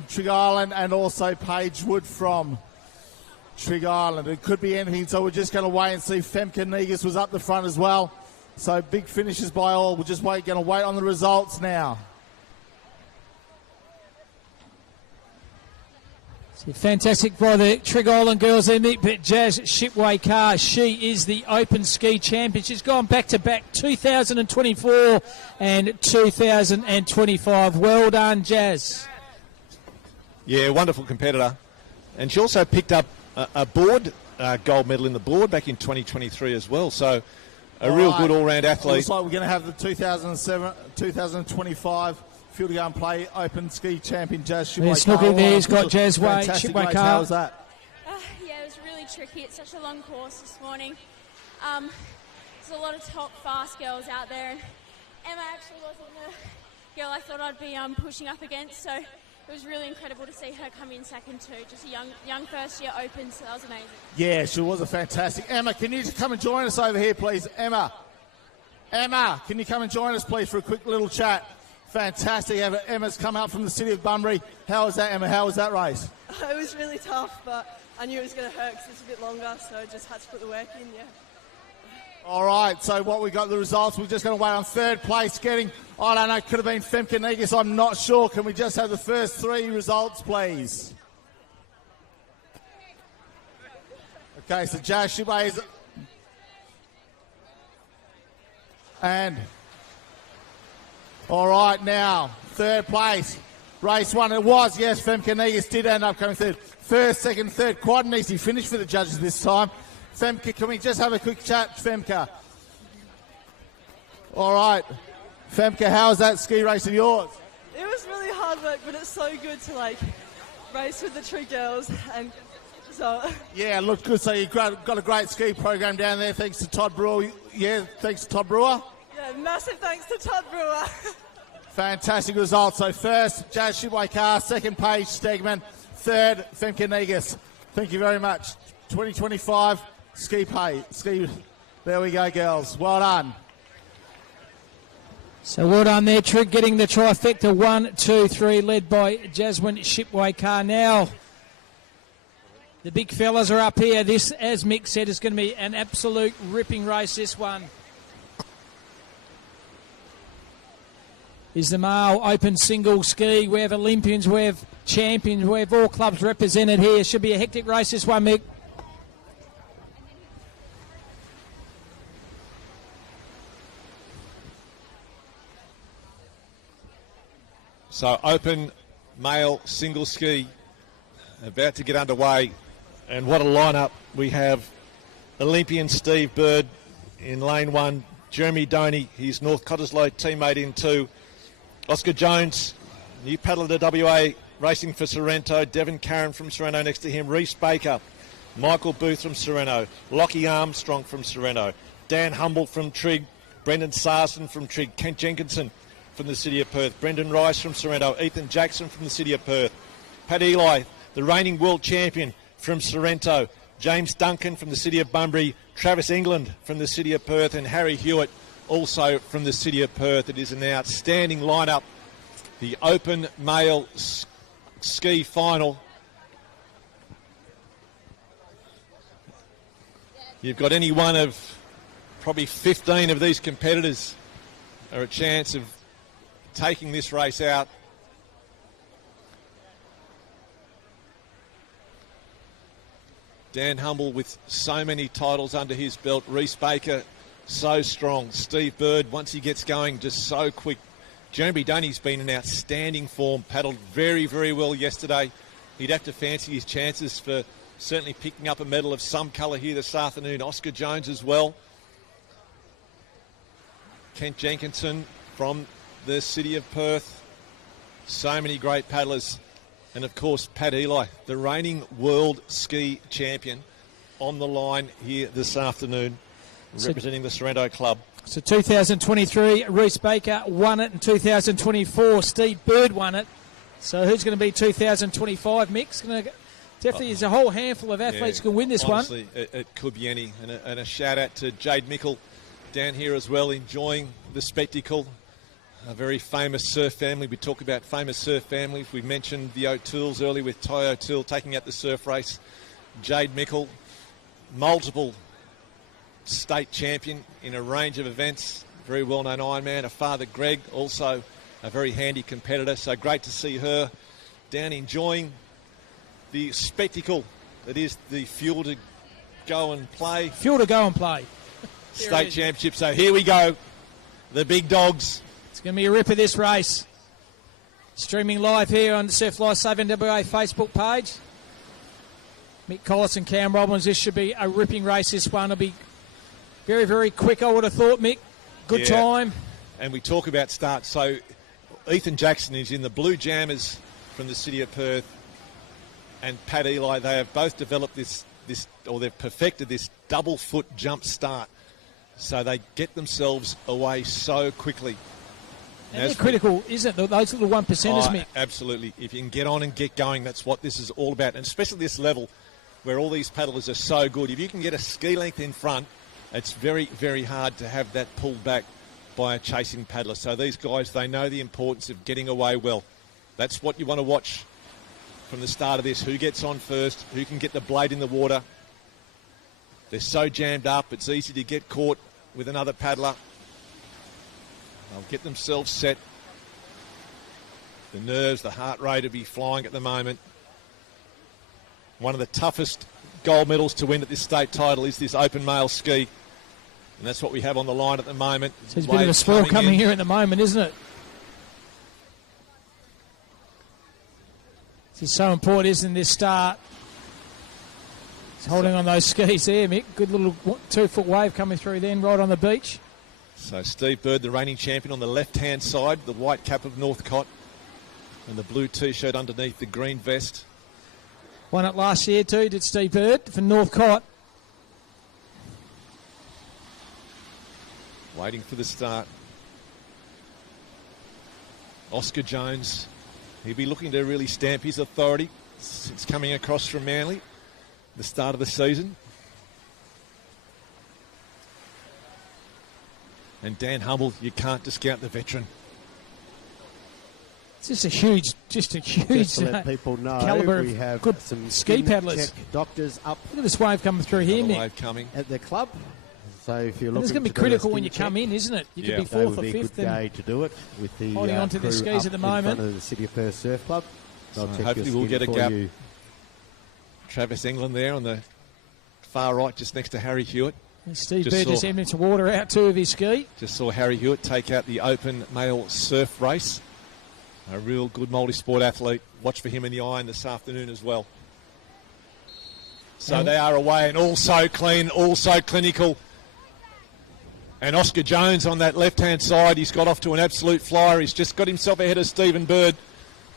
Trig Island, and also Paige Wood from Trig Island. It could be anything, so we're just going to wait and see. Femke Negus was up the front as well. So big finishes by all. We're just going to wait on the results now. Fantastic by the Trig Island girls there, Mick, but Jazz Shipway-Carr, she is the Open Ski Champion. She's gone back-to-back 2024 and 2025. Well done, Jazz. Yeah, wonderful competitor. And she also picked up a board gold medal in the board back in 2023 as well. So a real good all-round athlete. Looks like we're going to have the 2025 Field to Go and Play Open Ski Champion Jazz Shipway. Snooky there, he's got Jazz Shipway car. How was that? Yeah, it was really tricky. It's such a long course this morning. There's a lot of top fast girls out there. And Emma actually wasn't the girl I thought I'd be pushing up against, so it was really incredible to see her come in second too. Just a young first year Open, so that was amazing. Yeah, she was a fantastic. Emma, can you just come and join us over here, please? Emma, can you come and join us, please, for a quick little chat? Fantastic. Emma's come out from the city of Bunbury. How was that, Emma? How was that race? It was really tough, but I knew it was going to hurt because it's a bit longer, so I just had to put the work in, yeah. All right, so what we got the results, we're just going to wait on third place getting, I don't know, could have been Femke Negus, I'm not sure. Can we just have the first three results, please? Okay, so Jazz Shipway is... And... All right, now, third place. Race one, it was, yes, Femke Negus did end up coming third. First, second, third, quite an easy finish for the judges this time. Femke, can we just have a quick chat, Femke? All right. Femke, how was that ski race of yours? It was really hard work, but it's so good to, race with the true girls. And so... Yeah, it looked good. So you've got a great ski program down there, thanks to Todd Brewer. Yeah, thanks to Todd Brewer. Yeah, massive thanks to Todd Brewer. Fantastic results. So first, Jazz Shipway car. Second, Paige Stegman. Third, Femke Negus. Thank you very much. 2025 ski pay. There we go, girls. Well done. So well done there, Trig, getting the trifecta 1, 2, 3, led by Jasmine Shipway car. Now, the big fellas are up here. This, as Mick said, is going to be an absolute ripping race, this one. Is the male open single ski. We have Olympians, we have champions, we have all clubs represented here. Should be a hectic race, this one, Mick. So open male single ski about to get underway, and what a lineup we have. Olympian Steve Bird in lane one, Jeremy Doney, his North Cottesloe teammate in two, Oscar Jones, new paddler to WA, racing for Sorrento, Devon Carron from Sorrento next to him, Reece Baker, Michael Booth from Sorrento, Lockie Armstrong from Sorrento, Dan Humble from Trigg, Brendan Sarson from Trigg, Kent Jenkinson from the City of Perth, Brendan Rice from Sorrento, Ethan Jackson from the City of Perth, Pat Eli, the reigning world champion from Sorrento, James Duncan from the City of Bunbury, Travis England from the City of Perth, and Harry Hewitt also from the City of Perth. It is an outstanding lineup. The open male ski final. You've got any one of probably 15 of these competitors are a chance of taking this race out. Dan Humble with so many titles under his belt. Reece Baker, so strong. Steve Bird, once he gets going, just so quick. Jeremy Doney's been in outstanding form, paddled very, very well yesterday. He'd have to fancy his chances for certainly picking up a medal of some colour here this afternoon. Oscar Jones as well. Kent Jenkinson from the City of Perth. So many great paddlers. And, of course, Pat Eli, the reigning world ski champion, on the line here this afternoon, representing the Sorrento Club. So 2023, Reece Baker won it. In 2024, Steve Bird won it. So who's going to be 2025, Mick? Definitely, there's a whole handful of athletes who can win this honestly, one. It could be any. And a shout-out to Jade Mickle down here as well, enjoying the spectacle. A very famous surf family. We talk about famous surf families. We mentioned the O'Tooles earlier with Ty O'Toole taking out the surf race. Jade Mickle, multiple state champion in a range of events. Very well-known Ironman. Her father, Greg, also a very handy competitor. So great to see her down enjoying the spectacle that is the Fuel to Go and Play. Fuel to Go and Play. State Championship. So here we go. The big dogs. It's going to be a ripper, this race. Streaming live here on the Surf Life Saving WA Facebook page. Mick Collis and Cam Robbins, this should be a ripping race. This one will be very, very quick, I would have thought, Mick. Good time. And we talk about start. So Ethan Jackson is in the blue jammers from the city of Perth, and Pat Eli, they have both developed this, or they've perfected this double foot jump start. So they get themselves away so quickly. And they're critical, isn't it? Those little 1%ers, Mick. Absolutely. If you can get on and get going, that's what this is all about. And especially this level where all these paddlers are so good. If you can get a ski length in front, it's very, very hard to have that pulled back by a chasing paddler. So these guys, they know the importance of getting away well. That's what you want to watch from the start of this. Who gets on first? Who can get the blade in the water? They're so jammed up, it's easy to get caught with another paddler. They'll get themselves set. The nerves, the heart rate will be flying at the moment. One of the toughest gold medals to win at this state title is this open male ski. And that's what we have on the line at the moment. So there's a bit of a swell coming here at the moment, isn't it? This is so important, isn't this start? He's holding on those skis there, Mick. Good little 2-foot wave coming through then, right on the beach. So Steve Bird, the reigning champion, on the left-hand side, the white cap of Northcott, and the blue T-shirt underneath the green vest. Won it last year too, did Steve Bird for Northcott. Waiting for the start. Oscar Jones, he'll be looking to really stamp his authority since coming across from Manly, the start of the season. And Dan Humble, you can't discount the veteran. It's just a huge Just to let people know, caliber we have good some ski paddlers. tech doctors up. Look at this wave coming through here, Mick. Wave coming At the club. So if you're And looking, it's going to be critical when you come in, isn't it? You could be fourth or fifth. That would be a good day to do it with the holding onto the crew skis up at the moment. in front of the City of Perth Surf Club. So They'll check hopefully your we'll get a skin gap. for you. Travis England there on the far right, just next to Harry Hewitt. And Steve Bird just emptying some water out too of his ski. Just saw Harry Hewitt take out the open male surf race. A real good multi-sport athlete. Watch for him in the iron this afternoon as well. So they are away and also clean, also clinical. And Oscar Jones on that left-hand side, he's got off to an absolute flyer. He's just got himself ahead of Stephen Bird.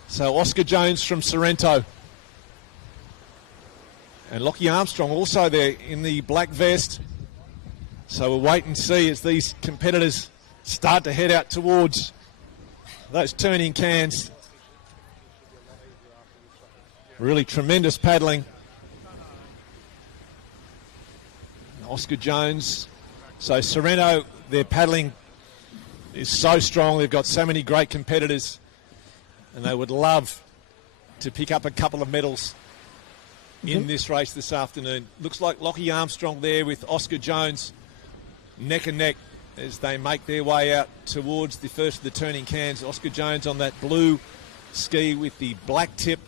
So Oscar Jones from Sorrento. And Lockie Armstrong also there in the black vest. So we'll wait and see as these competitors start to head out towards those turning cans. Really tremendous paddling. Oscar Jones. So Sorrento, their paddling is so strong. They've got so many great competitors, and they would love to pick up a couple of medals in this race this afternoon. Looks like Lockie Armstrong there with Oscar Jones neck and neck as they make their way out towards the first of the turning cans. Oscar Jones on that blue ski with the black tip.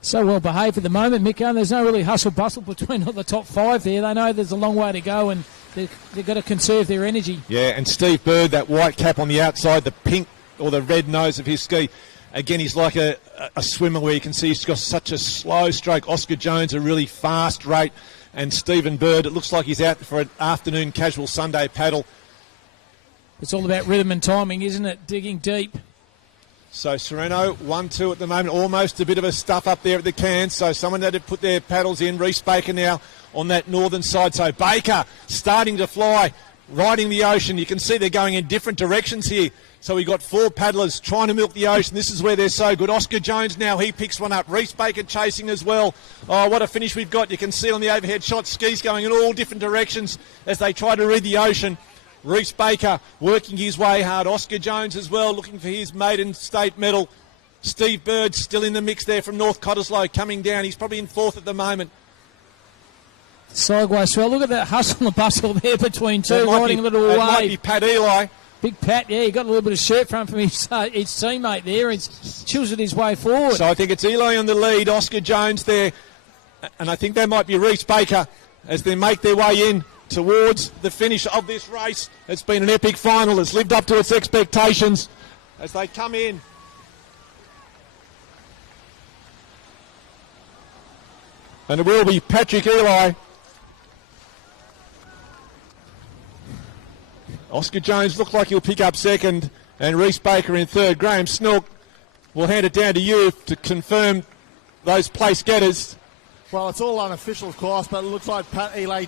So well behaved at the moment, Mick. There's no really hustle-bustle between the top five there. They know there's a long way to go and they've got to conserve their energy. Yeah, and Steve Bird, that white cap on the outside, the pink or the red nose of his ski. Again, he's like a swimmer where you can see he's got such a slow stroke. Oscar Jones, a really fast rate. And Stephen Bird, it looks like he's out for an afternoon casual Sunday paddle. It's all about rhythm and timing, isn't it? Digging deep. So Sorrento, 1-2 at the moment, almost a bit of a stuff up there at the can. So someone had to put their paddles in. Reece Baker now on that northern side. So Baker starting to fly, riding the ocean. You can see they're going in different directions here. So we've got four paddlers trying to milk the ocean. This is where they're so good. Oscar Jones now, he picks one up. Reece Baker chasing as well. Oh, what a finish we've got. You can see on the overhead shot, skis going in all different directions as they try to read the ocean. Reece Baker working his way hard. Oscar Jones as well, looking for his maiden state medal. Steve Bird still in the mix there from North Cottesloe coming down. He's probably in fourth at the moment. Sideways swell. Look at that hustle and bustle there between two, riding a little wave. That might be Pat Eli. Big Pat, yeah, he got a little bit of shirt front from his teammate there. He's chiseled his way forward. So I think it's Eli on the lead, Oscar Jones there. And I think that might be Reece Baker as they make their way in towards the finish of this race. It's been an epic final. It's lived up to its expectations as they come in. And it will be Patrick Eli. Oscar Jones looked like he'll pick up second, and Reece Baker in third. Graham Snook, we'll hand it down to you to confirm those place getters. Well, it's all unofficial, of course, but it looks like Pat Eli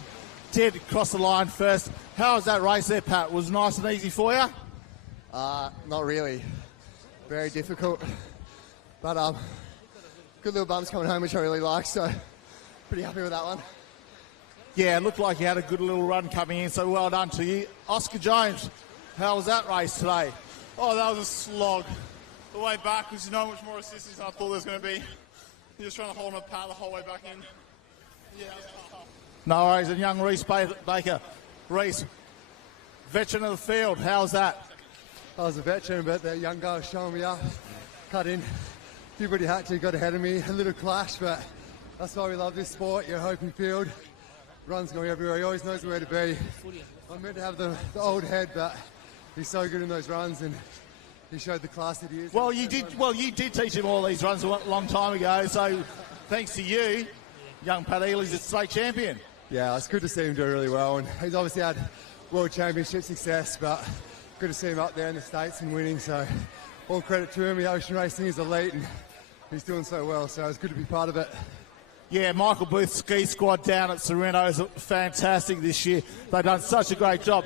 did cross the line first. How was that race there, Pat? Was it nice and easy for you? Not really. Very difficult. But good little bumps coming home, which I really like, so pretty happy with that one. Yeah, it looked like you had a good little run coming in, so well done to you. Oscar Jones, how was that race today? Oh, that was a slog. The way back was not much more assistance than I thought there was going to be. You're just trying to hold my pat the whole way back in. Yeah, that was tough. No worries, and young Reece Baker. Reece, veteran of the field, how's that? I was a veteran, but that young guy was showing me up. Cut in. Did what he had to, got ahead of me. A little clash, but that's why we love this sport. You're open field. Runs going everywhere. He always knows where to be. I'm meant to have the old head, but he's so good in those runs, and he showed the class that he is. Well, you did teach him all these runs a long time ago, so thanks to you, young Pat Eli's a state champion. Yeah, it's good to see him do really well, and he's obviously had world championship success, but good to see him up there in the States and winning, so all credit to him. The ocean racing is elite, and he's doing so well, so it's good to be part of it. Yeah, Michael Booth's ski squad down at Sorrento is fantastic this year. They've done such a great job.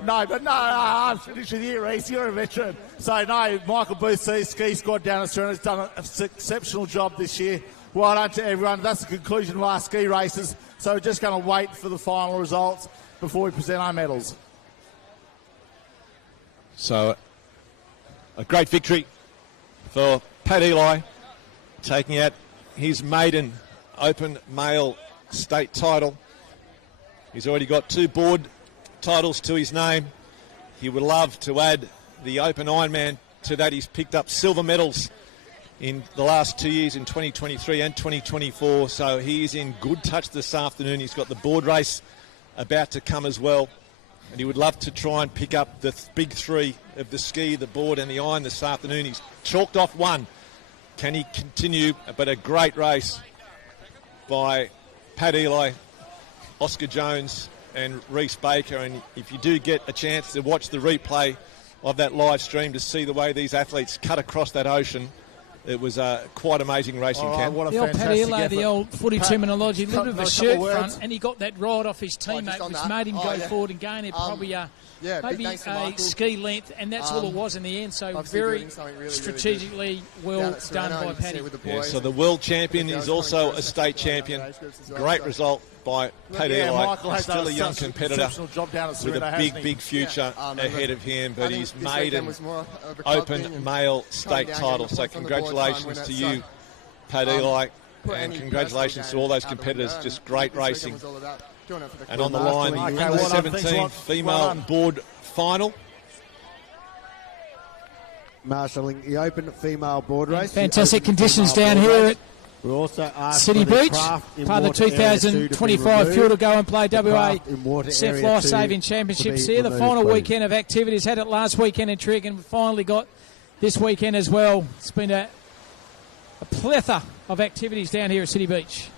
I'm finished with you, Reece. You're a veteran. So, no, Michael Booth's ski squad down at Sorrento has done an exceptional job this year. Well done to everyone. That's the conclusion of our ski races. So we're just going to wait for the final results before we present our medals. So, a great victory for Pat Eli, taking out his maiden open male state title. He's already got 2 board titles to his name. He would love to add the open Ironman to that. He's picked up silver medals in the last 2 years, in 2023 and 2024, so he is in good touch this afternoon. He's got the board race about to come as well, and he would love to try and pick up the big 3 of the ski, the board and the iron this afternoon. He's chalked off 1. Can he continue? But a great race by Pat Eli, Oscar Jones and Reece Baker, and if you do get a chance to watch the replay of that live stream to see the way these athletes cut across that ocean, it was quite amazing racing, Cam. The old Pat Eli, the old footy terminology, a little bit of a shirt front, and he got that ride off his teammate, which made him go forward and gain it probably maybe a ski length, and that's all it was in the end. So very strategically well done by Paddy. Yeah, so the world champion is also a state champion. Great result by Pat Eli. Still a young competitor with a big future ahead of him, but he's made an open male state title. So congratulations to you, Pat Eli, and congratulations to all those competitors. Just great racing. And on the line, the under-17 female board final. Marshalling the open female board race. Fantastic conditions down here at City Beach. Part of the 2025 Fuel to Go and Play WA Surf Life Saving Championships here. The final weekend of activities. Had it last weekend in Trig and finally got this weekend as well. It's been a plethora of activities down here at City Beach.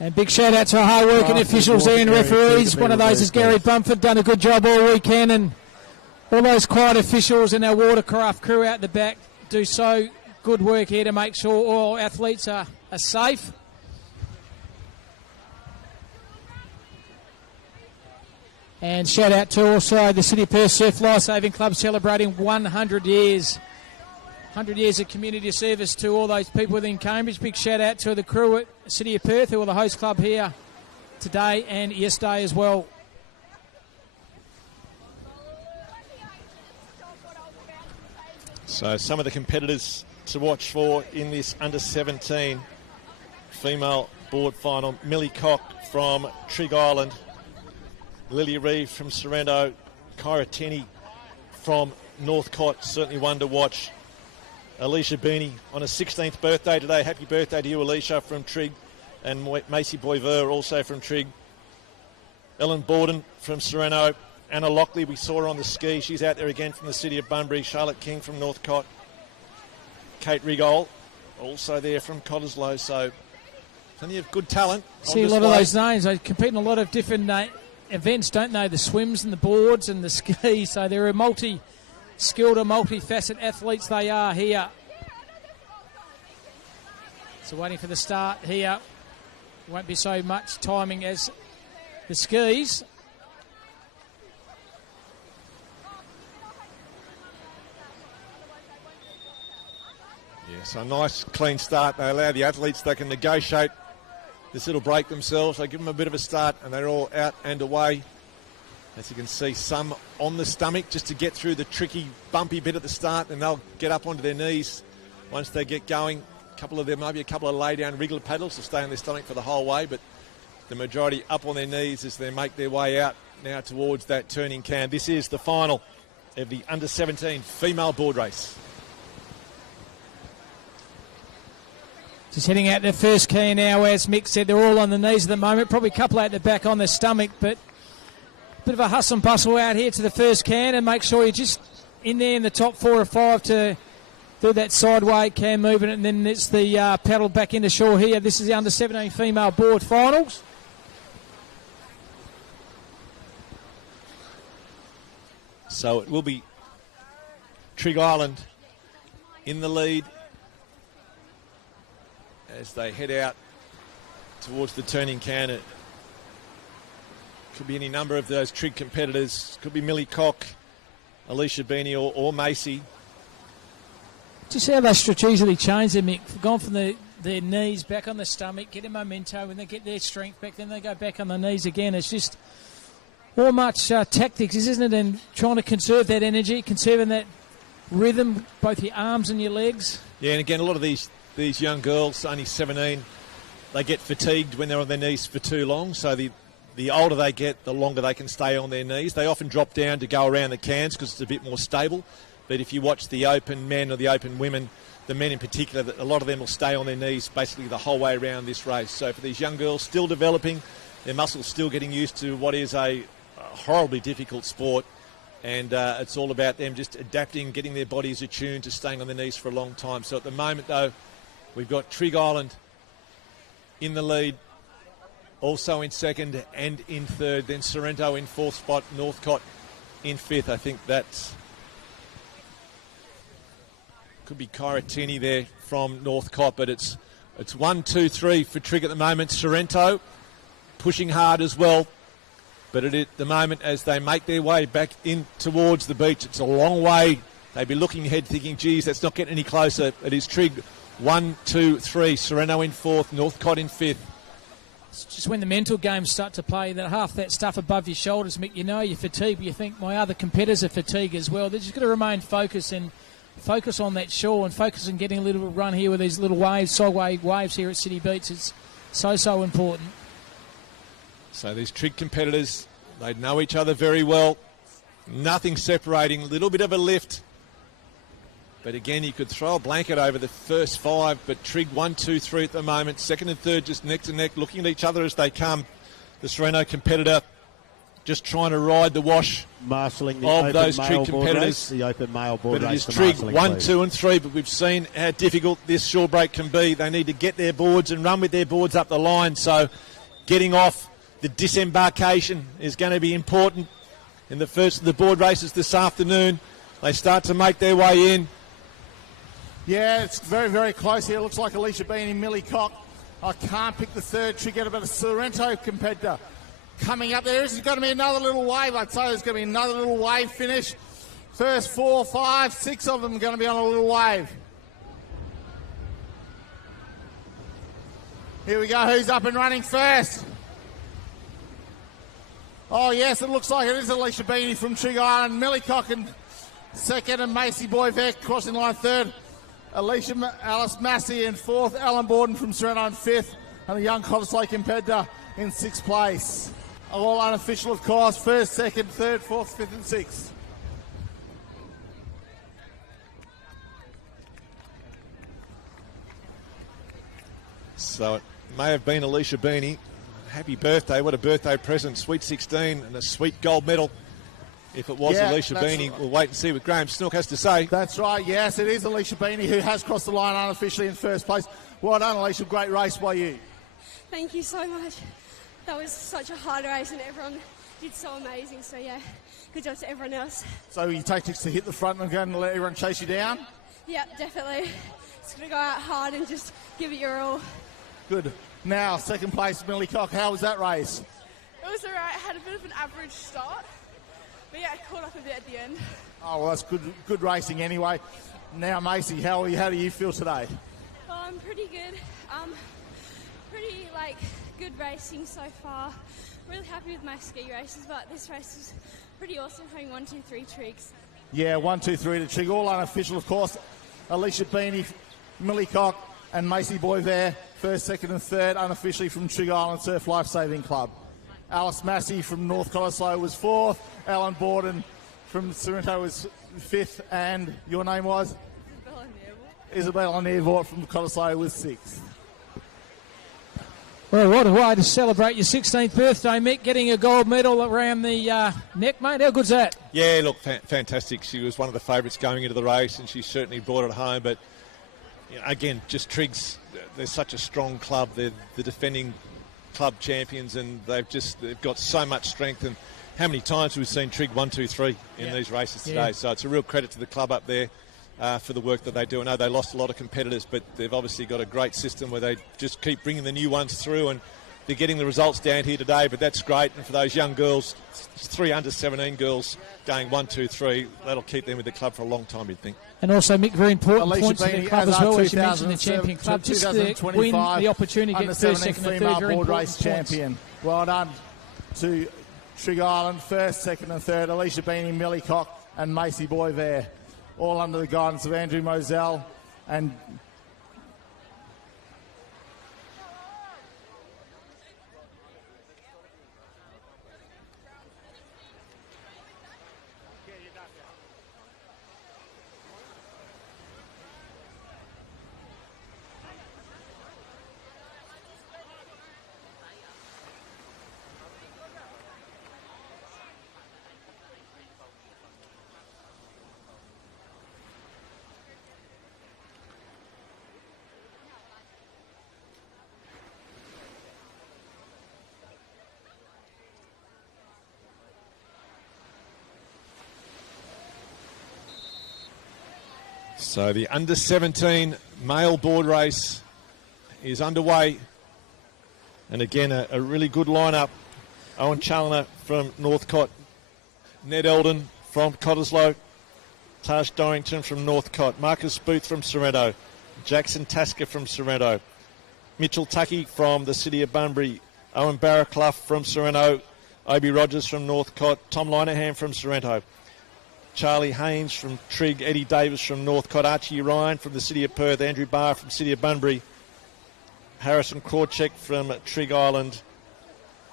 And big shout out to our hard-working officials there and referees. One of those is Gary Bumford, done a good job all weekend, and all those quiet officials and our watercraft crew out the back do so good work here to make sure all athletes are safe. And shout out to also the City of Perth Surf Life Saving Club celebrating 100 years. 100 years of community service to all those people within Cambridge. Big shout out to the crew at City of Perth, who are the host club here today and yesterday as well. So some of the competitors to watch for in this under-17 female board final. Millie Cock from Trig Island, Lily Reeve from Sorrento, Kyra Tenney from Northcott, certainly one to watch. Alicia Beanie on her 16th birthday today. Happy birthday to you, Alicia, from Trig. And Macy Boyver, also from Trig. Ellen Borden from Sereno. Anna Lockley, we saw her on the ski. She's out there again from the city of Bunbury. Charlotte King from Northcott. Kate Rigol, also there from Cottesloe. So plenty of good talent. See a lot of those names. They compete in a lot of different events, don't they? The swims and the boards and the skis. So they're a multi-skilled and multi-facet athletes they are here. So waiting for the start here. Won't be so much timing as the skis. Yeah, so a nice clean start. They allow the athletes, they can negotiate this little break themselves. They give them a bit of a start and they're all out and away. As you can see, some on the stomach just to get through the tricky, bumpy bit at the start, and they'll get up onto their knees once they get going. A couple of them, maybe a couple of lay down wriggler paddles to stay on their stomach for the whole way, but the majority up on their knees as they make their way out now towards that turning can. This is the final of the under-17 female board race. Just heading out the first key now, as Mick said, they're all on the knees at the moment. Probably a couple out the back on their stomach, but a bit of a hustle and bustle out here to the first can, and make sure you're just in there in the top 4 or 5 to do that sideway can movement, and then it's the paddle back into shore here. This is the under-17 female board finals. So it will be Trig Island in the lead as they head out towards the turning can. It could be any number of those Trig competitors. Could be Millie Cock, Alicia Beanie or Macy. Just how they strategically changed them, Mick. Gone from their knees back on the stomach, get a memento, when they get their strength back, then they go back on the knees again. It's just all much tactics, isn't it? And trying to conserve that energy, conserving that rhythm, both your arms and your legs. Yeah, and again, a lot of these young girls, only 17, they get fatigued when they're on their knees for too long. So the older they get, the longer they can stay on their knees. They often drop down to go around the cans because it's a bit more stable. But if you watch the open men or the open women, the men in particular, a lot of them will stay on their knees basically the whole way around this race. So for these young girls still developing, their muscles still getting used to what is a horribly difficult sport. And it's all about them just adapting, getting their bodies attuned to staying on their knees for a long time. So at the moment, though, we've got Trig Island in the lead, also in second and in third. Then Sorrento in fourth spot, Northcott in fifth. I think that's... could be Kyra Tierney there from Northcott, but it's 1, 2, 3 for Trig at the moment. Sorrento pushing hard as well, but at the moment as they make their way back in towards the beach, it's a long way. They'd be looking ahead thinking, geez, that's not getting any closer. It is Trig 1, 2, 3, Sorrento in fourth, Northcott in fifth. It's just when the mental games start to play, that half that stuff above your shoulders, Mick, you know you're fatigued, but you think my other competitors are fatigued as well. They're just got to remain focused and focus on that shore and focus on getting a little run here with these little waves, sideway waves here at City Beach. It's so important. So these Trig competitors, they know each other very well. Nothing separating, a little bit of a lift. But again, you could throw a blanket over the first 5, but Trig 1, 2, 3 at the moment. Second and third just neck to neck, looking at each other as they come. The Sereno competitor just trying to ride the wash marshalling the of open those male Trig board competitors. Race, the open male board but it race is Trig marshalling, 1, please. 2 and 3, but we've seen how difficult this shore break can be. They need to get their boards and run with their boards up the line. So getting off the disembarkation is going to be important in the first of the board races this afternoon. They start to make their way in. Yeah, it's very close here. It looks like Alicia Bean and Millie Cock. I can't pick the third trigger, but a Sorrento competitor coming up there. This is going to be another little wave. I'd say there's going to be another little wave finish. First 4, 5, 6 of them are going to be on a little wave. Here we go. Who's up and running first? Oh, yes, it looks like it is Alicia Beanie from Trig Island. Millie Cock in second and Macy Boyvec crossing line third. Alice Massey in fourth. Alan Borden from Sereno in fifth. And a young Cottesloe competitor in sixth place. All unofficial, of course. First, second, third, fourth, fifth and sixth. So it may have been Alicia Beanie happy birthday. What a birthday present. Sweet 16 and a sweet gold medal. If it was Alicia Beanie, we'll wait and see what Graham Snook has to say. That's right, yes, it is Alicia Beanie who has crossed the line unofficially in first place. Well done, Alicia. Great race by you. Thank you so much. That was such a hard race and everyone did so amazing. So, yeah, good job to everyone else. So your tactics to hit the front and go and let everyone chase you down? Yep, definitely. Just going to go out hard and just give it your all. Good. Now, second place, Millie Cock. How was that race? It was alright. I had a bit of an average start. But yeah, I caught up a bit at the end. Oh, well, that's good racing anyway. Now, Macy, how do you feel today? Well, I'm pretty good. Pretty, good racing so far. Really happy with my ski races, but this race was pretty awesome, having 1, 2, 3 trigs. Yeah, 1, 2, 3 to trig. All unofficial, of course. Alicia Beanie, Millie Cock and Macy Boisvert, first, second and third, unofficially from Trig Island Surf Lifesaving Club. Alice Massey from North Cottesloe was fourth. Alan Borden from Sorrento was fifth. And your name was? Isabella Nearvort from Cottesloe was sixth. Well, what a way to celebrate your 16th birthday, Mick, getting a gold medal around the neck, mate. How good's that? Yeah, look, fantastic. She was one of the favourites going into the race, and she certainly brought it home. But, again, just Triggs, they're such a strong club. They're the defending club champions, and they've got so much strength. And how many times we've seen Trig 1, 2, 3 in these races today. So it's a real credit to the club up there for the work that they do. I know they lost a lot of competitors, but they've obviously got a great system where they just keep bringing the new ones through, and they're getting the results down here today. But that's great, and for those young girls, 3 under-17 girls going 1, 2, 3, that'll keep them with the club for a long time, you'd think. And also, Mick, very important Alicia points to the Beanie, club as well, as you mentioned, the 2007 champion club. Just to 2025 win the opportunity to get first, second and third, very board important race points. champion. Well done to Trig Island, first, second and third, Alicia Beanie, Millie Cock and Macy Boisvert, all under the guidance of Andrew Moselle and So the under-17 male board race is underway. And again, a really good lineup. Owen Challoner from Northcott, Ned Eldon from Cottesloe, Taj Dorrington from Northcott, Marcus Booth from Sorrento, Jackson Tasker from Sorrento, Mitchell Tuckey from the City of Bunbury, Owen Barraclough from Sorrento, Obi Rogers from Northcott, Tom Linehan from Sorrento, Charlie Haynes from Trig, Eddie Davis from Northcott, Archie Ryan from the City of Perth, Andrew Barr from City of Bunbury, Harrison Krawczyk from Trig Island,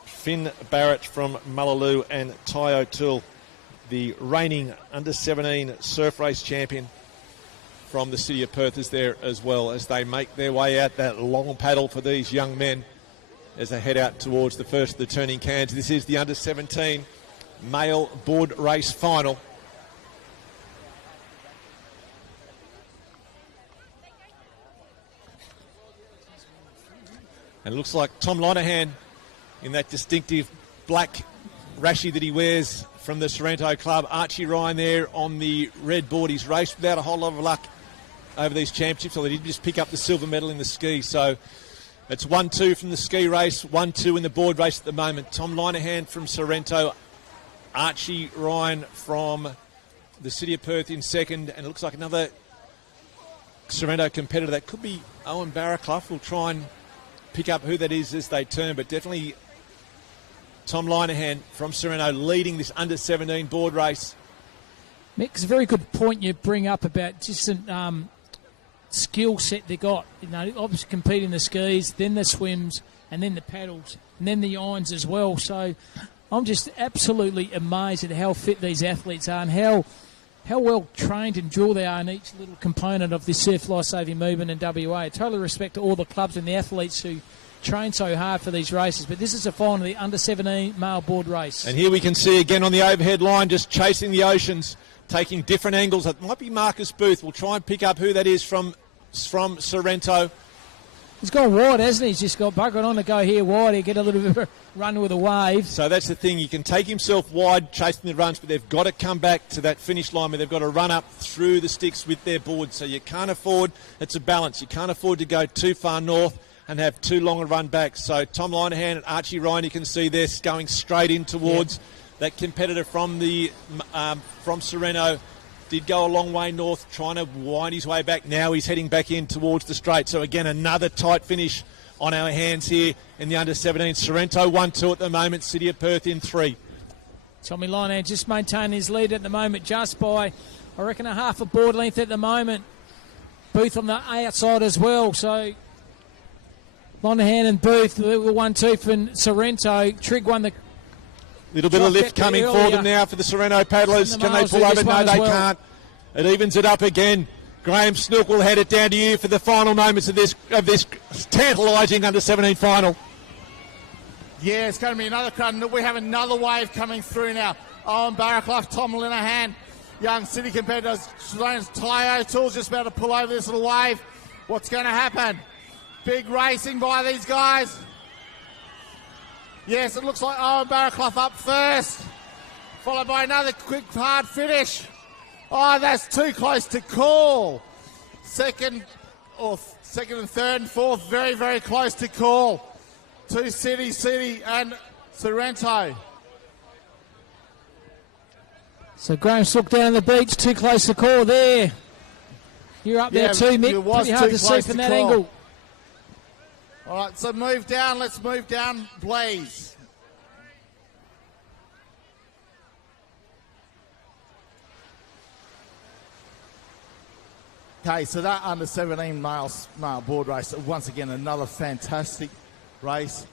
Finn Barrett from Mullaloo, and Ty O'Toole, the reigning under-17 surf race champion from the City of Perth, is there as well as they make their way out. That long paddle for these young men as they head out towards the first of the turning cans. This is the under-17 male board race final. And it looks like Tom Linehan in that distinctive black rashie that he wears from the Sorrento club. Archie Ryan there on the red board. He's raced without a whole lot of luck over these championships, so he did just pick up the silver medal in the ski. So it's 1-2 from the ski race, 1-2 in the board race at the moment. Tom Linehan from Sorrento, Archie Ryan from the City of Perth in second, and it looks like another Sorrento competitor. That could be Owen Barraclough. We'll try and pick up who that is as they turn, but definitely Tom Linehan from Sorrento leading this under-17 board race. Mick, it's a very good point you bring up about just skill set they got. You know, obviously competing the skis, then the swims, and then the paddles, and then the irons as well. So I'm just absolutely amazed at how fit these athletes are and how well trained and drilled they are in each little component of this surf life-saving movement in WA. Totally respect to all the clubs and the athletes who train so hard for these races, but this is a final of the under-17 male board race. And here we can see again on the overhead line, just chasing the oceans, taking different angles. It might be Marcus Booth. We'll try and pick up who that is from Sorrento. He's gone wide, hasn't he? He's just got buggered on to go here wide. He'll get a little bit of a run with a wave. So that's the thing. You can take himself wide chasing the runs, but they've got to come back to that finish line where they've got to run up through the sticks with their board. So you can't afford, it's a balance. You can't afford to go too far north and have too long a run back. So Tom Linehan and Archie Ryan, you can see they're going straight in towards that competitor from Sorrento. Did go a long way north, trying to wind his way back. Now he's heading back in towards the straight. So again, another tight finish on our hands here in the under-17. Sorrento 1-2 at the moment. City of Perth in 3. Tommy Linehan just maintaining his lead at the moment, just by, I reckon, a half a board length at the moment. Booth on the outside as well. So Linehan and Booth were 1-2 for Sorrento. Trigg won the... Little bit of lift coming for them now for the Sorrento paddlers. Can they pull over? No, they can't. It evens it up again. Graham Snook will head it down to you for the final moments of this tantalising under-17 final. Yeah, it's going to be another crowd. We have another wave coming through now. Owen Barraclough, Tom Linehan, young City competitors. Ty O'Toole's just about to pull over this little wave. What's going to happen? Big racing by these guys. Yes, it looks like Owen Barraclough up first, followed by another quick, hard finish. Oh, that's too close to call. Second and third and fourth, very, very close to call. Two City and Sorrento. So Graham Sook down the beach, too close to call there. You're up there too, Mick. Pretty hard to see from that angle. All right, so move down. Let's move down, please. Okay, so that under-17 male board race, once again, another fantastic race.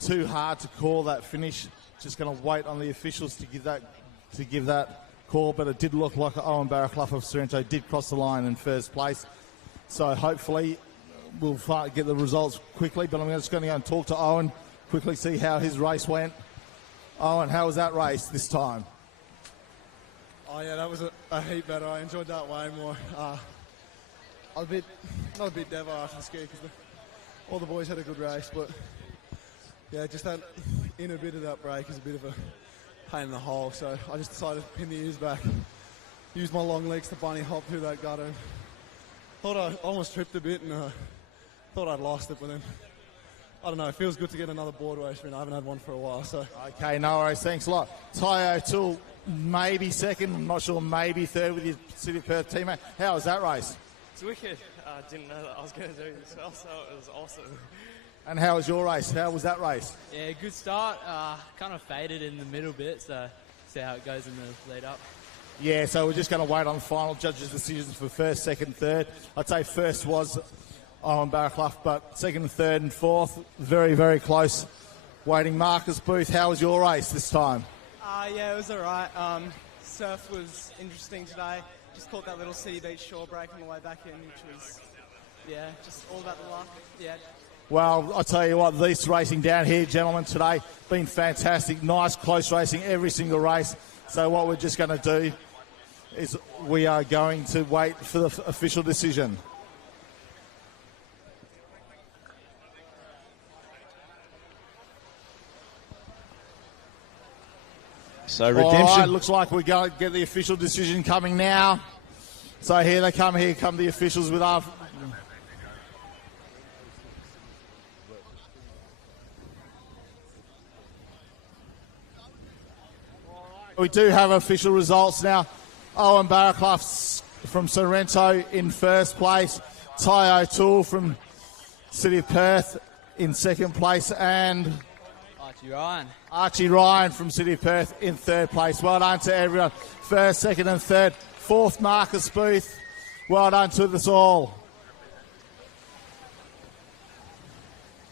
Too hard to call that finish. Just going to wait on the officials to give that call, but it did look like Owen Barraclough of Sorrento did cross the line in first place. So hopefully we'll get the results quickly, but I'm just going to go and talk to Owen, quickly see how his race went. Owen, how was that race this time? Oh yeah, that was a heap better. I enjoyed that way more. I was not a bit devo after the ski because all the boys had a good race, but yeah, just that inner bit of that break is a bit of a pain in the hole. So I just decided to pin the ears back, use my long legs to bunny hop through that gutter. And thought I almost tripped a bit and thought I'd lost it, but then I don't know. It feels good to get another board race. I haven't had one for a while. So okay, no worries. Thanks a lot. Ty O'Toole, maybe second. I'm not sure. Maybe third with your City of Perth teammate. How was that race? It's wicked. I didn't know that I was going to do this well, so it was awesome. And how was your race? How was that race? Yeah, good start. Kind of faded in the middle bit, so see how it goes in the lead up. Yeah, so we're just going to wait on final judges' decisions for first, second, third. I'd say first was Owen Barraclough, but second and third and fourth, very, very close. Waiting. Marcus Booth, how was your race this time? Yeah, it was all right. Surf was interesting today. Just caught that little City Beach shore break on the way back in, which was, yeah, just all about the luck. Yeah. Well, I'll tell you what, this racing down here, gentlemen, today, been fantastic. Nice, close racing, every single race. So what we're just going to do is we are going to wait for the official decision. So redemption. All right, looks like we're going to get the official decision coming now. So here they come. Here come the officials with our... We do have official results now. Owen Barraclough from Sorrento in first place. Ty O'Toole from City of Perth in second place. And Archie Ryan from City of Perth in third place. Well done to everyone. First, second and third. Fourth, Marcus Booth. Well done to us all.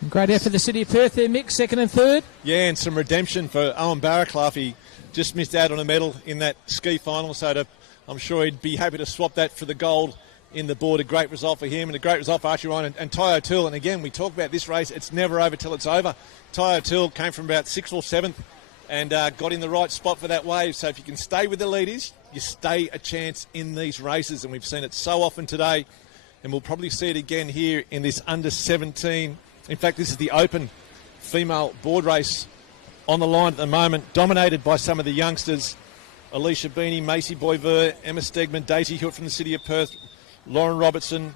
Great effort for the City of Perth there, Mick, second and third. Yeah, and some redemption for Owen Barraclough. He just missed out on a medal in that ski final, so I'm sure he'd be happy to swap that for the gold in the board. A great result for him and a great result for Archie Ryan and Ty O'Toole. And again, we talk about this race, it's never over till it's over. Ty O'Toole came from about 6th or 7th and got in the right spot for that wave. So if you can stay with the leaders, you stay a chance in these races. And we've seen it so often today, and we'll probably see it again here in this under 17. In fact, this is the open female board race on the line at the moment, dominated by some of the youngsters. Alicia Beanie, Macy Boisvert, Emma Stegman, Daisy Hewitt from the City of Perth, Lauren Robertson,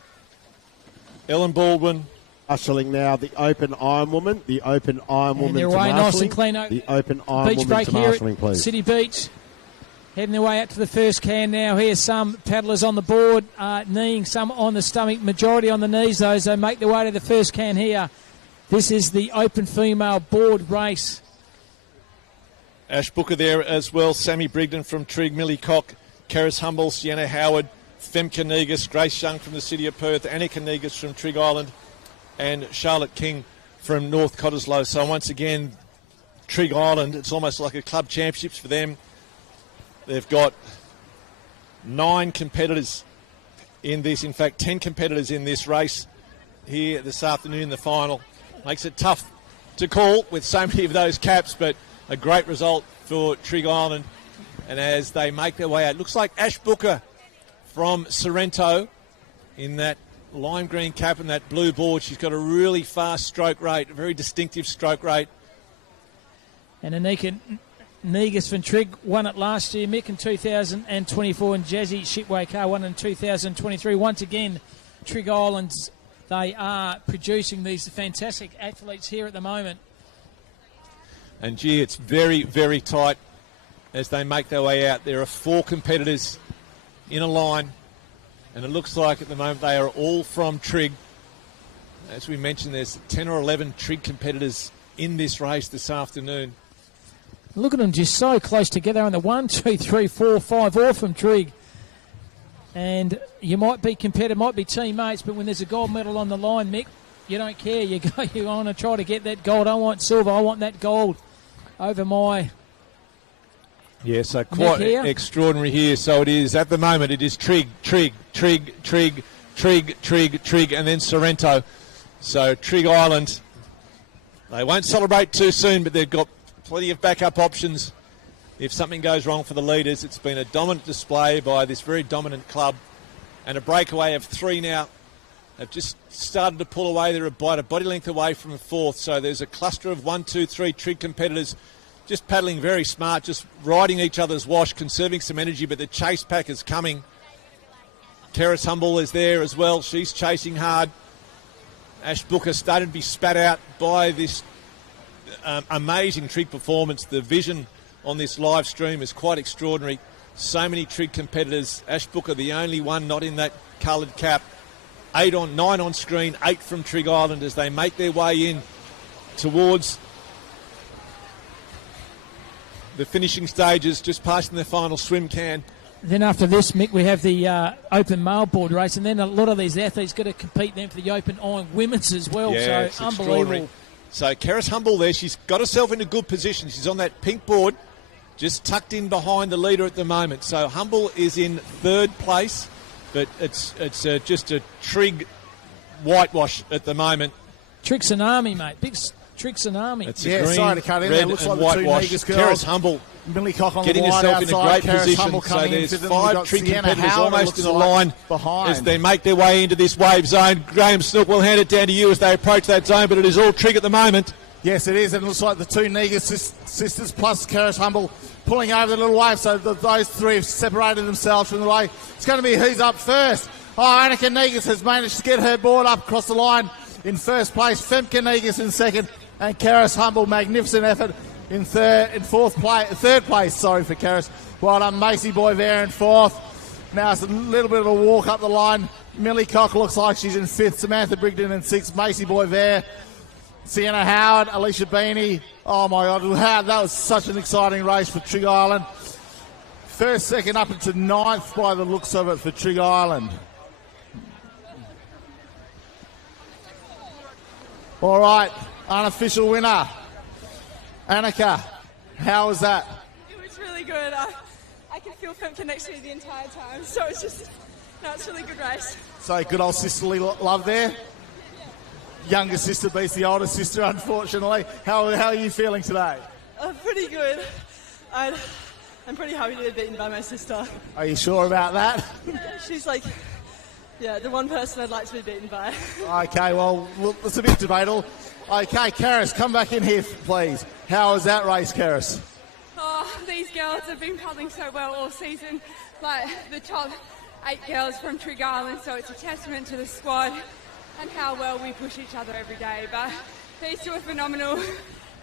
Ellen Baldwin. Ushering now the open Iron Woman. The open Iron Woman they're to away nice and marshalling. clean. The open Iron Beach Woman break to here marshalling, at please. City Beach. Heading their way out to the first can now. Here's some paddlers on the board, kneeing, some on the stomach, majority on the knees, though, as they make their way to the first can here. This is the open female board race. Ash Booker there as well, Sammy Brigden from Trigg, Millie Cock, Karis Humble, Sienna Howard, Femke Negus, Grace Young from the City of Perth, Annika Negus from Trigg Island, and Charlotte King from North Cottesloe. So once again, Trigg Island, it's almost like a club championships for them. They've got 9 competitors in this, in fact 10 competitors in this race here this afternoon, the final. Makes it tough to call with so many of those caps, but a great result for Trigg Island. And as they make their way out, looks like Ash Booker from Sorrento in that lime green cap and that blue board. She's got a really fast stroke rate, a very distinctive stroke rate. And Anika Negus from Trigg won it last year, Mick, in 2024, and Jazzy Shitway-Carr won in 2023. Once again, Trigg Islands, they are producing these fantastic athletes here at the moment. And gee, it's very, very tight as they make their way out. There are 4 competitors in a line, and it looks like at the moment they are all from Trigg. As we mentioned, there's 10 or 11 Trigg competitors in this race this afternoon. Look at them just so close together on the 1, 2, 3, 4, 5, all from Trigg. And you might be competitive, might be teammates, but when there's a gold medal on the line, Mick, you don't care. You want to try to get that gold. I want silver. I want that gold over my... Yeah, so quite extraordinary here. So it is, at the moment, it is Trigg, and then Sorrento. So Trigg Island, they won't celebrate too soon, but they've got plenty of backup options if something goes wrong for the leaders. It's been a dominant display by this very dominant club, and a breakaway of 3 now. They've just started to pull away. They're about a body length away from the 4th. So there's a cluster of 1, 2, 3 Trigg competitors just paddling very smart, just riding each other's wash, conserving some energy, but the chase pack is coming. Karis Humble is there as well. She's chasing hard. Ash Booker started to be spat out by this amazing Trigg performance. The vision on this live stream is quite extraordinary. So many Trigg competitors. Ash Booker, the only one not in that coloured cap. 9 on screen, 8 from Trigg Island as they make their way in towards the finishing stages, just passing their final swim can. Then after this, Mick, we have the open male board race, and then a lot of these athletes got to compete then for the open iron women's as well. Yeah, so unbelievable. So Karis Humble there, she's got herself in a good position. She's on that pink board, just tucked in behind the leader at the moment. So Humble is in 3rd place, but it's just a Trigg whitewash at the moment. Trigg tsunami, mate. Big Trigg tsunami. It's a green, red and whitewash. Karis Humble Millie Cock on getting the line herself in a outside, great Karis position. Humble So coming there's into them. We've 5 got Trigg Sienna competitors Howard, almost in a looks like, line behind. as they make their way into this wave zone. Graham Snook will hand it down to you as they approach that zone, but it is all Trigg at the moment. Yes, it is, and it looks like the 2 Negus sisters plus Karis Humble pulling over the little wave, so those 3 have separated themselves from the wave. It's going to be who's up first. Oh, Annika Negus has managed to get her board up across the line in 1st place. Femke Negus in 2nd, and Karis Humble, magnificent effort in 3rd place. Sorry for Karis. Well done, Macy Boisvert in 4th. Now it's a little bit of a walk up the line. Millie Cock looks like she's in 5th. Samantha Brigden in 6th. Macy Boisvert. Sienna Howard, Alicia Beanie. Oh my God, that was such an exciting race for Trigg Island. 1st, 2nd, up into 9th by the looks of it for Trigg Island. All right, unofficial winner. Annika, how was that? It was really good. I could feel Femke next to me the entire time, so it's just No, it's a really good race. So good old sisterly love there. Younger sister beats the older sister, unfortunately. How are you feeling today? Pretty good. I'm pretty happy to be beaten by my sister. Are you sure about that? She's like, the one person I'd like to be beaten by. Okay, well, it's a bit debatable. Okay, Karis, come back in here, please. How was that race, Karis? Oh, these girls have been paddling so well all season. Like the top 8 girls from Tregarland, so it's a testament to the squad and how well we push each other every day. But these two are phenomenal.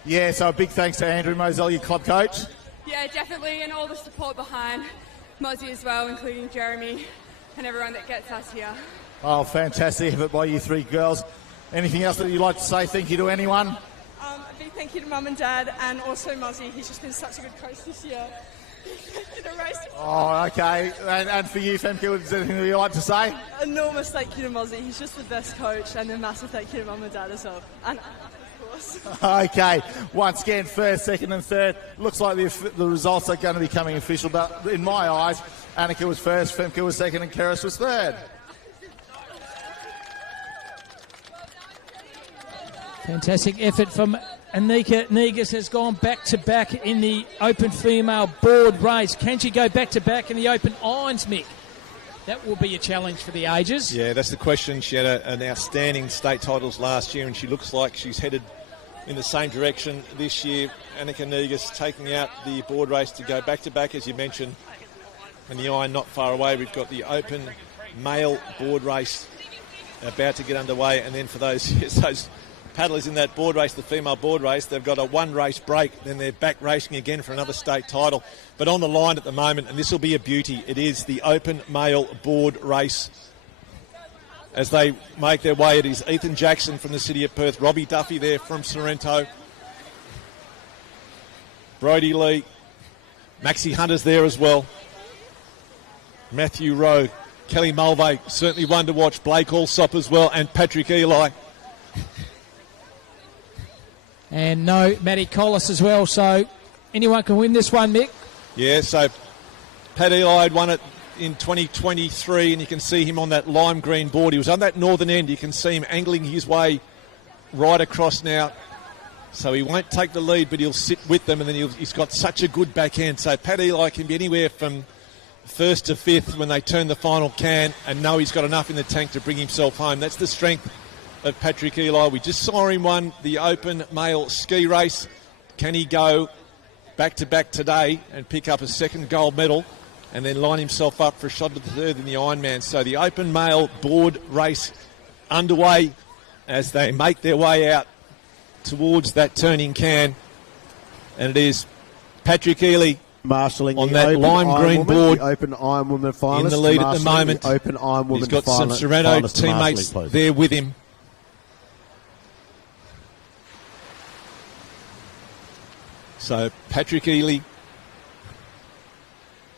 Yeah, so a big thanks to Andrew Moselle, your club coach. Yeah, definitely, and all the support behind Mozzie as well, including Jeremy and everyone that gets us here. Oh, fantastic effort by you 3 girls. Anything else that you'd like to say? Thank you to anyone? A big thank you to Mum and Dad, and also Mozzie. He's just been such a good coach this year. The race. Oh, okay. And for you, Femke, is there anything that you'd like to say? Enormous thank you to Mozzie. He's just the best coach, and a massive thank you to Mum and Dad as well. And of course. Okay, once again, first, second and third. Looks like the results are going to be coming official, but in my eyes, Annika was first, Femke was second, and Karis was third. Fantastic effort from Anika Negus, has gone back-to-back in the open female board race. Can she go back-to-back in the open irons, Mick? That will be a challenge for the ages. Yeah, that's the question. She had an outstanding state titles last year, and she looks like she's headed in the same direction this year. Anika Negus taking out the board race to go back-to-back, as you mentioned. And the iron not far away. We've got the open male board race about to get underway. And then for those paddlers in that board race, the female board race, they've got a 1-race break, then they're back racing again for another state title. But on the line at the moment, and this will be a beauty, it is the open male board race. As they make their way, it is Ethan Jackson from the city of Perth, Robbie Duffy there from Sorrento, Brodie Lee, Maxie Hunter's there as well, Matthew Rowe, Kelly Mulvey, certainly one to watch, Blake Allsop as well, and Patrick Eli. And no, Matty Collis as well, so anyone can win this one, Mick. Yeah, so Pat Eli had won it in 2023, and you can see him on that lime green board. He was on that northern end. You can see him angling his way right across now. So he won't take the lead, but he'll sit with them, and then he's got such a good backhand. So Pat Eli can be anywhere from first to fifth when they turn the final can, and know he's got enough in the tank to bring himself home. That's the strength of Patrick Eli. We just saw him won the open male ski race. Can he go back-to-back today and pick up a second gold medal and then line himself up for a shot at the third in the Ironman? So the open male board race underway as they make their way out towards that turning can. And it is Patrick Ely marshalling on that lime green board, the open Iron Woman finalist, in the lead at the moment. The open Iron Woman. He's got some Sorrento teammates there with him. So Patrick Ely,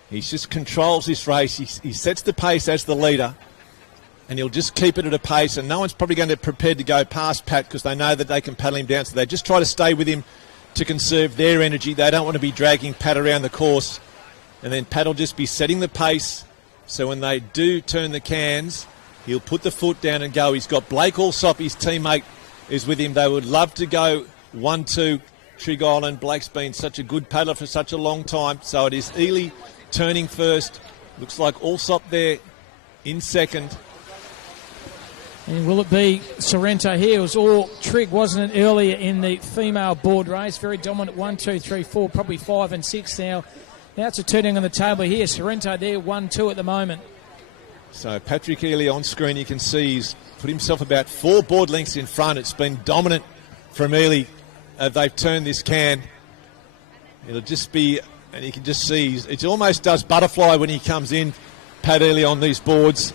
he just controls this race. He sets the pace as the leader, and he'll just keep it at a pace, and no one's probably going to be prepared to go past Pat because they know that they can paddle him down. So they just try to stay with him to conserve their energy. They don't want to be dragging Pat around the course, and then Pat will just be setting the pace. So when they do turn the cans, he'll put the foot down and go. He's got Blake Allsop, his teammate, is with him. They would love to go 1-2. Trig Island. Blake's been such a good paddler for such a long time. So it is Ely turning first. Looks like Allsop there in second. And will it be Sorrento here? It was all Trig, wasn't it, earlier in the female board race? Very dominant, 1, 2, 3, 4, probably 5 and 6 now. Now it's a turning on the table here. Sorrento there, 1-2 at the moment. So Patrick Ely on screen, you can see he's put himself about 4 board lengths in front. It's been dominant from Ely. They've turned this can. It'll just be, and you can just see, it almost does butterfly when he comes in, Pat Ely on these boards.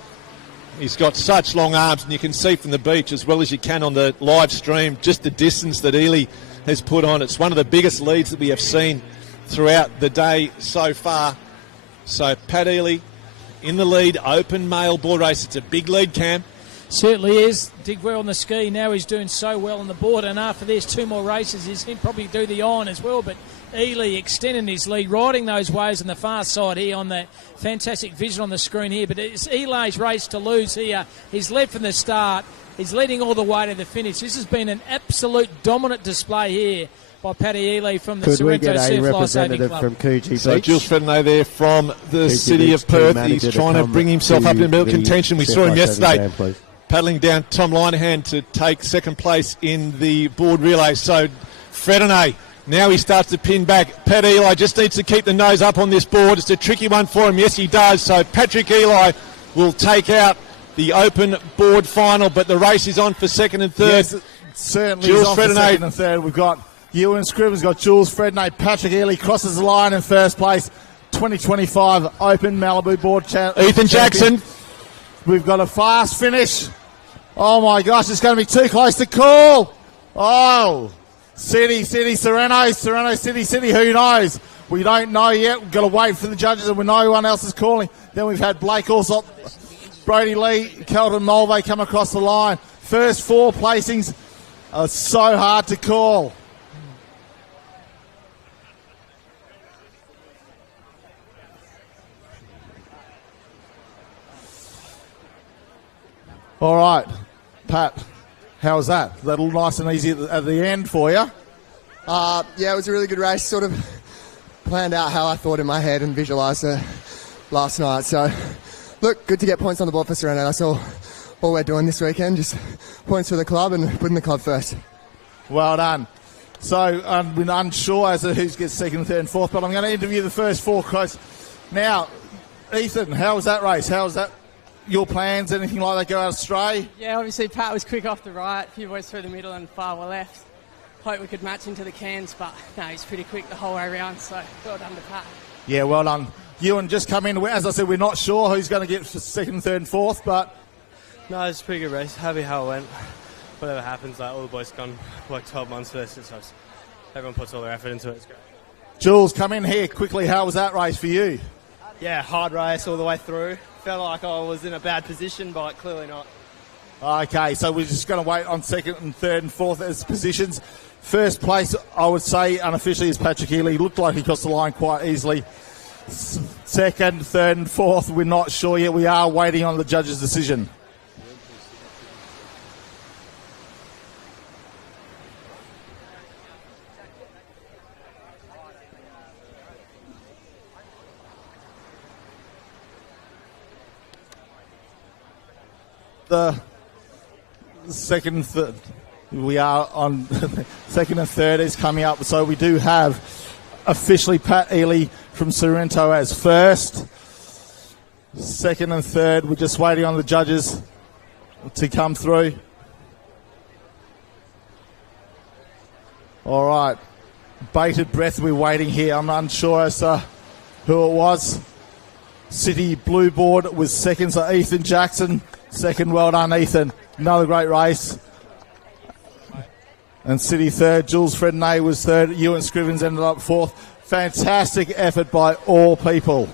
He's got such long arms, and you can see from the beach as well as you can on the live stream just the distance that Ely has put on. It's one of the biggest leads that we have seen throughout the day so far. So Pat Ely in the lead, open male board race. It's a big lead, Cam. Certainly is. Did well on the ski. Now he's doing so well on the board. And after this, 2 more races, he's going to probably do the iron as well. But Ely extending his lead, riding those waves on the far side here on that fantastic vision on the screen here. But it's Ely's race to lose here. He's led from the start. He's leading all the way to the finish. This has been an absolute dominant display here by Paddy Ely from the Sorrento Surf Life Saving Club. From Coogee Beach? So Jules Fredonay there from the city of Perth. He's trying to bring himself up in middle contention. We saw him yesterday paddling down Tom Linehan to take second place in the board relay. So Fredonay, now he starts to pin back. Pat Ely just needs to keep the nose up on this board. It's a tricky one for him. Yes, he does. So Patrick Ely will take out the open board final, but the race is on for second and third. Yes, certainly Jules on for Fredonay. Second and third. We've got Ewan Scrivens, got Jules Fredonay. Patrick Ely crosses the line in first place. 2025 Open Malibu Board Ethan Jackson. We've got a fast finish. Oh my gosh, it's going to be too close to call. Oh, City, Sorrento, City, who knows? We don't know yet. We've got to wait for the judges and we know who else is calling. Then we've had Blake Alsop, Brody Lee, Kelton Mulvey come across the line. First 4 placings are so hard to call. All right, Pat, how was that? Was that all nice and easy at the end for you? Yeah, it was a really good race. Sort of planned out how I thought in my head and visualised it last night. So, look, good to get points on the board for Sorrento. That's all we're doing this weekend, just points for the club and putting the club first. Well done. So, we're unsure as to who gets second, third and fourth, but I'm going to interview the first 4 guys. Now, Ethan, how was that race? How was that? Your plans, anything like that go out astray? Yeah, obviously Pat was quick off the right, a few boys through the middle and far left. Hope we could match into the cans, but no, he's pretty quick the whole way around, so well done to Pat. Yeah, well done. Ewan just come in. As I said, we're not sure who's going to get second, third and fourth, but... No, it's a pretty good race. Happy how it went. Whatever happens, like all the boys gone like 12 months for this, so everyone puts all their effort into it. It's great. Jules, come in here quickly. How was that race for you? Yeah, hard race all the way through. Felt like I was in a bad position, but clearly not. Okay, so we're just going to wait on second and third and fourth as positions. First place, I would say, unofficially, is Patrick Ely. He looked like he crossed the line quite easily. Second, third and fourth, we're not sure yet. We are waiting on the judge's decision. The second and third, we are on second and third is coming up, so we do have officially Pat Ely from Sorrento as first. Second and third, we're just waiting on the judges to come through. All right, bated breath, we're waiting here. I'm unsure as to who it was. City Blue Board was second, so Ethan Jackson. Second, well done, Ethan. Another great race. And City third. Jules Fredonay was third. Ewan Scrivens ended up fourth. Fantastic effort by all people.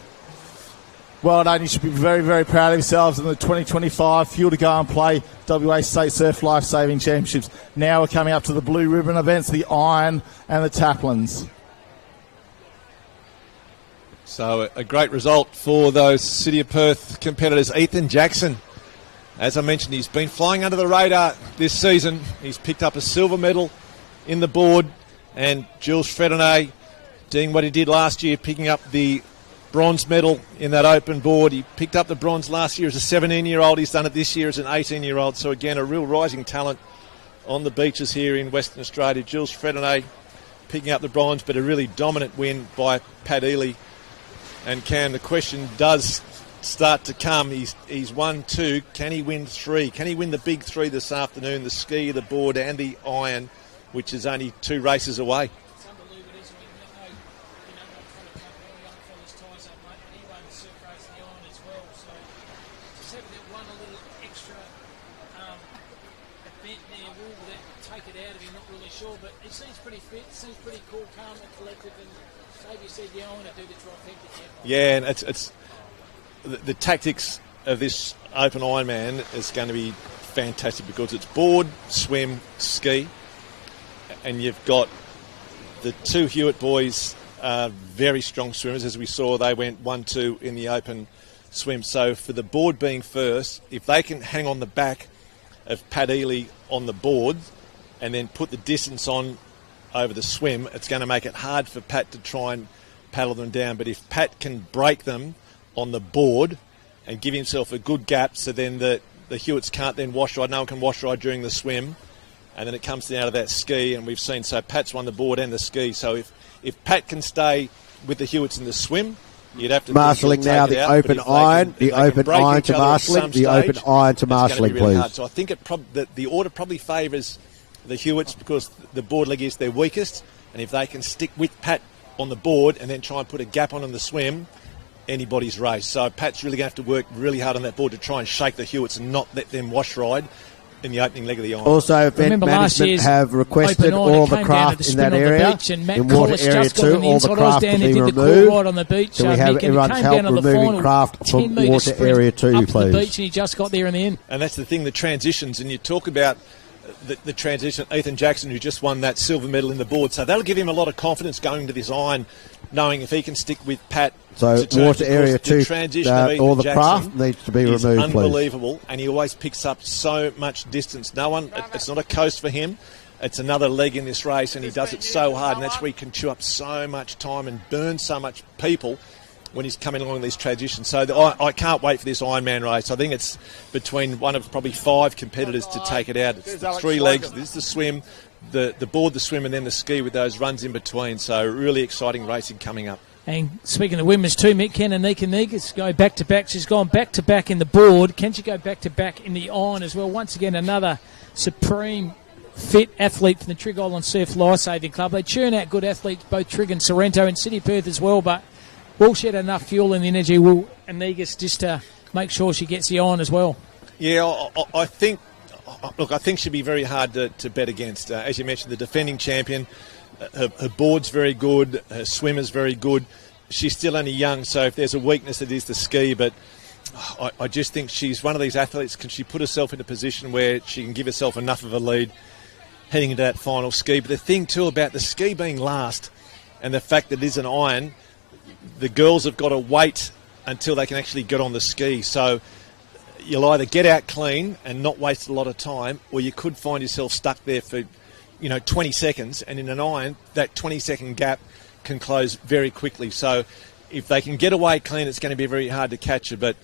Well done. You should be very, very proud of yourselves in the 2025 Fuel to Go and Play WA State Surf Life Saving Championships. Now we're coming up to the blue ribbon events, the iron and the taplins. So a great result for those City of Perth competitors. Ethan Jackson, as I mentioned, he's been flying under the radar this season. He's picked up a silver medal in the board, and Jules Fredonay doing what he did last year, picking up the bronze medal in that open board. He picked up the bronze last year as a 17-year-old. He's done it this year as an 18-year-old. So again, a real rising talent on the beaches here in Western Australia. Jules Fredonay picking up the bronze, but a really dominant win by Pat Ely. And Cam, the question does start to come. He's won 2. Can he win 3? Can he win the big 3 this afternoon, the ski, the board and the iron, which is only 2 races away? But he seems pretty fit, seems pretty cool, calm and collected, and Xavier said, yeah, I want to do the trifecta. Yeah, and it's the tactics of this Open Ironman is going to be fantastic because it's board, swim, ski, and you've got the two Hewitt boys, very strong swimmers. As we saw, they went 1-2 in the open swim. So for the board being first, if they can hang on the back of Pat Ely on the board and then put the distance on over the swim, it's going to make it hard for Pat to try and paddle them down. But if Pat can break them on the board and give himself a good gap, so then the Hewitts can't then wash ride. No one can wash ride during the swim, and then it comes down to that ski. And we've seen, so Pat's won the board and the ski. So if Pat can stay with the Hewitts in the swim, you'd have to marshalling now the open iron, the open iron to marshalling, the open iron to marshalling, really please. Hard. So I think the order probably favours the Hewitts because the board leg is their weakest, and if they can stick with Pat on the board and then try and put a gap on in the swim, anybody's race. So Pat's really going to have to work really hard on that board to try and shake the Hewitts and not let them wash ride in the opening leg of the iron. Also, event management have requested all the craft in that area, in water area 2, all the craft to be removed. So we have everyone's help removing craft from water area 2, please. The beach and he just got there in the end. And that's the thing, the transitions, and you talk about the transition, Ethan Jackson, who just won that silver medal in the board, so that'll give him a lot of confidence going into this iron, knowing if he can stick with Pat. So water area 2, all the craft Jackson needs to be removed, unbelievable, please. and he always picks up so much distance. It's not a coast for him. It's another leg in this race, and he does it so hard, and that's where he can chew up so much time and burn so much people when he's coming along these transitions. So I can't wait for this Ironman race. I think it's between one of probably 5 competitors to take it out. It's 3 legs. This is the swim, the board, the swim, and then the ski with those runs in between. So really exciting racing coming up. And speaking of women's too, Mick, can Anika Negas go back-to-back? She's gone back-to-back in the board. Can she go back-to-back in the iron as well? Once again, another supreme fit athlete from the Trigg Island Surf Lifesaving Club. They churn out good athletes, both Trigg and Sorrento and City Perth as well, but will she have enough fuel and energy, will Anegas, just to make sure she gets the iron as well? Yeah, I think she'll be very hard to bet against. As you mentioned, the defending champion, her board's very good, her swimmer's very good. She's still only young, so if there's a weakness, it is the ski, but I just think she's one of these athletes. Can she put herself in a position where she can give herself enough of a lead heading into that final ski? But the thing, too, about the ski being last and the fact that it is an iron, the girls have got to wait until they can actually get on the ski. So you'll either get out clean and not waste a lot of time, or you could find yourself stuck there for 20 seconds, and in an iron, that 20-second gap can close very quickly. So if they can get away clean, it's going to be very hard to catch her. But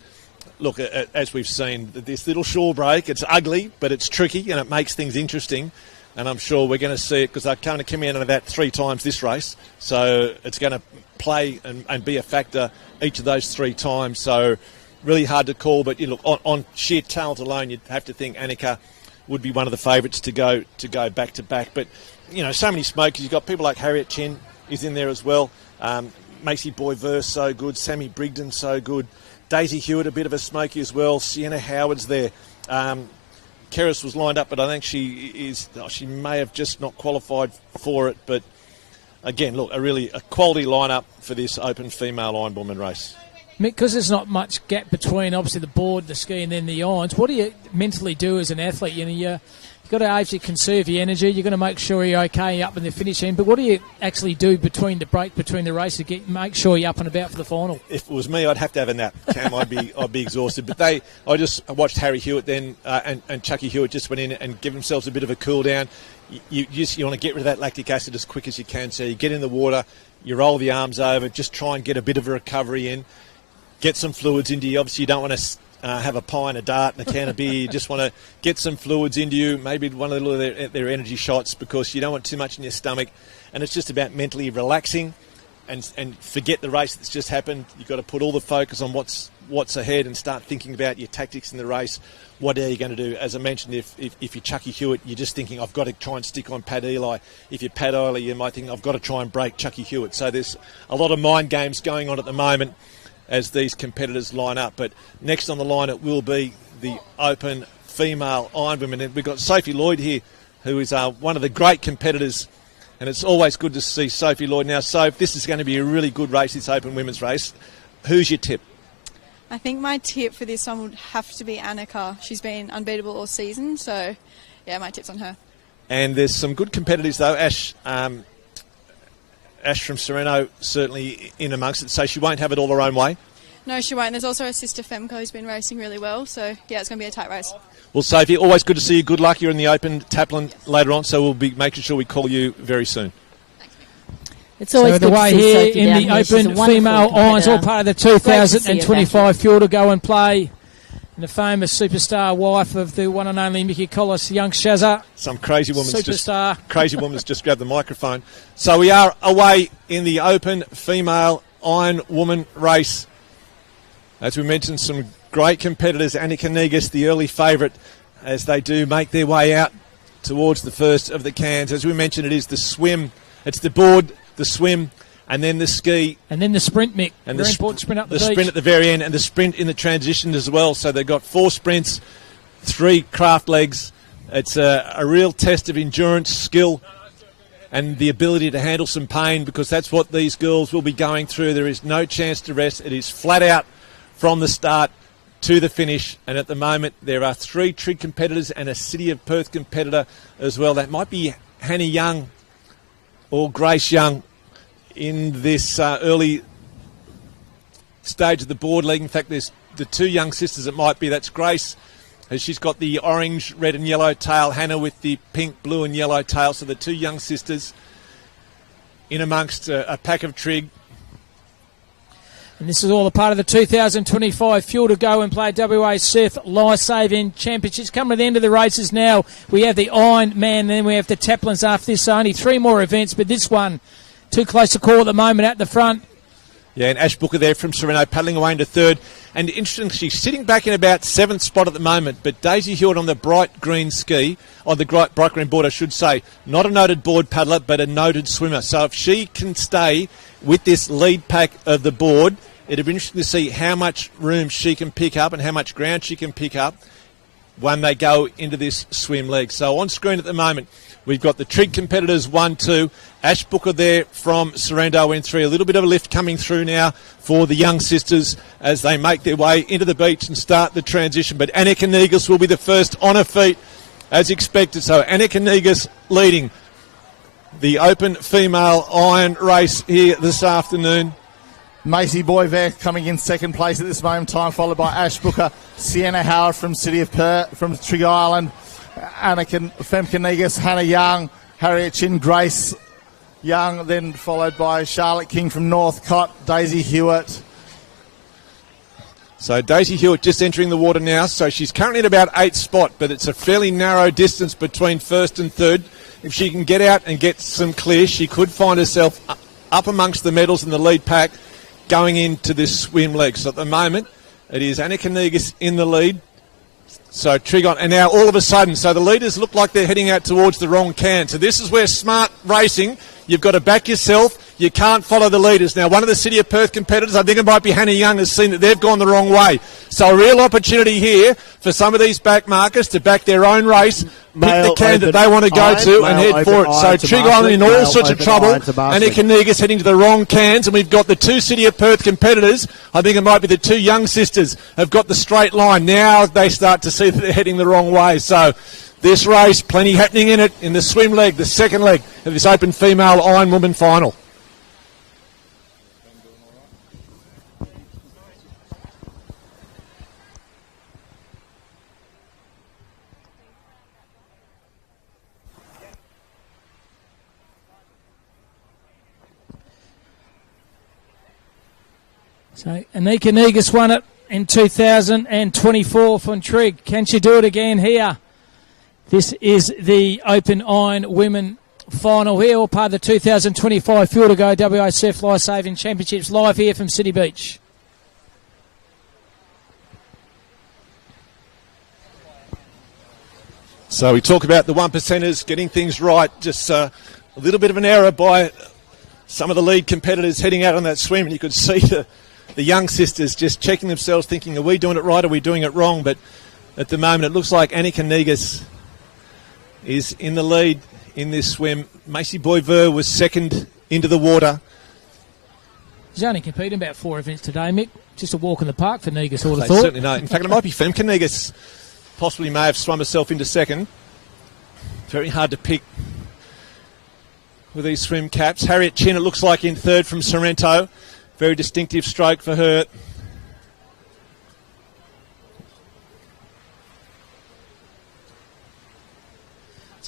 look, as we've seen, this little shore break, it's ugly, but it's tricky, and it makes things interesting. And I'm sure we're going to see it because they're going to come in about 3 times this race. So it's going to play and be a factor each of those 3 times. So really hard to call. But look, on sheer talent alone, you'd have to think Anika would be one of the favourites to go back to back. But so many smokers. You've got people like Harriet Chin is in there as well. Macy Boyverse, so good. Sammy Brigden, so good. Daisy Hewitt, a bit of a smoky as well. Sienna Howard's there. Keris was lined up, but I think she may have just not qualified for it. But again, look, a quality lineup for this open female iron woman race. Mick, because there's not much gap between obviously the board, the ski, and then the irons, what do you mentally do as an athlete? You've got to actually conserve your energy. You're going to make sure you're okay up in the finish end. But what do you actually do between the break, between the races, to make sure you're up and about for the final? If it was me, I'd have to have a nap, Cam. I'd be exhausted. But I just watched Harry Hewitt then and Chucky Hewitt just went in and give themselves a bit of a cool down. You want to get rid of that lactic acid as quick as you can. So you get in the water, you roll the arms over, just try and get a bit of a recovery in. Get some fluids into you. Obviously, you don't want to have a pie and a dart and a can of beer. You just want to get some fluids into you, maybe one of their energy shots, because you don't want too much in your stomach. And it's just about mentally relaxing and forget the race that's just happened. You've got to put all the focus on what's ahead and start thinking about your tactics in the race. What are you going to do? As I mentioned, if you're Chucky Hewitt, you're just thinking, I've got to try and stick on Pat Ely. If you're Pat Ely, you might think, I've got to try and break Chucky Hewitt. So there's a lot of mind games going on at the moment as these competitors line up. But next on the line, it will be the open female iron women. And we've got Sophie Lloyd here, who is one of the great competitors, and it's always good to see Sophie Lloyd. Now, Soph, this is going to be a really good race, this open women's race. Who's your tip? I think my tip for this one would have to be Annika. She's been unbeatable all season, so yeah, my tip's on her. And there's some good competitors though. Ash from Sereno certainly in amongst it, so she won't have it all her own way. No, she won't. There's also her sister Femco who's been racing really well, so yeah, it's going to be a tight race. Well, Sophie, always good to see you. Good luck. You're in the Open Taplin later on, so we'll be making sure we call you very soon. It's always good to see Sophie in the Open female irons, all part of the 2025 field to go and play. And the famous superstar wife of the one and only Mickey Collis, young Shazza. Some crazy woman's superstar. just grabbed the microphone. So we are away in the Open female iron woman race. As we mentioned, some great competitors. Annika Negus, the early favourite, as they do make their way out towards the first of the cans. As we mentioned, it is the swim. It's the board, the swim, and then the ski. And then the sprint, Mick. And very important sprint up the beach. Sprint at the very end, and the sprint in the transition as well. So they've got 4 sprints, 3 craft legs. It's a real test of endurance, skill, and the ability to handle some pain, because that's what these girls will be going through. There is no chance to rest. It is flat out from the start to the finish. And at the moment, there are 3 Trig competitors and a City of Perth competitor as well. That might be Hannah Young or Grace Young in this early stage of the board league. In fact, there's the 2 young sisters it might be. That's Grace, as she's got the orange, red and yellow tail. Hannah with the pink, blue and yellow tail. So the 2 young sisters in amongst a pack of Trig. And this is all a part of the 2025 fuel to go and play WA Surf Life-Saving Championships. Coming to the end of the races now, we have the Iron Man, then we have the Taplins after this. So only 3 more events, but this one too close to call at the moment at the front. Yeah, and Ash Booker there from Sereno paddling away into 3rd. And interesting, she's sitting back in about 7th spot at the moment, but Daisy Hewitt on the bright green ski, on the bright green board I should say, not a noted board paddler, but a noted swimmer. So if she can stay with this lead pack of the board, it'll be interesting to see how much room she can pick up and how much ground she can pick up when they go into this swim leg. So on screen at the moment, we've got the Trig competitors 1, 2. Ash Booker there from Sorrento in 3. A little bit of a lift coming through now for the young sisters as they make their way into the beach and start the transition. But Annika Negus will be the first on her feet as expected. So Annika Negus leading the Open female iron race here this afternoon. Macy Boyver coming in 2nd place at this moment in time, followed by Ash Booker, Sienna Howard from City of Perth, from Trig Island, Femke Negus, Hannah Young, Harriet Chin, Grace Young, then followed by Charlotte King from Northcott, Daisy Hewitt. So Daisy Hewitt just entering the water now, so she's currently at about 8th spot, but it's a fairly narrow distance between 1st and 3rd. If she can get out and get some clear, she could find herself up amongst the medals in the lead pack going into this swim leg. So at the moment, it is Annika Negus in the lead. So Trigon, and now all of a sudden, so the leaders look like they're heading out towards the wrong can. So this is where smart racing, you've got to back yourself. You can't follow the leaders. Now, one of the City of Perth competitors, I think it might be Hannah Young, has seen that they've gone the wrong way. So a real opportunity here for some of these back markers to back their own race, pick the can that they want to go to and head for it. So Trigon in all sorts of trouble. Annika Negus heading to the wrong cans, and we've got the 2 City of Perth competitors. I think it might be the 2 young sisters have got the straight line. Now they start to see that they're heading the wrong way. So this race, plenty happening in it in the swim leg, the 2nd leg of this Open female iron woman final. So Annika Negus won it in 2024 from Trig. Can she do it again here? This is the Open Iron Women final here, all part of the 2025 Fuel to Go WA Surf Life Saving Championships, live here from City Beach. So we talk about the 1%ers getting things right. Just a little bit of an error by some of the lead competitors heading out on that swim, and you could see the young sisters just checking themselves, thinking, are we doing it right, are we doing it wrong? But at the moment, it looks like Annika Negus is in the lead in this swim. Macy Boyver was 2nd into the water. He's only competing about 4 events today, Mick. Just a walk in the park for Negus, I would have They thought. certainly know. In fact, it might be Femke Negus. Possibly may have swum herself into second. Very hard to pick with these swim caps. Harriet Chin, it looks like, in third from Sorrento. Very distinctive stroke for her.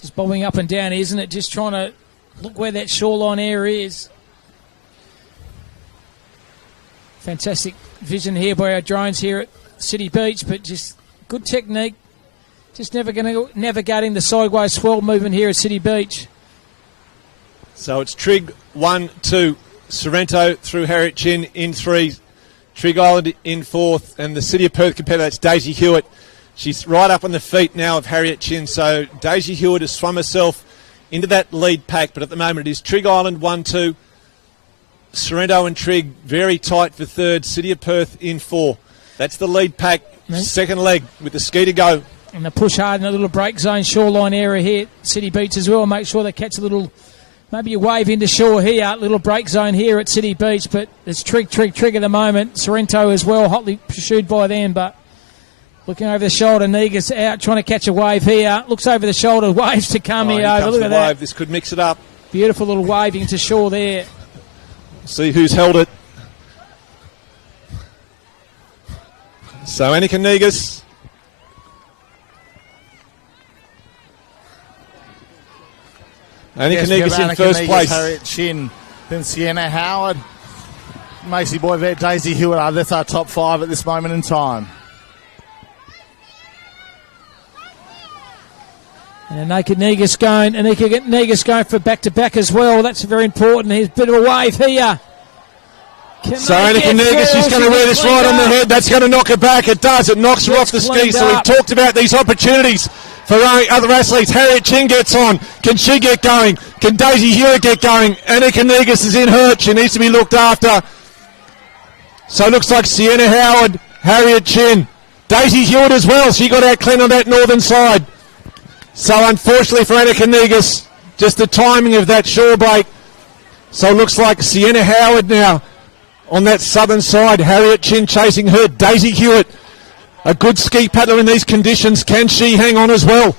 Just bobbing up and down, isn't it? Just trying to look where that shoreline area is. Fantastic vision here by our drones here at City Beach, but just good technique. Just navigating the sideways swell movement here at City Beach. So it's Trigg 1, 2, Sorrento through Harriet Chin in 3, Trigg Island in 4th, and the City of Perth competitor, that's Daisy Hewitt. She's right up on the feet now of Harriet Chin, so Daisy Hewitt has swum herself into that lead pack, but at the moment it is Trigg Island 1, 2, Sorrento and Trigg very tight for third, City of Perth in 4. That's the lead pack, second leg with the ski to go. And the push hard in a little break zone shoreline area here, City Beach as well. Make sure they catch a little, maybe a wave into shore here, little break zone here at City Beach, but it's Trigg at the moment. Sorrento as well, hotly pursued by them, but looking over the shoulder, Negus out trying to catch a wave here. Looks over the shoulder, waves to come here over. Look at that. Wave. This could mix it up. Beautiful little waving to shore there. See who's held it. So Annika Negus. Annika Negus in first place. Harriet Chin, then Sienna Howard, Macy Boisvert, Daisy Hewitt. That's our top 5 at this moment in time. And Annika Negus going for back-to-back as well. That's very important. Here's a bit of a wave here. So Annika Negus, she's going to wear this right on the head. That's going to knock her back. It does. It knocks her off the ski. So we've talked about these opportunities for other athletes. Harriet Chin gets on. Can she get going? Can Daisy Hewitt get going? Annika Negus is in hurt. She needs to be looked after. So it looks like Sienna Howard, Harriet Chin, Daisy Hewitt as well. She got out clean on that northern side. So unfortunately for Annika Negus, just the timing of that shore break. So it looks like Sienna Howard now on that southern side. Harriet Chin chasing her. Daisy Hewitt, a good ski paddler in these conditions. Can she hang on as well?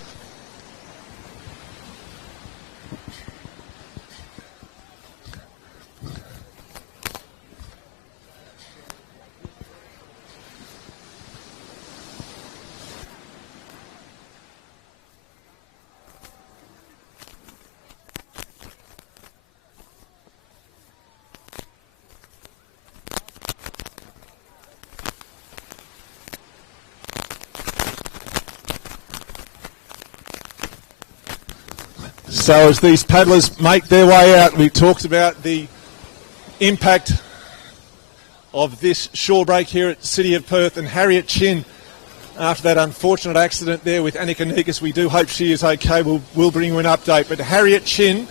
So as these paddlers make their way out, we talked about the impact of this shore break here at City of Perth, and Harriet Chin, after that unfortunate accident there with Annika Negus, we do hope she is okay. We'll bring you an update. But Harriet Chin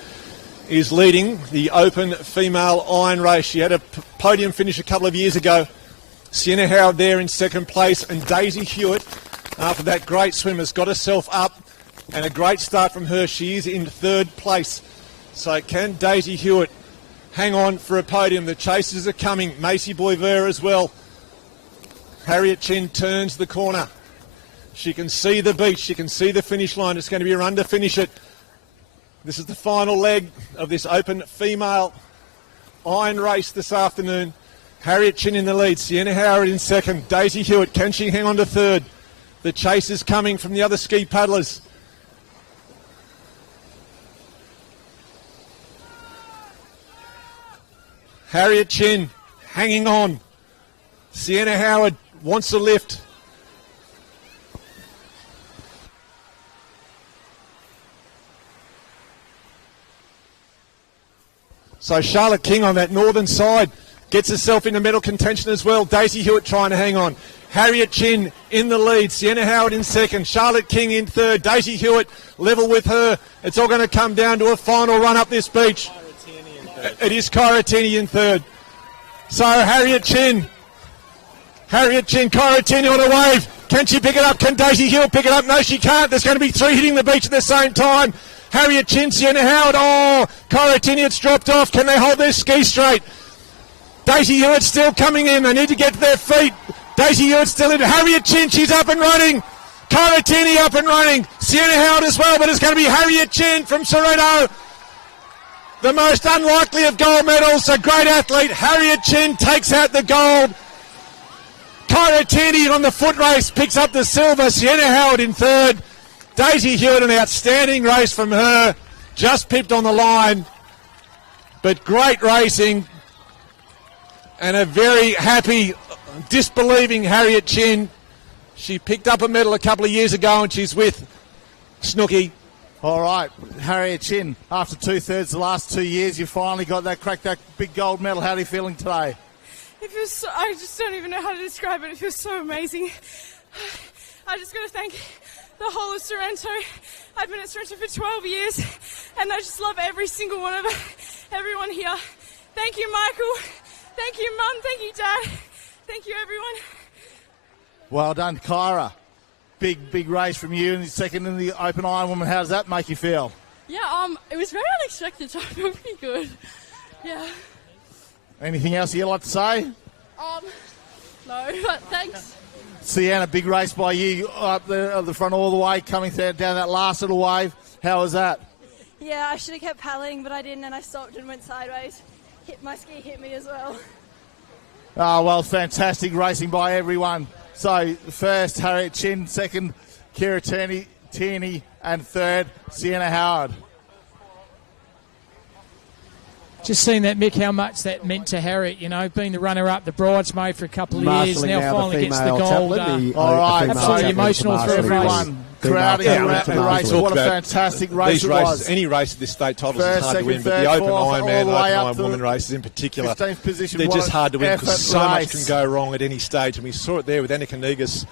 is leading the open female iron race. She had a podium finish a couple of years ago. Sienna Howard there in second place, and Daisy Hewitt, after that great swim, has got herself up. And a great start from her. She is in third place. So can Daisy Hewitt hang on for a podium? The chasers are coming. Macy Boisvert as well. Harriet Chin turns the corner. She can see the beach. She can see the finish line. It's going to be her run to finish it. This is the final leg of this open female iron race this afternoon. Harriet Chin in the lead. Sienna Howard in second. Daisy Hewitt, can she hang on to third? The chasers coming from the other ski paddlers. Harriet Chin hanging on. Sienna Howard wants a lift. So Charlotte King on that northern side gets herself into medal contention as well. Daisy Hewitt trying to hang on. Harriet Chin in the lead. Sienna Howard in second. Charlotte King in third. Daisy Hewitt level with her. It's all going to come down to a final run up this beach. It is Kairatini in third. So Harriet Chin, Kairatini on a wave. Can she pick it up? Can Daisy Hewitt pick it up? No, she can't. There's going to be 3 hitting the beach at the same time. Harriet Chin, Sienna Howard. Oh, Kairatini, it's dropped off. Can they hold their ski straight? Daisy Hewitt still coming in. They need to get to their feet. Daisy Hewitt still in. Harriet Chin, she's up and running. Cara Tierney up and running. Sienna Howard as well, but it's going to be Harriet Chin from Sorrento. The most unlikely of gold medals. A great athlete. Harriet Chin takes out the gold. Cara Tierney on the foot race picks up the silver. Sienna Howard in third. Daisy Hewitt, an outstanding race from her. Just pipped on the line. But great racing. And a very happy, disbelieving Harriet Chin. She picked up a medal a couple of years ago and she's with Snooky. All right, Harriet Chin, after 2/3 the last 2 years, you finally got that, cracked that big gold medal. How are you feeling today? It feels so, I just don't even know how to describe it. It feels so amazing. I just got to thank the whole of Sorrento. I've been at Sorrento for 12 years, and I just love every single one of everyone here. Thank you, Michael. Thank you, Mum. Thank you, Dad. Thank you, everyone. Well done, Kyra. Big race from you, and the second in the open iron woman. How does that make you feel? Yeah, it was very unexpected, so I feel pretty good. Yeah. Anything else you'd like to say? No, but thanks. Sienna, big race by you up there at the front all the way, coming down that last little wave. How was that? Yeah, I should have kept paddling, but I didn't, and I stopped and went sideways. My ski hit me as well. Oh, well, fantastic racing by everyone. So, first, Harriet Chin, second, Kira Tierney, and third, Sienna Howard. Just seen that, Mick, how much that meant to Harriet, you know, being the runner-up, the bridesmaid for a couple of years, now finally gets the gold. All right, absolutely emotional for everyone. Crowding around the race. What a fantastic race it was. Any race at this state title is hard to win, but the open Ironman, open Iron woman races in particular, they're just hard to win because so much can go wrong at any stage. And we saw it there with Annika Negus,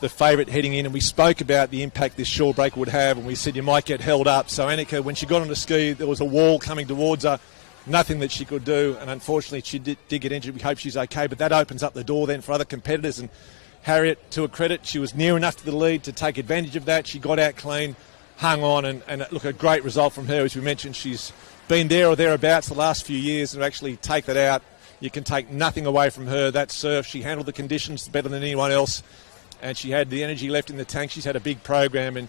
the favourite heading in, and we spoke about the impact this shore break would have, and we said you might get held up. So Annika, when she got on the ski, there was a wall coming towards her. Nothing that she could do, and unfortunately she did get injured. We hope she's okay, but that opens up the door then for other competitors. And Harriet, to her credit, she was near enough to the lead to take advantage of that. She got out clean, hung on, and look, a great result from her. As we mentioned, she's been there or thereabouts the last few years, and to actually take that out, you can take nothing away from her. That surf, she handled the conditions better than anyone else, and she had the energy left in the tank. She's had a big program, and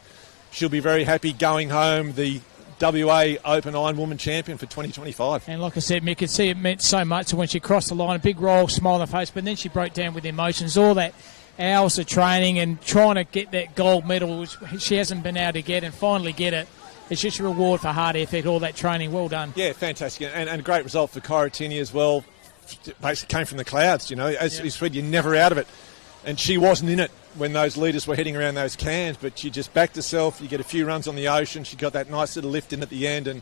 she'll be very happy going home, the WA Open Iron Woman Champion for 2025. And like I said, Mick, could see it meant so much when she crossed the line, a big roll, smile on her face, but then she broke down with emotions, all that hours of training and trying to get that gold medal, which she hasn't been able to get, and finally get it. It's just a reward for hard effort, all that training. Well done. Yeah, fantastic. And a great result for Cara Tierney as well. Basically came from the clouds, you know. As you said, you're never out of it. And she wasn't in it when those leaders were heading around those cans, but she just backed herself. You get a few runs on the ocean. She got that nice little lift in at the end, and,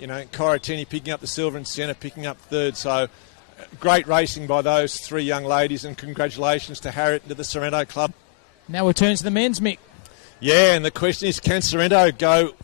you know, Cara Tierney picking up the silver and Sienna picking up third. So great racing by those three young ladies, and congratulations to Harriet and to the Sorrento Club. Now we turn to the men's, Mick. Yeah, and the question is, can Sorrento go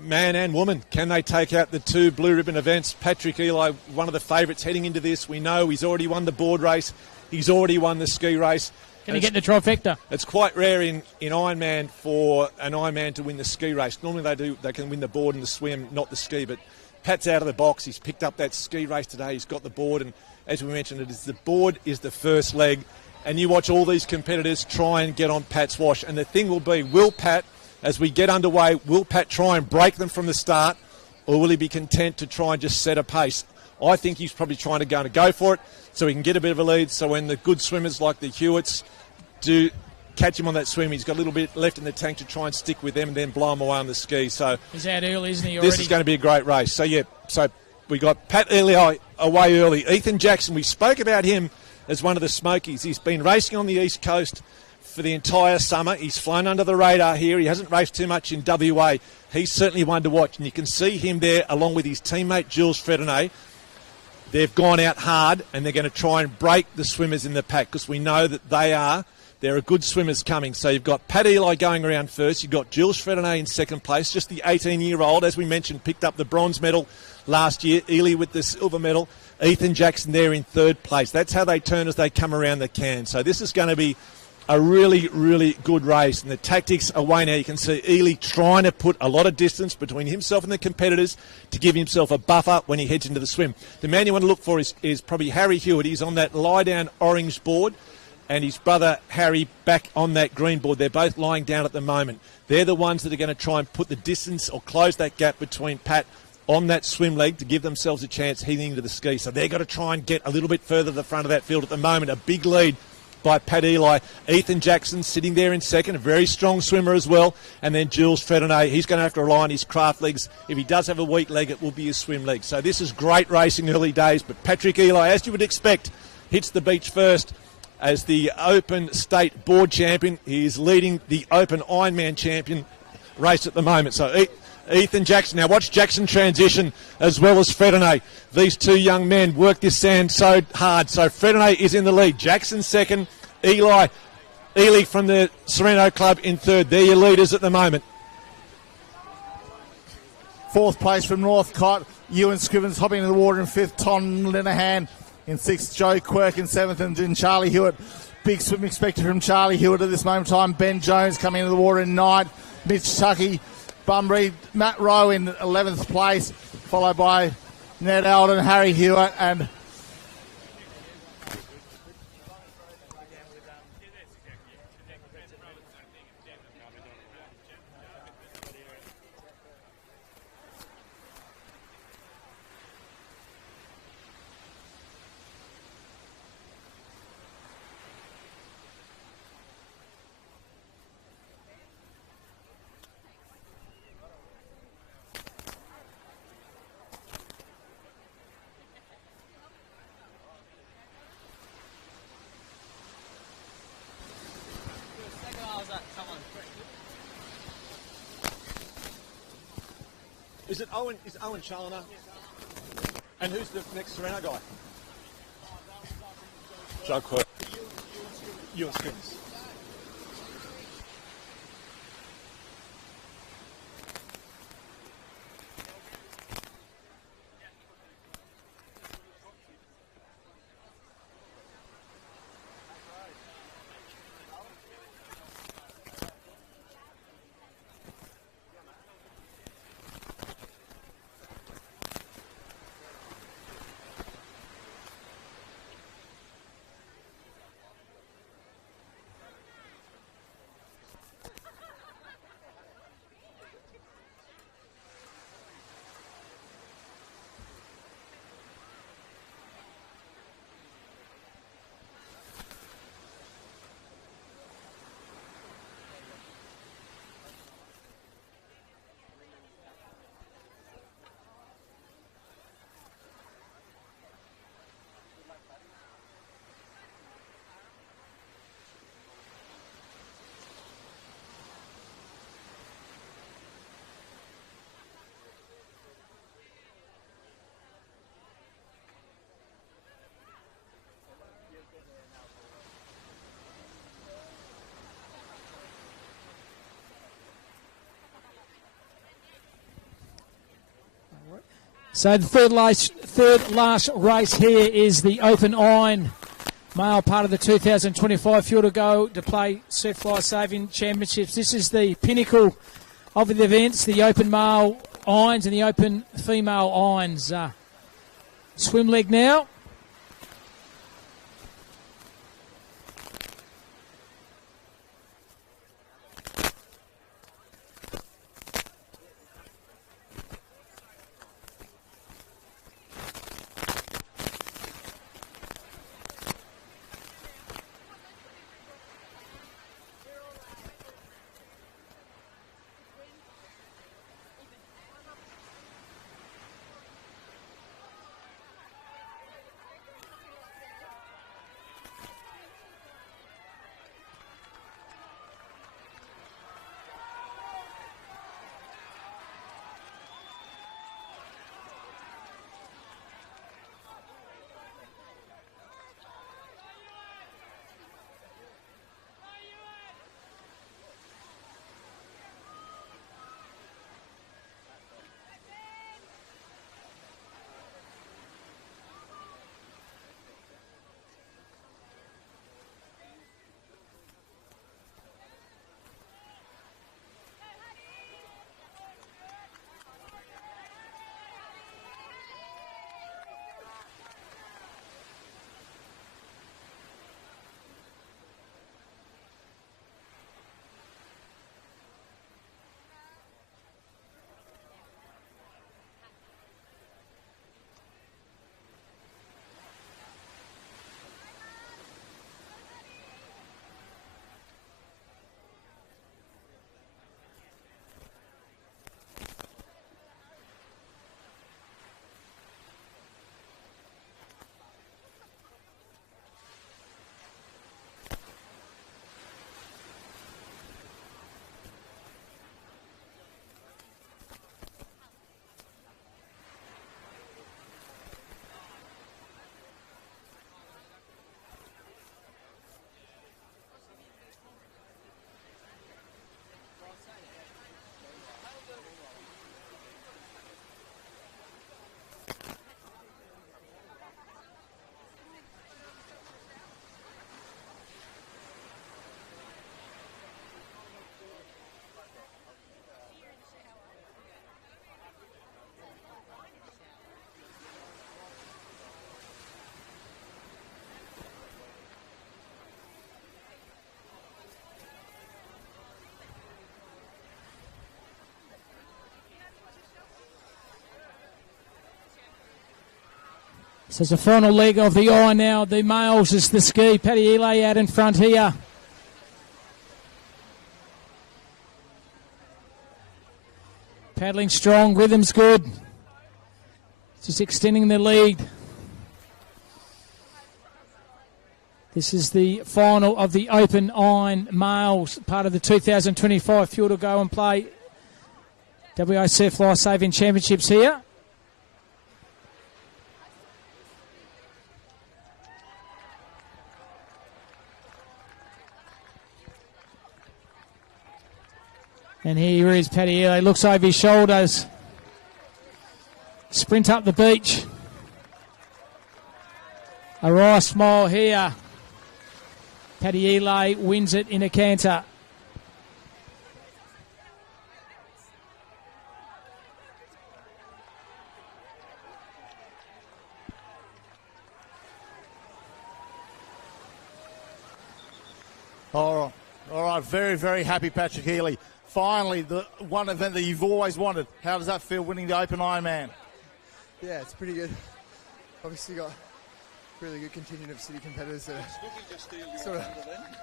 man and woman? Can they take out the two blue ribbon events? Patrick Eli, one of the favourites heading into this. We know he's already won the board race. He's already won the ski race. Can he get the trifecta? It's quite rare in Ironman for an Ironman to win the ski race. Normally they can win the board and the swim, not the ski. But Pat's out of the box. He's picked up that ski race today. He's got the board, and as we mentioned, the board is the first leg. And you watch all these competitors try and get on Pat's wash. And the thing will be, will Pat, as we get underway, will Pat try and break them from the start, or will he be content to try and just set a pace? I think he's probably trying to go for it so he can get a bit of a lead. So when the good swimmers like the Hewitts do catch him on that swim, he's got a little bit left in the tank to try and stick with them and then blow him away on the ski. So he's out early, isn't he, already? This is going to be a great race. So, yeah, so we got Pat Eli away early. Ethan Jackson, we spoke about him as one of the Smokies. He's been racing on the East Coast for the entire summer. He's flown under the radar here. He hasn't raced too much in WA. He's certainly one to watch, and you can see him there along with his teammate Jules Fredonnet. They've gone out hard, and they're going to try and break the swimmers in the pack, because we know that there are good swimmers coming. So you've got Pat Eli going around first. You've got Jules Fredonnet in second place, just the 18-year-old, as we mentioned, picked up the bronze medal last year. Ely with the silver medal. Ethan Jackson there in third place. That's how they turn as they come around the can. So this is going to be a really, really good race, and the tactics away now. You can see Ely trying to put a lot of distance between himself and the competitors to give himself a buffer when he heads into the swim. The man you want to look for is probably Harry Hewitt. He's on that lie-down orange board, and his brother Harry back on that green board. They're both lying down at the moment. They're the ones that are going to try and put the distance or close that gap between Pat on that swim leg to give themselves a chance heading into the ski. So they've got to try and get a little bit further to the front of that field at the moment. A big lead by Pat Ely. Ethan Jackson sitting there in second, a very strong swimmer as well. And then Jules Fredonnet, he's going to have to rely on his craft legs. If he does have a weak leg, it will be his swim leg. So this is great racing early days. But Patrick Ely, as you would expect, hits the beach first as the Open State Board Champion. He is leading the Open Ironman Champion race at the moment. So Ethan Jackson. Now watch Jackson transition as well as Fredonnet. These two young men work this sand so hard. So Fredonnet is in the lead. Jackson second. Ely from the Sorrento Club in third. They're your leaders at the moment. Fourth place from Northcott. Ewan Scrivens hopping into the water in fifth. Tom Linehan in sixth. Joe Quirk in seventh. And then Charlie Hewitt. Big swim expected from Charlie Hewitt at this moment in time. Ben Jones coming into the water in ninth. Mitch Tuckey. Bunbury, Matt Rowe in 11th place, followed by Ned Alden, Harry Hewitt, and Is Owen Challoner? And who's the next Sereno guy? Joe Quirk. Ewan Scrivens. So the third last race here is the Open Iron male part of the 2025 Fuel to Go to play Surf Fly Saving Championships. This is the pinnacle of the events, the Open Male Irons and the Open Female Irons. Swim leg now. So it's the final leg of the eye now. The males is the ski. Paddy Ely out in front here. Paddling strong, rhythm's good. Just extending the lead. This is the final of the Open Iron Males, part of the 2025 Fuel to Go and Play WA Surf Life Saving Championships here. And here is Paddy Ely. Looks over his shoulders. Sprint up the beach. A wry smile here. Paddy Ely wins it in a canter. All right. Very, very happy, Patrick Healy. Finally, the one event that you've always wanted. How does that feel, winning the Open Ironman? Yeah, it's pretty good. Obviously got really good contingent of city competitors that sort of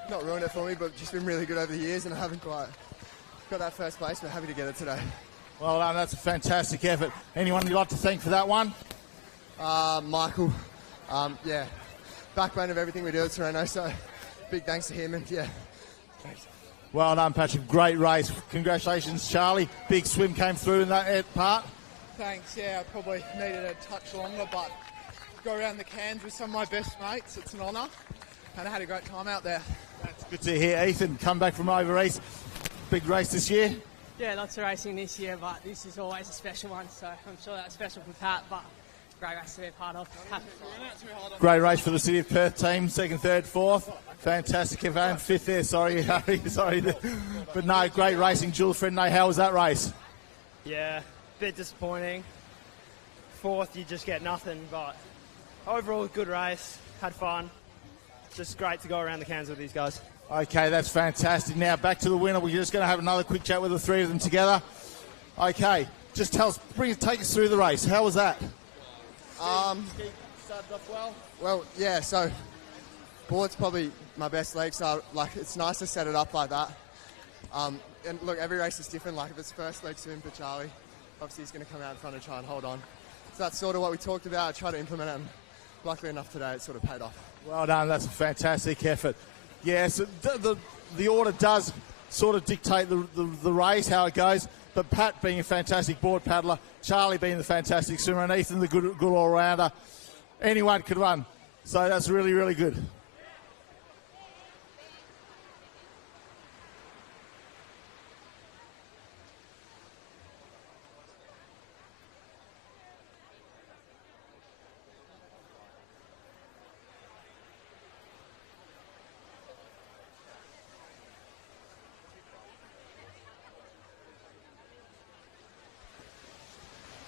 not ruined it for me, but just been really good over the years, and I haven't quite got that first place, but happy to get it today. Well done, that's a fantastic effort. Anyone you'd like to thank for that one? Michael, yeah, backbone of everything we do at Sereno, so big thanks to him, and yeah, thanks. Well done, Patrick. Great race. Congratulations, Charlie. Big swim came through in that part. Thanks, yeah, I probably needed a touch longer, but go around the cans with some of my best mates, it's an honour, and I had a great time out there. That's good to hear. Ethan, come back from over east. Big race this year? Yeah, lots of racing this year, but this is always a special one, so I'm sure that's special for Pat, but great race to be a part of. Great race for the City of Perth team, second, third, fourth. Fantastic, Evan, fifth there, sorry, sorry. But no, great racing. Jules Frednay, how was that race? Yeah, a bit disappointing. Fourth, you just get nothing, but overall, good race, had fun. Just great to go around the cans with these guys. Okay, that's fantastic. Now back to the winner. We're just going to have another quick chat with the three of them together. Okay, just tell us, take us through the race. How was that? Started off well. Well, yeah. So board's probably my best leg. So like, it's nice to set it up like that. And look, every race is different. Like if it's first leg swim for Charlie, obviously he's going to come out in front and try and hold on. So that's sort of what we talked about. I tried to implement it, and luckily enough today, it sort of paid off. Well done. That's a fantastic effort. Yes, the order does sort of dictate the race, how it goes. But Pat being a fantastic board paddler, Charlie being the fantastic swimmer, and Ethan the good all-rounder, anyone could run. So that's really, really good.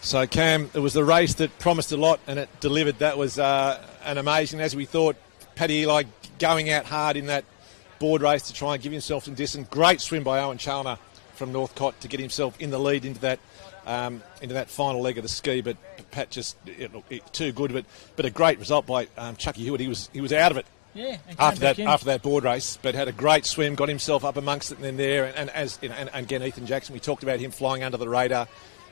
So, Cam, it was the race that promised a lot and it delivered. That was an amazing, as we thought, Paddy Ely going out hard in that board race to try and give himself some distance. Great swim by Owen Chalmer from Northcott to get himself in the lead into that final leg of the ski. But Pat just too good. But a great result by Chucky Hewitt. He was out of it. Yeah, after that board race, but had a great swim, got himself up amongst it and then there. And as and again, Ethan Jackson, we talked about him flying under the radar.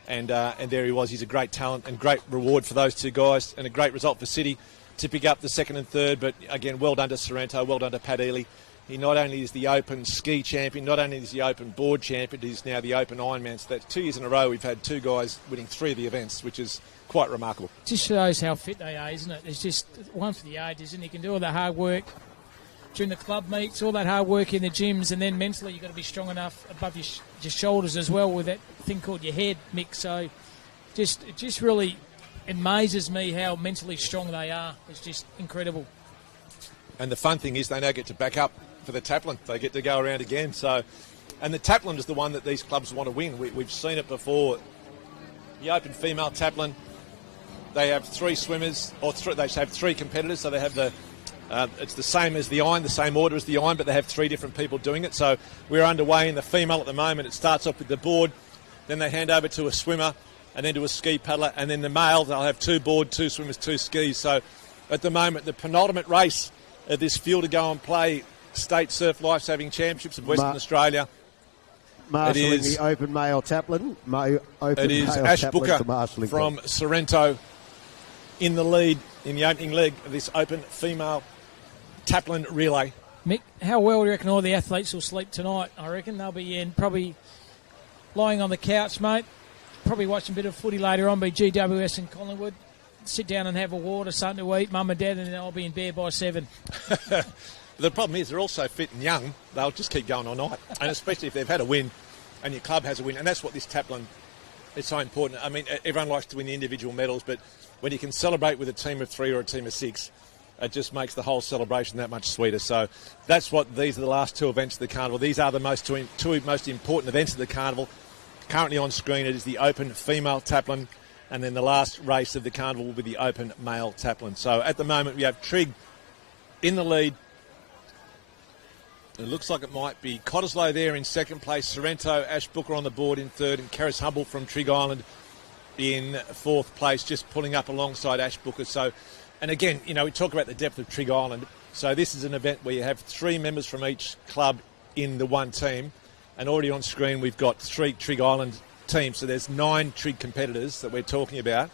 And there he was. He's a great talent and great reward for those two guys, and a great result for City to pick up the second and third. But again, well done to Sorrento, well done to Pat Ely. He not only is the Open ski champion, not only is he Open board champion, he's now the Open Ironman. So that's 2 years in a row we've had two guys winning 3 of the events, which is quite remarkable. Just shows how fit they are, isn't it? It's just one for the ages, and you can do all the hard work during the club meets, all that hard work in the gyms, and then mentally you've got to be strong enough above your shoulders as well with that thing called your head, Mick. So it just really amazes me how mentally strong they are. It's just incredible. And the fun thing is they now get to back up for the taplin. They get to go around again. So, and the taplin is the one that these clubs want to win. We've seen it before. The Open female taplin, they have 3 swimmers, they have 3 competitors. So they have it's the same as the iron, the same order as the iron, but they have 3 different people doing it. So we're underway in the female at the moment. It starts off with the board, then they hand over to a swimmer, and then to a ski paddler, and then the male, they'll have 2 board, 2 swimmers, 2 skis. So at the moment, the penultimate race of this field to go and play State Surf Lifesaving Championships of Western Australia. Marshalling the open male taplin. It is Ash Booker from Sorrento in the lead in the opening leg of this open female taplin relay. Mick, how well do you reckon all the athletes will sleep tonight? I reckon they'll be in, probably lying on the couch, mate. Probably watching a bit of footy later on, be GWS and Collingwood. Sit down and have a water, something to eat, mum and dad, and then I'll be in bed by 7. The problem is they're all so fit and young, they'll just keep going all night. And especially if they've had a win and your club has a win. And that's what this taplin is so important. I mean, everyone likes to win the individual medals, but when you can celebrate with a team of 3 or a team of 6, it just makes the whole celebration that much sweeter. So that's what these are the last 2 events of the carnival. These are the two most important events of the carnival. Currently on screen, it is the open female taplin, and then the last race of the carnival will be the open male taplin. So at the moment, we have Trigg in the lead. It looks like it might be Cottesloe there in second place, Sorrento, Ash Booker on the board in third, and Kerris Humble from Trigg Island in fourth place, just pulling up alongside Ash Booker. So, and again, you know, we talk about the depth of Trigg Island. So this is an event where you have 3 members from each club in the one team, and already on screen we've got 3 Trigg Island teams. So there's 9 Trigg competitors that we're talking about,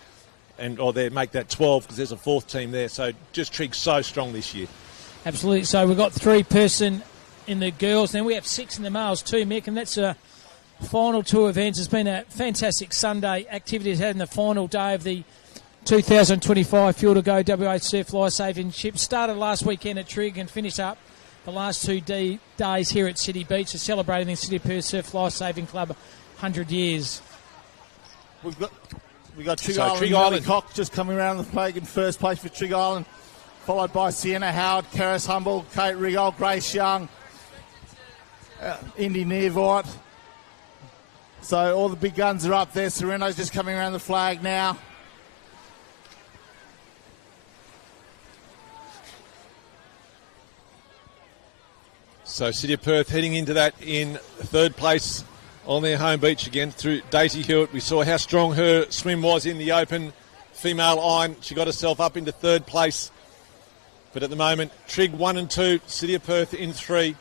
or they make that 12 because there's a 4th team there. So just Trigg's so strong this year. Absolutely. So we've got 3-person in the girls, then we have 6 in the males too, Mick, and that's a final 2 events. It's been a fantastic Sunday activities had in the final day of the 2025 Fuel to Go WA Surf Lifesaving Ship. Started last weekend at Trigg and finished up the last 2 days here at City Beach, celebrating the City of Perth Surf Lifesaving Club 100 years. We've got Trigg Island Cock just coming around the flag in first place for Trigg Island, followed by Sienna Howard, Kerris Humble, Kate Rigol, Grace Young, Indy Nearvort. So all the big guns are up there. Sorrento's just coming around the flag now. So City of Perth heading into that in third place on their home beach again through Daisy Hewitt. We saw how strong her swim was in the open female iron. She got herself up into third place. But at the moment, Trigg 1 and 2, City of Perth in 3.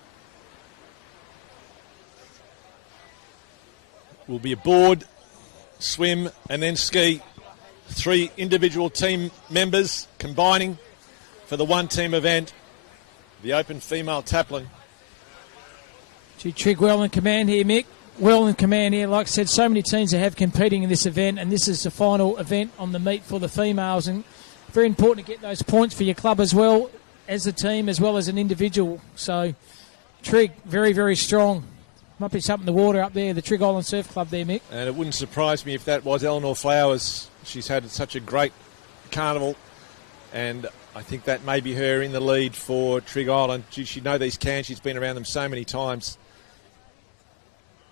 Will be a board, swim and then ski. 3 individual team members combining for the one team event, the open female taplin. Trigg well in command here, Mick. Well in command here. Like I said, so many teams that have competing in this event, and this is the final event on the meet for the females, and very important to get those points for your club as well as a team, as well as an individual. So Trigg, very, very strong. Might be something in the water up there, the Trigg Island Surf Club there, Mick. And it wouldn't surprise me if that was Eleanor Flowers. She's had such a great carnival, and I think that may be her in the lead for Trigg Island. She know these cans. She's been around them so many times.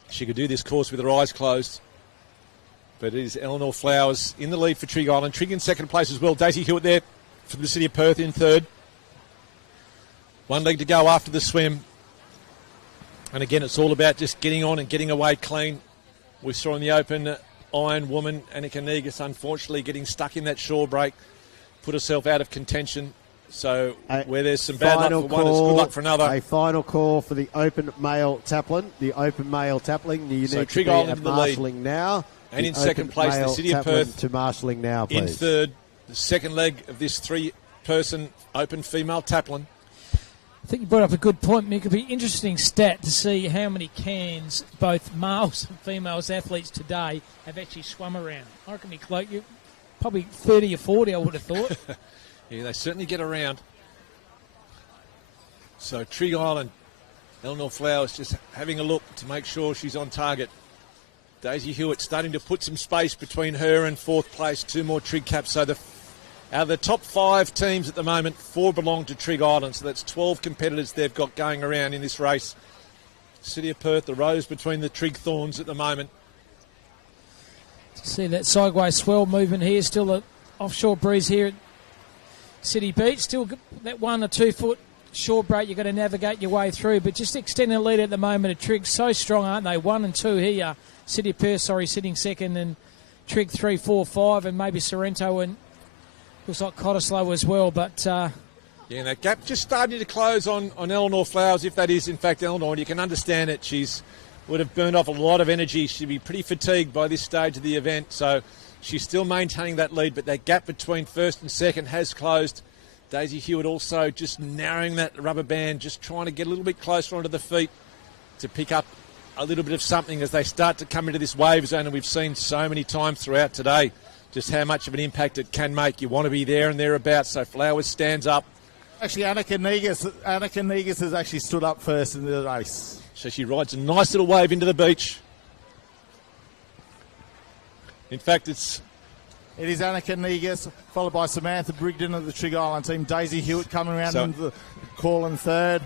She could do this course with her eyes closed. But it is Eleanor Flowers in the lead for Trigg Island. Trigg in second place as well. Daisy Hewitt there from the City of Perth in third. 1 leg to go after the swim. And again, it's all about just getting on and getting away clean. We saw in the open iron woman, Annika Negus, unfortunately getting stuck in that shore break, put herself out of contention. So where there's some bad luck for one, it's good luck for another. A final call for the open male taplin. The open male taplin. You need Trigg to be Island at in the marshalling lead. now. And in second place, the City of Perth to marshalling now, please. In third, the second leg of this 3-person open female taplin. I think you brought up a good point, Mick. It'll be an interesting stat to see how many cans both males and females athletes today have actually swum around. I reckon you probably 30 or 40, I would have thought. Yeah, they certainly get around. So Trigg Island, Eleanor Flowers just having a look to make sure she's on target. Daisy Hewitt starting to put some space between her and fourth place. 2 more Trigg caps. So out of the top 5 teams at the moment, 4 belong to Trigg Island. So that's 12 competitors they've got going around in this race. City of Perth, the rose between the Trigg thorns at the moment. See that sideways swell movement here. Still an offshore breeze here at City Beach. Still that 1 or 2 foot shore break you've got to navigate your way through. But just extending the lead at the moment. A Trigg so strong, aren't they? 1 and 2 here. City of Perth, sitting second, and Trig 3, 4, 5, and maybe Sorrento and looks like Cottesloe as well. But yeah, and that gap just starting to close on Eleanor Flowers, if that is in fact Eleanor. And you can understand it. She's would have burned off a lot of energy. She'd be pretty fatigued by this stage of the event. So she's still maintaining that lead, but that gap between first and second has closed. Daisy Hewitt also just narrowing that rubber band, just trying to get a little bit closer onto the feet to pick up a little bit of something as they start to come into this wave zone. And we've seen so many times throughout today just how much of an impact it can make. You want to be there and thereabouts. So Flowers stands up. Actually, Annika Negus has actually stood up first in the race. So she rides a nice little wave into the beach. In fact, it is Annika Negus, followed by Samantha Brigden of the Trig Island team. Daisy Hewitt coming around into the call in third,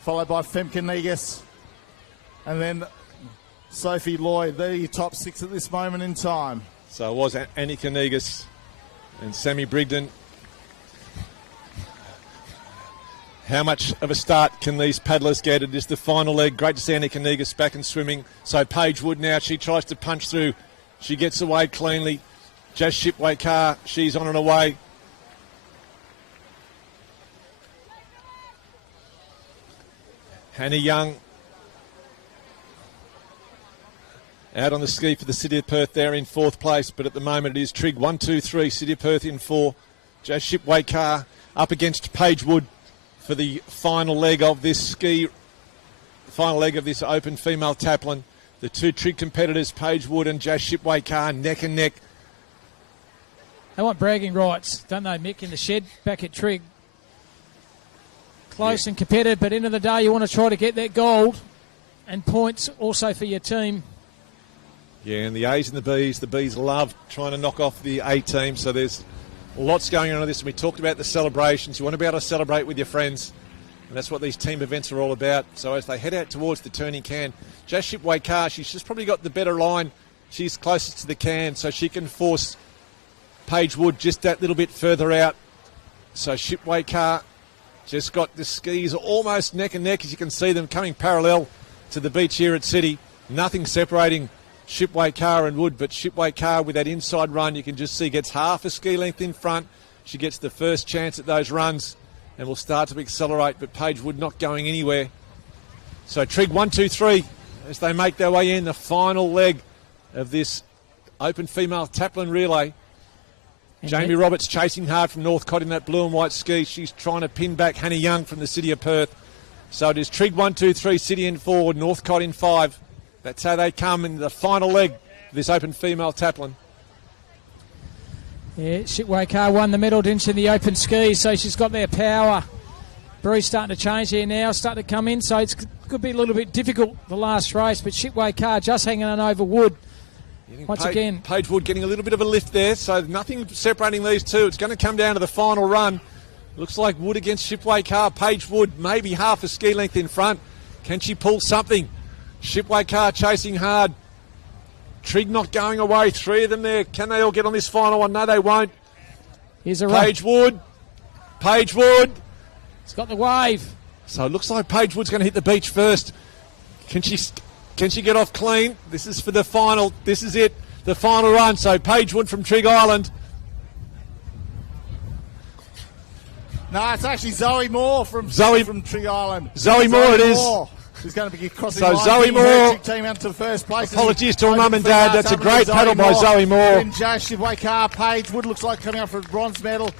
followed by Femke Negus. And then Sophie Lloyd. They're your top six at this moment in time. So it was Annika Negus and Sammy Brigden. How much of a start can these paddlers get? It is the final leg. Great to see Annika Negus back and swimming. So Paige Wood now, she tries to punch through. She gets away cleanly. Jazz Shipway-Carr, she's on and away. Hannah Young out on the ski for the City of Perth there in fourth place, but at the moment it is Trig 1, 2, 3, City of Perth in 4. Jazz Shipway-Carr up against Paige Wood for the final leg of this open female taplin. The two Trig competitors, Paige Wood and Jazz Shipway-Carr, neck and neck. They want bragging rights, don't they, Mick, in the shed back at Trig. Close and competitive, but end of the day you want to try to get that gold and points also for your team. Yeah, and the A's and the Bs love trying to knock off the A team, so there's lots going on in this. And we talked about the celebrations. You want to be able to celebrate with your friends, and that's what these team events are all about. So as they head out towards the turning can, Jazz Shipway-Carr, she's just probably got the better line. She's closest to the can, so she can force Paige Wood just that little bit further out. So Shipway-Carr just got the skis almost neck and neck, as you can see them coming parallel to the beach here at City. Nothing separating Shipway-Carr and Wood, but Shipway-Carr with that inside run, you can just see gets half a ski length in front. She gets the first chance at those runs and will start to accelerate, but Paige Wood not going anywhere. So Trig 1, 2, 3 as they make their way in the final leg of this open female taplin relay. Jamie Roberts chasing hard from Northcott in that blue and white ski. She's trying to pin back Hannah Young from the City of Perth. So it is Trig 1, 2, 3, City in 4, Northcott in 5. That's how they come in the final leg of this open female taplin. Yeah, Shipway-Carr won the medal, didn't she, in the open skis, so she's got their power. Breeze starting to change here now, starting to come in, so it could be a little bit difficult the last race, but Shipway-Carr just hanging on over Wood. Once again, Paige Wood getting a little bit of a lift there, so nothing separating these two. It's going to come down to the final run. Looks like Wood against Shipway-Carr. Paige Wood maybe half a ski length in front. Can she pull something? Shipway-Carr chasing hard. Trig not going away. Three of them there. Can they all get on this final one? No, they won't. Here's a Paige Wood. Paige Wood. It's got the wave. So it looks like Paige Wood's going to hit the beach first. Can she get off clean? This is for the final. This is it. The final run. So Paige Wood from Trig Island. No, it's actually Zoe Moore from Trig Island. Zoe Moore it is. Who's going to be crossing so line. Zoe Moore. Team into first place. Apologies to her mum and dad. That's a great paddle by Zoe Moore. Then Jazz Shipway-Carr, Paige Wood looks like coming up for a bronze medal.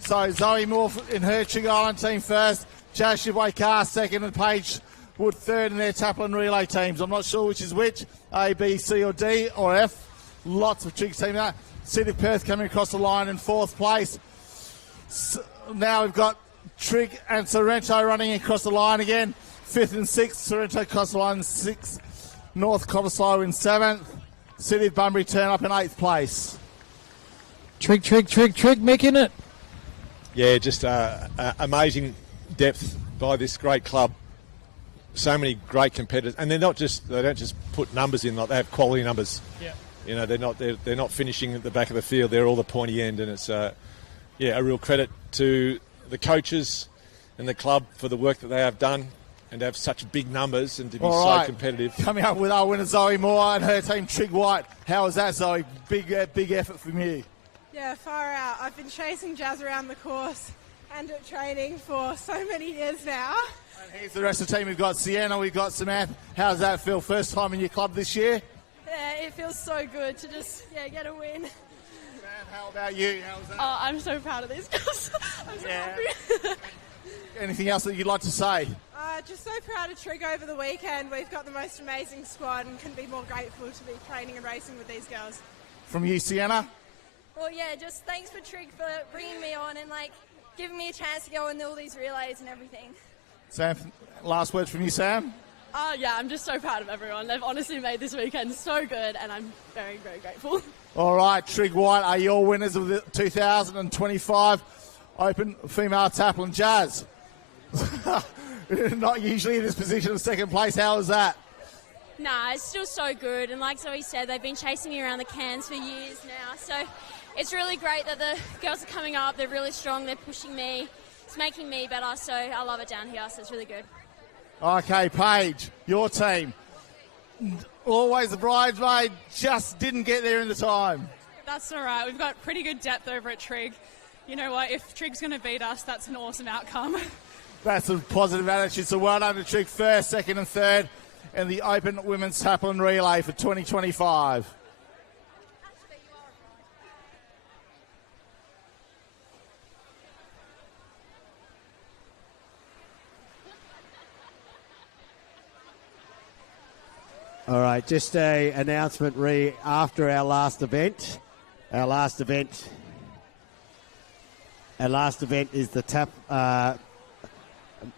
So Zoe Moore in her Trig Island team first. Jazz Shipway-Carr second, and Paige Wood third in their taplin relay teams. I'm not sure which is which, A, B, C or D or F. Lots of Trig team there. City of Perth coming across the line in fourth place. So now we've got Trig and Sorrento running across the line again. Fifth and sixth, Sorrento across the line in sixth. North Cottesloe in seventh. City of Bunbury turn up in eighth place. Trig making it. Yeah, just amazing depth by this great club. So many great competitors, and they don't just put numbers in, like they have quality numbers. Yeah. You know, they're not finishing at the back of the field. They're all the pointy end, and it's a real credit to the coaches and the club for the work that they have done. and have such big numbers and to be All so right. competitive. Coming up with our winner, Zoe Moore, and her team, Trig White. How was that, Zoe? Big effort from you. Yeah, far out. I've been chasing Jazz around the course and at training for so many years now. And here's the rest of the team. We've got Sienna, we've got Samantha. How does that feel? First time in your club this year? Yeah, it feels so good to just get a win. How about you? How was that? Oh, I'm so proud of these girls. I'm so happy. Anything else that you'd like to say? Just so proud of Trig over the weekend. We've got the most amazing squad and couldn't be more grateful to be training and racing with these girls. From you, Sienna? Well, yeah, just thanks for Trig for bringing me on and giving me a chance to go in all these relays and everything. Sam, last words from you, Sam? Yeah, I'm just so proud of everyone. They've honestly made this weekend so good, and I'm very, very grateful. All right, Trig White are your winners of the 2025 Open Female Taplin. Jazz, not usually in this position of second place. How was that? Nah, it's still so good. And like Zoe said, they've been chasing me around the cans for years now. So it's really great that the girls are coming up. They're really strong. They're pushing me. It's making me better. So I love it down here. So it's really good. Okay, Paige, your team. Always the bridesmaid, just didn't get there in the time. That's all right. We've got pretty good depth over at Trig. You know what? If Trig's going to beat us, that's an awesome outcome. That's a positive attitude. So well done to Trig, first, second and third in the Open Women's Taplin Relay for 2025. All right, just a announcement after our last event. Our last event is the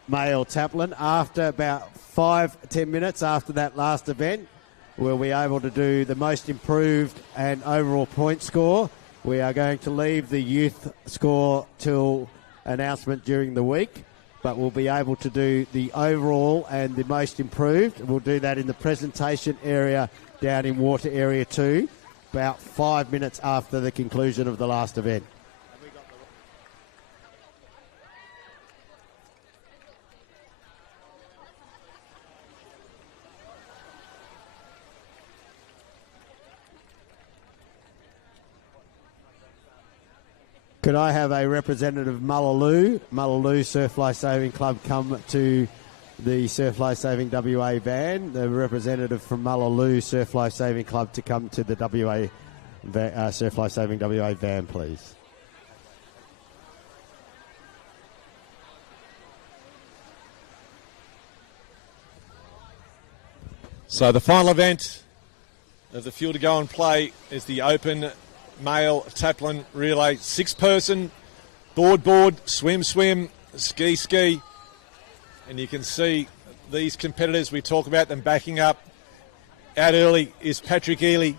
male taplin. After about 5-10 minutes after that last event, we'll be able to do the most improved and overall point score. We are going to leave the youth score till announcement during the week, but we'll be able to do the overall and the most improved. We'll do that in the presentation area down in water area 2, about 5 minutes after the conclusion of the last event. Could I have a representative of Mullaloo Surf Life Saving Club come to the Surf Life Saving WA van? The representative from Mullaloo Surf Life Saving Club to come to the Surf Life Saving WA van, please. So the final event of the field to go and play is the Open Male Taplin Relay. 6-person, board, swim, ski. And you can see these competitors, we talk about them backing up. Out early is Patrick Ely,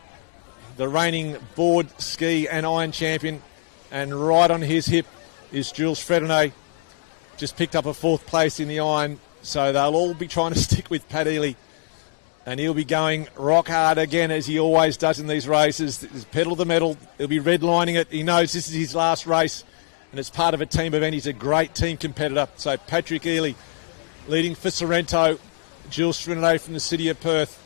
the reigning board, ski and iron champion. And right on his hip is Jules Fredonnet, just picked up a 4th place in the iron. So they'll all be trying to stick with Pat Ely. And he'll be going rock hard again, as he always does in these races. Pedal to the metal. He'll be redlining it. He knows this is his last race, and it's part of a team event. He's a great team competitor. So Patrick Ely leading for Sorrento. Jules Fredonnet from the city of Perth.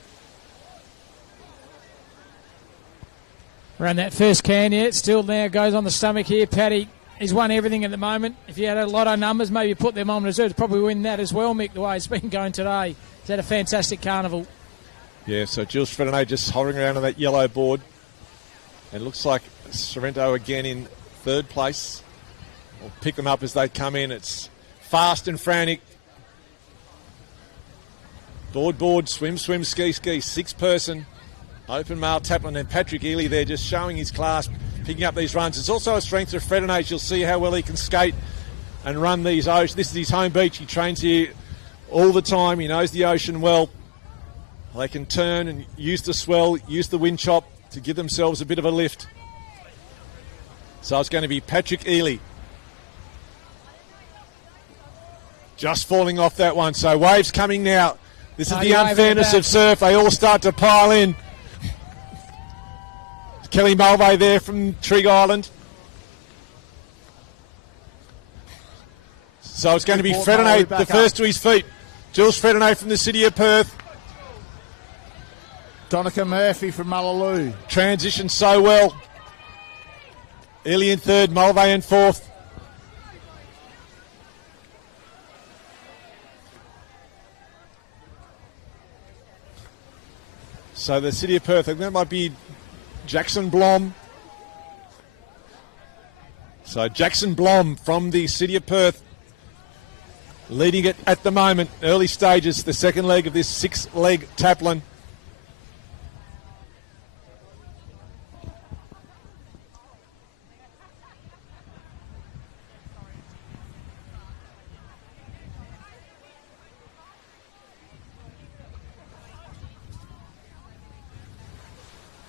Around that first can, yeah, still now goes on the stomach here. Paddy, he's won everything at the moment. If you had a lot of numbers, maybe put them on reserves, probably win that as well, Mick, the way it's been going today. He's had a fantastic carnival. Yeah, so Jules Fredonnet just hovering around on that yellow board. And it looks like Sorrento again in 3rd place. We'll pick them up as they come in. It's fast and frantic. Board, swim, ski. 6-person, Open Male Taplin. And Patrick Ely there just showing his class, picking up these runs. It's also a strength of Fredonnet. You'll see how well he can skate and run these oceans. This is his home beach. He trains here all the time. He knows the ocean well. They can turn and use the swell, use the wind chop to give themselves a bit of a lift. So it's going to be Patrick Ely. Just falling off that one. So waves coming now. This is the unfairness of surf. They all start to pile in. Kelly Mulvey there from Trig Island. So it's going to be Fredonnet, the first to his feet. Jules Fredonneau from the City of Perth. Donica Murphy from Mullaloo. Transitioned so well. Early in third, Mulvey in fourth. So the City of Perth, I think that might be Jackson Blom. So Jackson Blom from the City of Perth leading it at the moment. Early stages, the second leg of this 6-leg taplin.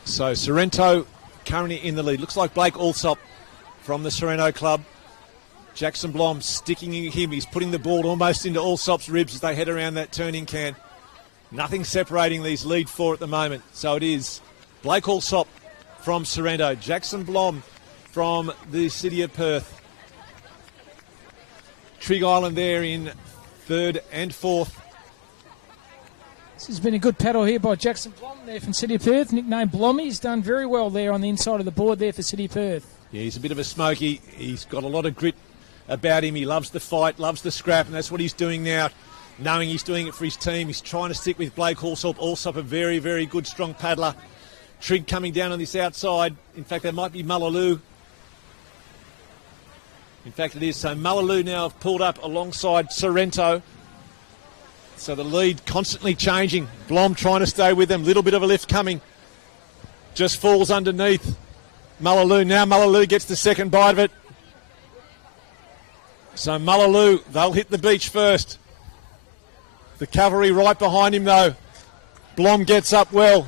So Sorrento currently in the lead. Looks like Blake Alsop from the Sorrento club. Jackson Blom sticking in him. He's putting the ball almost into Alsop's ribs as they head around that turning can. Nothing separating these lead four at the moment. So it is Blake Alsop from Sorrento. Jackson Blom from the City of Perth. Trigg Island there in third and fourth. This has been a good paddle here by Jackson Blom there from City of Perth, nicknamed Blommy. He's done very well there on the inside of the board there for City of Perth. Yeah, he's a bit of a smoky. He's got a lot of grit about him. He loves the fight, loves the scrap, and that's what he's doing now, knowing he's doing it for his team. He's trying to stick with Blake Alsop. Alsop, a very, very good, strong paddler. Trigg coming down on this outside. In fact, that might be Mullaloo. In fact, it is. So Mullaloo now have pulled up alongside Sorrento. So the lead constantly changing. Blom trying to stay with them. Little bit of a lift coming. Just falls underneath Mullaloo. Now Mullaloo gets the second bite of it. So Mullaloo, they'll hit the beach first. The cavalry right behind him though. Blom gets up well.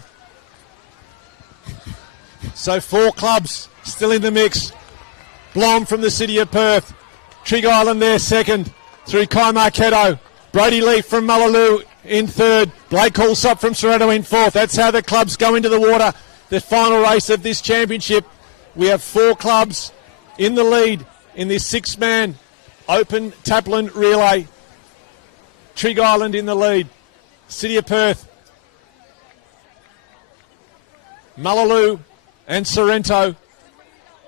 So 4 clubs still in the mix. Blom from the City of Perth. Trigg Island there second through Kai Marketo. Brody Leaf from Mullaloo in third. Blake Alsop from Sorrento in fourth. That's how the clubs go into the water. The final race of this championship. We have 4 clubs in the lead in this 6-man open taplin relay. Trigg Island in the lead. City of Perth, Mullaloo and Sorrento.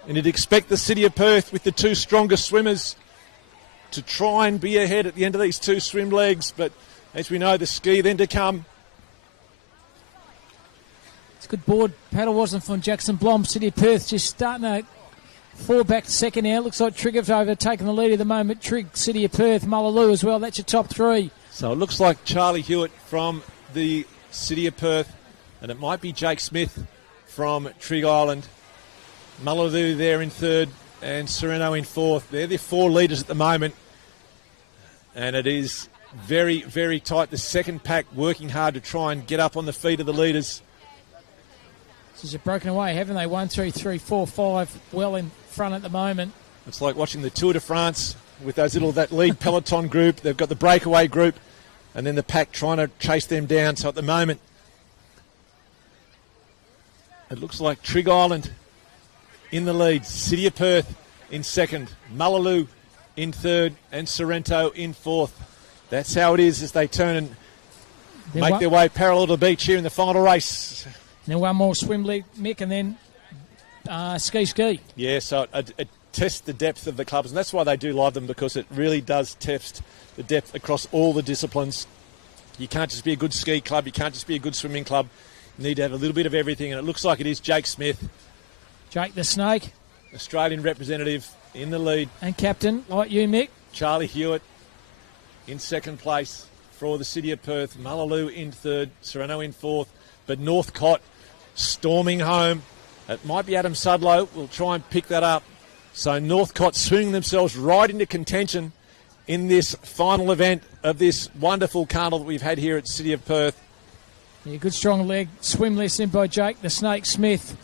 And you'd expect the City of Perth with the 2 strongest swimmers to try and be ahead at the end of these 2 swim legs, but as we know, the ski then to come. It's a good board paddle, wasn't from Jackson Blom. City of Perth just starting to fall back to second now. Looks like Trigg have overtaken the lead at the moment. Trigg, City of Perth, Mullaloo as well. That's your top 3. So it looks like Charlie Hewitt from the City of Perth, and it might be Jake Smith from Trigg Island. Mullaloo there in third and Sorrento in fourth. They're the 4 leaders at the moment. And it is very, very tight. The second pack working hard to try and get up on the feet of the leaders. This is broken away, haven't they? 1, 2, 3, 4, 5 well in front at the moment. It's like watching the Tour de France with that lead peloton group. They've got the breakaway group and then the pack trying to chase them down. So at the moment, it looks like Trigg Island in the lead. City of Perth in second. Mullaloo in third and Sorrento in fourth. That's how it is as they turn and make their way parallel to the beach here in the final race. Now one more swim leg, Mick, and then ski. Yeah, so it tests the depth of the clubs, and that's why they do live them, because it really does test the depth across all the disciplines. You can't just be a good ski club, you can't just be a good swimming club. You need to have a little bit of everything, and it looks like it is Jake Smith. Jake the Snake. Australian representative in the lead. And captain, like you, Mick. Charlie Hewitt in second place for the City of Perth. Mullaloo in third, Sorrento in fourth. But Northcott storming home. It might be Adam Sudlow. We'll try and pick that up. So Northcott swinging themselves right into contention in this final event of this wonderful carnival that we've had here at City of Perth. Yeah, good strong leg. Swim lesson by Jake the Snake Smith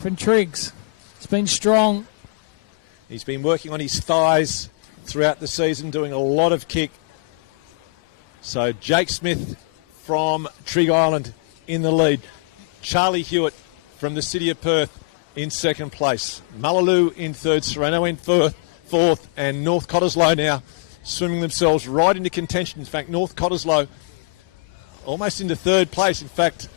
from Triggs. It's been strong. He's been working on his thighs throughout the season, doing a lot of kick. So Jake Smith from Trigg Island in the lead. Charlie Hewitt from the City of Perth in second place. Mullaloo in third, Sorrento in fourth, and North Cottesloe now swimming themselves right into contention. In fact, North Cottesloe almost into third place. In fact,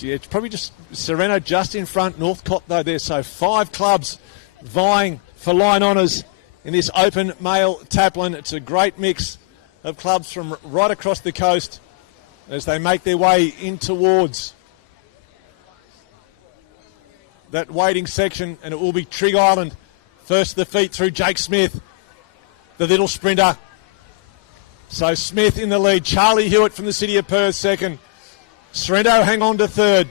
it's probably just Sorrento just in front. Northcott, though, there. So 5 clubs vying for line honours in this open male taplin. It's a great mix of clubs from right across the coast as they make their way in towards that waiting section, and it will be Trigg Island first to the feet through Jake Smith, the little sprinter. So Smith in the lead. Charlie Hewitt from the City of Perth second. Sorrento hang on to third.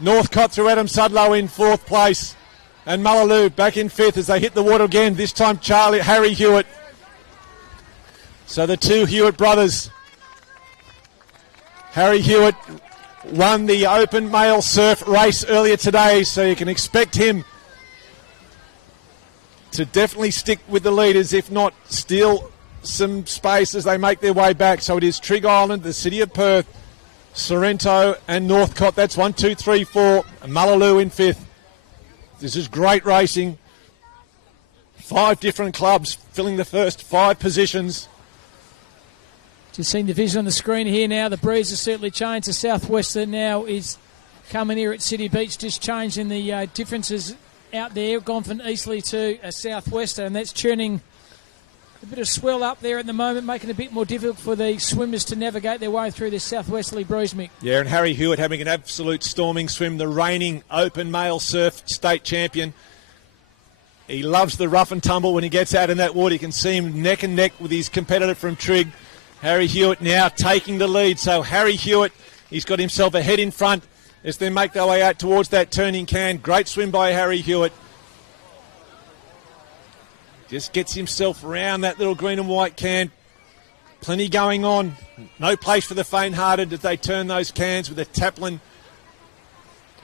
Northcott through Adam Sudlow in fourth place. And Mullaloo back in fifth as they hit the water again. This time Harry Hewitt. So the 2 Hewitt brothers. Harry Hewitt won the open male surf race earlier today, so you can expect him to definitely stick with the leaders, if not steal some space as they make their way back. So it is Trigg Island, the City of Perth, Sorrento and Northcott. That's 1, 2, 3, 4. And Mullaloo in fifth. This is great racing. 5 different clubs filling the first 5 positions. Just seeing the vision on the screen here now. The breeze has certainly changed. The southwester now is coming here at City Beach, just changing the differences out there. Gone from easterly to a southwester, and that's churning a bit of swell up there at the moment, making it a bit more difficult for the swimmers to navigate their way through this southwesterly breeze, Mick. Yeah, and Harry Hewitt having an absolute storming swim, the reigning open male surf state champion. He loves the rough and tumble when he gets out in that water. You can see him neck and neck with his competitor from Trigg. Harry Hewitt now taking the lead. So Harry Hewitt, he's got himself a head in front as they make their way out towards that turning can. Great swim by Harry Hewitt. Just gets himself around that little green and white can. Plenty going on. No place for the faint-hearted as they turn those cans with a Taplin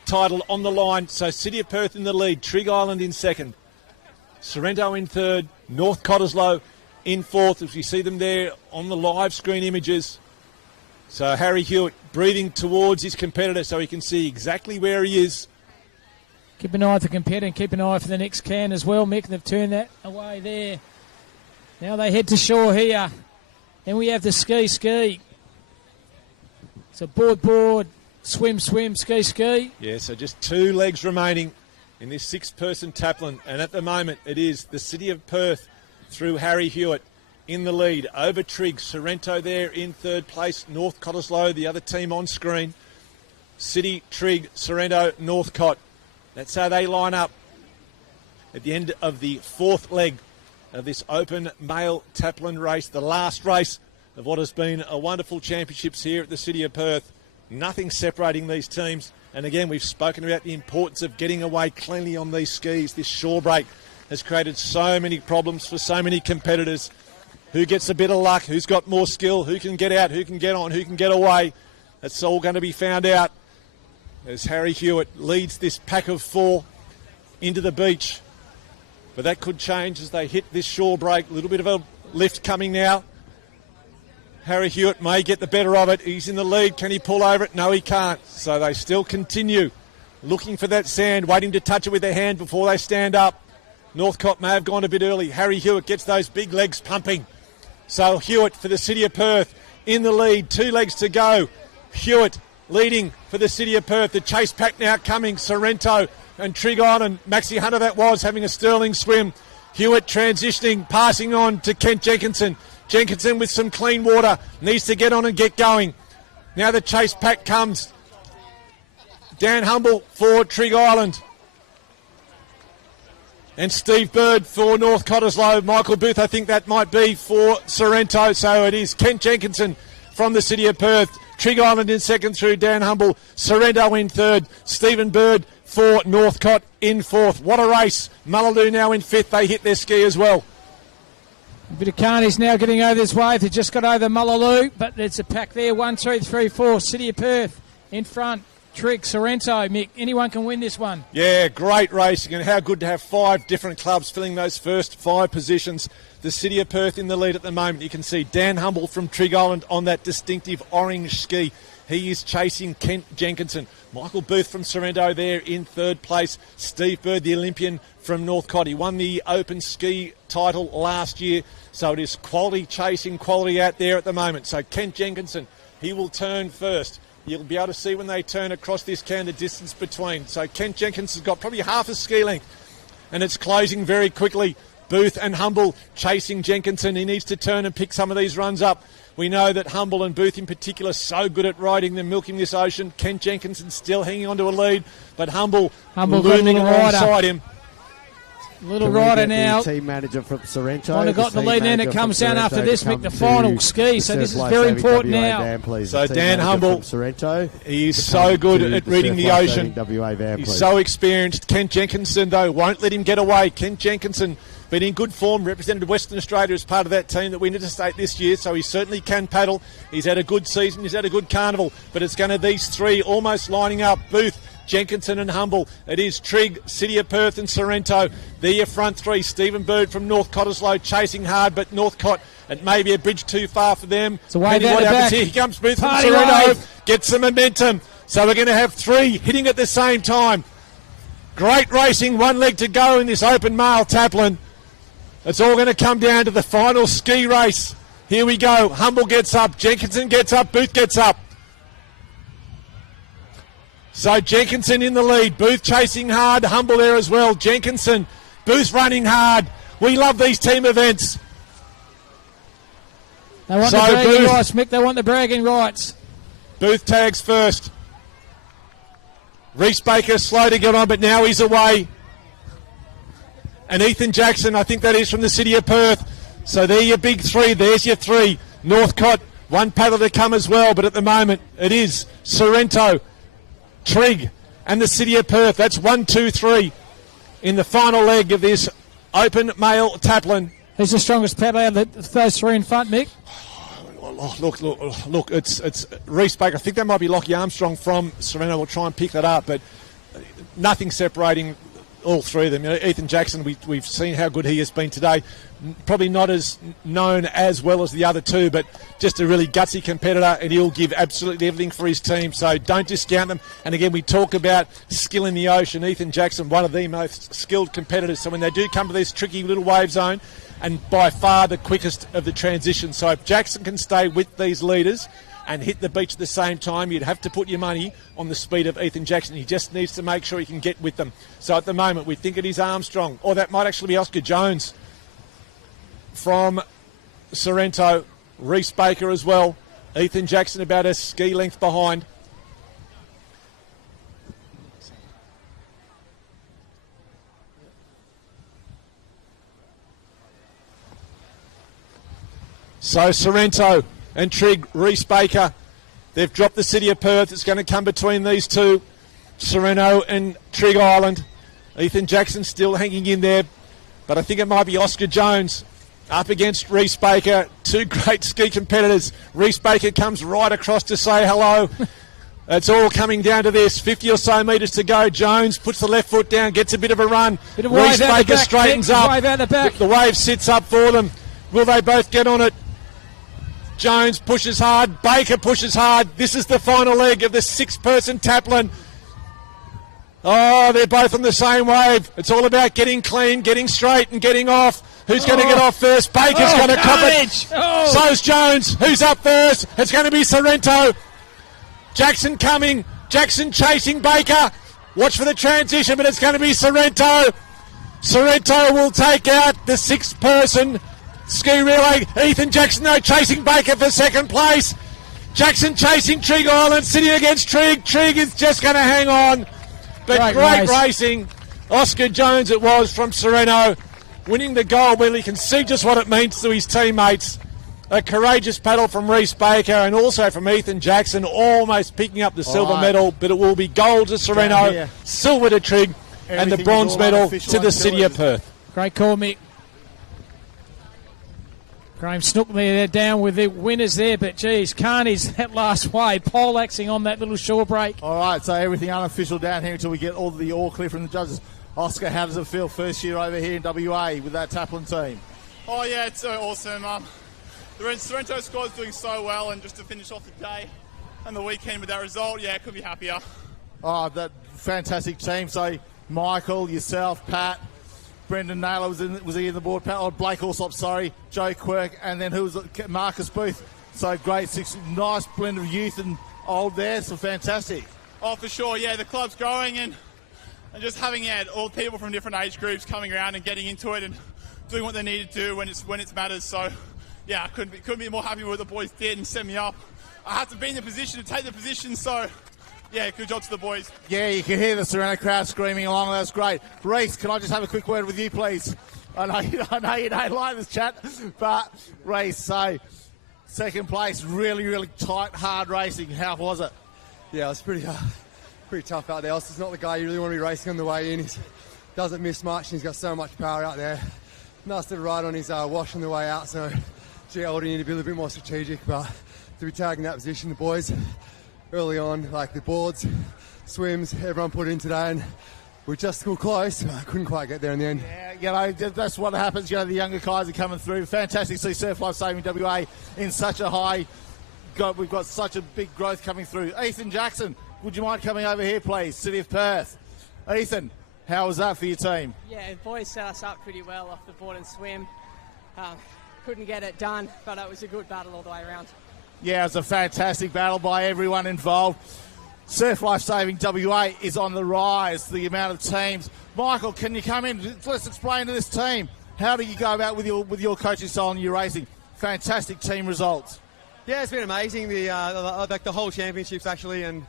title on the line. So City of Perth in the lead. Trigg Island in second. Sorrento in third. North Cottesloe in fourth, as we see them there on the live screen images. So Harry Hewitt breathing towards his competitor so he can see exactly where he is. Keep an eye for the competitor and keep an eye for the next can as well, Mick. They've turned that away there. Now they head to shore here. Then we have the ski. So board, swim, ski. Yeah, so just 2 legs remaining in this 6-person taplin. And at the moment, it is the City of Perth through Harry Hewitt in the lead. Over Trigg, Sorrento there in third place. North Cottesloe, the other team on screen. City, Trigg, Sorrento, Northcott. That's how they line up at the end of the 4th leg of this open male taplin race, the last race of what has been a wonderful championships here at the City of Perth. Nothing separating these teams. And again, we've spoken about the importance of getting away cleanly on these skis. This shore break has created so many problems for so many competitors. Who gets a bit of luck? Who's got more skill? Who can get out? Who can get on? Who can get away? That's all going to be found out as Harry Hewitt leads this pack of 4 into the beach. But that could change as they hit this shore break. A little bit of a lift coming now. Harry Hewitt may get the better of it. He's in the lead. Can he pull over it? No, he can't. So they still continue looking for that sand, waiting to touch it with their hand before they stand up. Northcott may have gone a bit early. Harry Hewitt gets those big legs pumping. So Hewitt for the City of Perth in the lead. 2 legs to go. Hewitt leading for the City of Perth. The chase pack now coming. Sorrento and Trigg Island. Maxie Hunter that was having a sterling swim. Hewitt transitioning, passing on to Kent Jenkinson. Jenkinson with some clean water. Needs to get on and get going. Now the chase pack comes. Dan Humble for Trigg Island. And Steve Bird for North Cottesloe. Michael Booth, I think that might be for Sorrento. So it is Kent Jenkinson from the City of Perth. Trigg Island in second through Dan Humble. Sorrento in third. Stephen Bird for Northcott in fourth. What a race. Mullaloo now in fifth. They hit their ski as well. A bit of carnage now getting over this wave. They just got over Mullaloo, but there's a pack there. 1, 2, 3, 4. City of Perth in front. Trigg, Sorrento, Mick, anyone can win this one. Yeah, great racing, and how good to have 5 different clubs filling those first 5 positions. The City of Perth in the lead at the moment. You can see Dan Humble from Trigg Island on that distinctive orange ski. He is chasing Kent Jenkinson. Michael Booth from Sorrento there in 3rd place. Steve Bird, the Olympian from Northcott. He won the open ski title last year. So it is quality chasing quality out there at the moment. So Kent Jenkinson, he will turn first. You'll be able to see when they turn across this can the distance between. So Kent Jenkinson's got probably half a ski length, and it's closing very quickly. Booth and Humble chasing Jenkinson. He needs to turn and pick some of these runs up. We know that Humble and Booth in particular are so good at riding them, milking this ocean. Kent Jenkinson still hanging on to a lead, but Humble looming alongside him. Little rider now. Team manager from Sorrento. Kind of got the lead, and it comes down after this, Mick, the final ski. So this is very important now. So Dan Humble, he's so good at reading the ocean. He's so experienced. Kent Jenkinson, though, won't let him get away. Kent Jenkinson been in good form, represented Western Australia as part of that team that went interstate this year, so he certainly can paddle. He's had a good season, he's had a good carnival, but it's going to these 3 almost lining up. Booth, Jenkinson and Humble. It is Trigg, City of Perth and Sorrento. They're your front 3. Stephen Bird from North Cottesloe chasing hard, but Northcott, it may be a bridge too far for them. It's a wave out the back. Here comes Booth from Sorrento. Gets some momentum. So we're going to have 3 hitting at the same time. Great racing, 1 leg to go in this open male taplin. It's all going to come down to the final ski race. Here we go. Humble gets up. Jenkinson gets up. Booth gets up. So Jenkinson in the lead. Booth chasing hard. Humble there as well. Jenkinson. Booth running hard. We love these team events. They want the bragging rights, Mick. They want the bragging rights. Booth tags first. Reese Baker slow to get on, but now he's away. And Ethan Jackson, I think that is from the City of Perth. So they're your big 3. There's your 3. Northcott, 1 paddle to come as well. But at the moment, it is Sorrento, Trigg, and the City of Perth. That's 1, 2, 3 in the final leg of this open male taplin. Who's the strongest paddler out of those 3 in front, Mick? Oh, look, it's Reese Baker. I think that might be Lockie Armstrong from Sorrento. We'll try and pick that up, but nothing separating all 3 of them. You know, Ethan Jackson, we've seen how good he has been today. Probably not as known as well as the other 2, but just a really gutsy competitor, and he'll give absolutely everything for his team, so don't discount them. And again, we talk about skill in the ocean. Ethan Jackson, one of the most skilled competitors, so when they do come to this tricky little wave zone, and by far the quickest of the transition. So if Jackson can stay with these leaders and hit the beach at the same time, you'd have to put your money on the speed of Ethan Jackson. He just needs to make sure he can get with them. So at the moment, we think it is Armstrong, or that might actually be Oscar Jones from Sorrento. Reese Baker as well. Ethan Jackson about a ski length behind. So Sorrento and Trigg, Reese Baker, they've dropped the City of Perth. It's going to come between these 2, Sorrento and Trigg Island. Ethan Jackson still hanging in there, but I think it might be Oscar Jones up against Reese Baker. 2 great ski competitors. Reese Baker comes right across to say hello. It's all coming down to this. 50 or so metres to go. Jones puts the left foot down, gets a bit of a run. Reese Baker straightens up. The wave sits up for them. Will they both get on it? Jones pushes hard. Baker pushes hard. This is the final leg of the 6-person taplin. Oh, they're both on the same wave. It's all about getting clean, getting straight and getting off. Who's going to get off first? Baker's going to cop it. So's Jones. Who's up first? It's going to be Sorrento. Jackson coming. Jackson chasing Baker. Watch for the transition, but it's going to be Sorrento. Sorrento will take out the 6-person ski relay. Ethan Jackson, though, chasing Baker for 2nd place. Jackson chasing Trigg Island. City against Trigg. Trigg is just going to hang on. But great racing. Oscar Jones it was from Sorrento, winning the gold medal. You can see just what it means to his teammates. A courageous paddle from Reese Baker and also from Ethan Jackson, almost picking up the silver medal, but it will be gold to Sorrento, silver to Trigg, and the bronze medal to the City of Perth. Great call, Mick. Graham Snook there down with the winners there, but geez, Carney's that last wave, poleaxing on that little shore break. All right, so everything unofficial down here until we get all clear from the judges. Oscar, how does it feel first year over here in WA with that Taplin team? Oh yeah, it's so awesome. The Sorrento squad's doing so well, and just to finish off the day and the weekend with that result, yeah, couldn't be happier. Oh, that fantastic team. So Michael, yourself, Pat, Brendan Naylor was he in the board? Pat, Blake Allsop, sorry, Joe Quirk, and then who was it? Marcus Booth. So great, nice blend of youth and old there. So fantastic. Oh, for sure. Yeah, the club's growing, and just having all people from different age groups coming around and getting into it and doing what they need to do when it matters. So yeah, I couldn't be more happy with what the boys did and set me up. I had to be in the position to take the position, so yeah, good job to the boys. Yeah, you can hear the Serrano crowd screaming along. That's great. Reece, can I just have a quick word with you, please? I know you don't like this chat, but Reece, so second place, really, really tight, hard racing. How was it? Yeah, it was pretty tough out there. Austin's not the guy you really want to be racing on the way in. He doesn't miss much, and he's got so much power out there. Nice little ride on his wash on the way out, so gee, I would need to be a little bit more strategic, but to be tagging that position, the boys early on, like the boards, swims, everyone put in today, and we're just too close. I couldn't quite get there in the end. Yeah, that's what happens. The younger guys are coming through. Fantastic to see Surf Life Saving WA in such a high. We've got such a big growth coming through. Ethan Jackson, would you mind coming over here, please? City of Perth. Ethan, how was that for your team? Yeah, the boys set us up pretty well off the board and swim. Couldn't get it done, but it was a good battle all the way around. Yeah, it was a fantastic battle by everyone involved. Surf Life Saving WA is on the rise, the amount of teams. Michael, can you come in? Let's explain to this team. How do you go about with your coaching style and your racing? Fantastic team results. Yeah, it's been amazing, the whole championships actually, and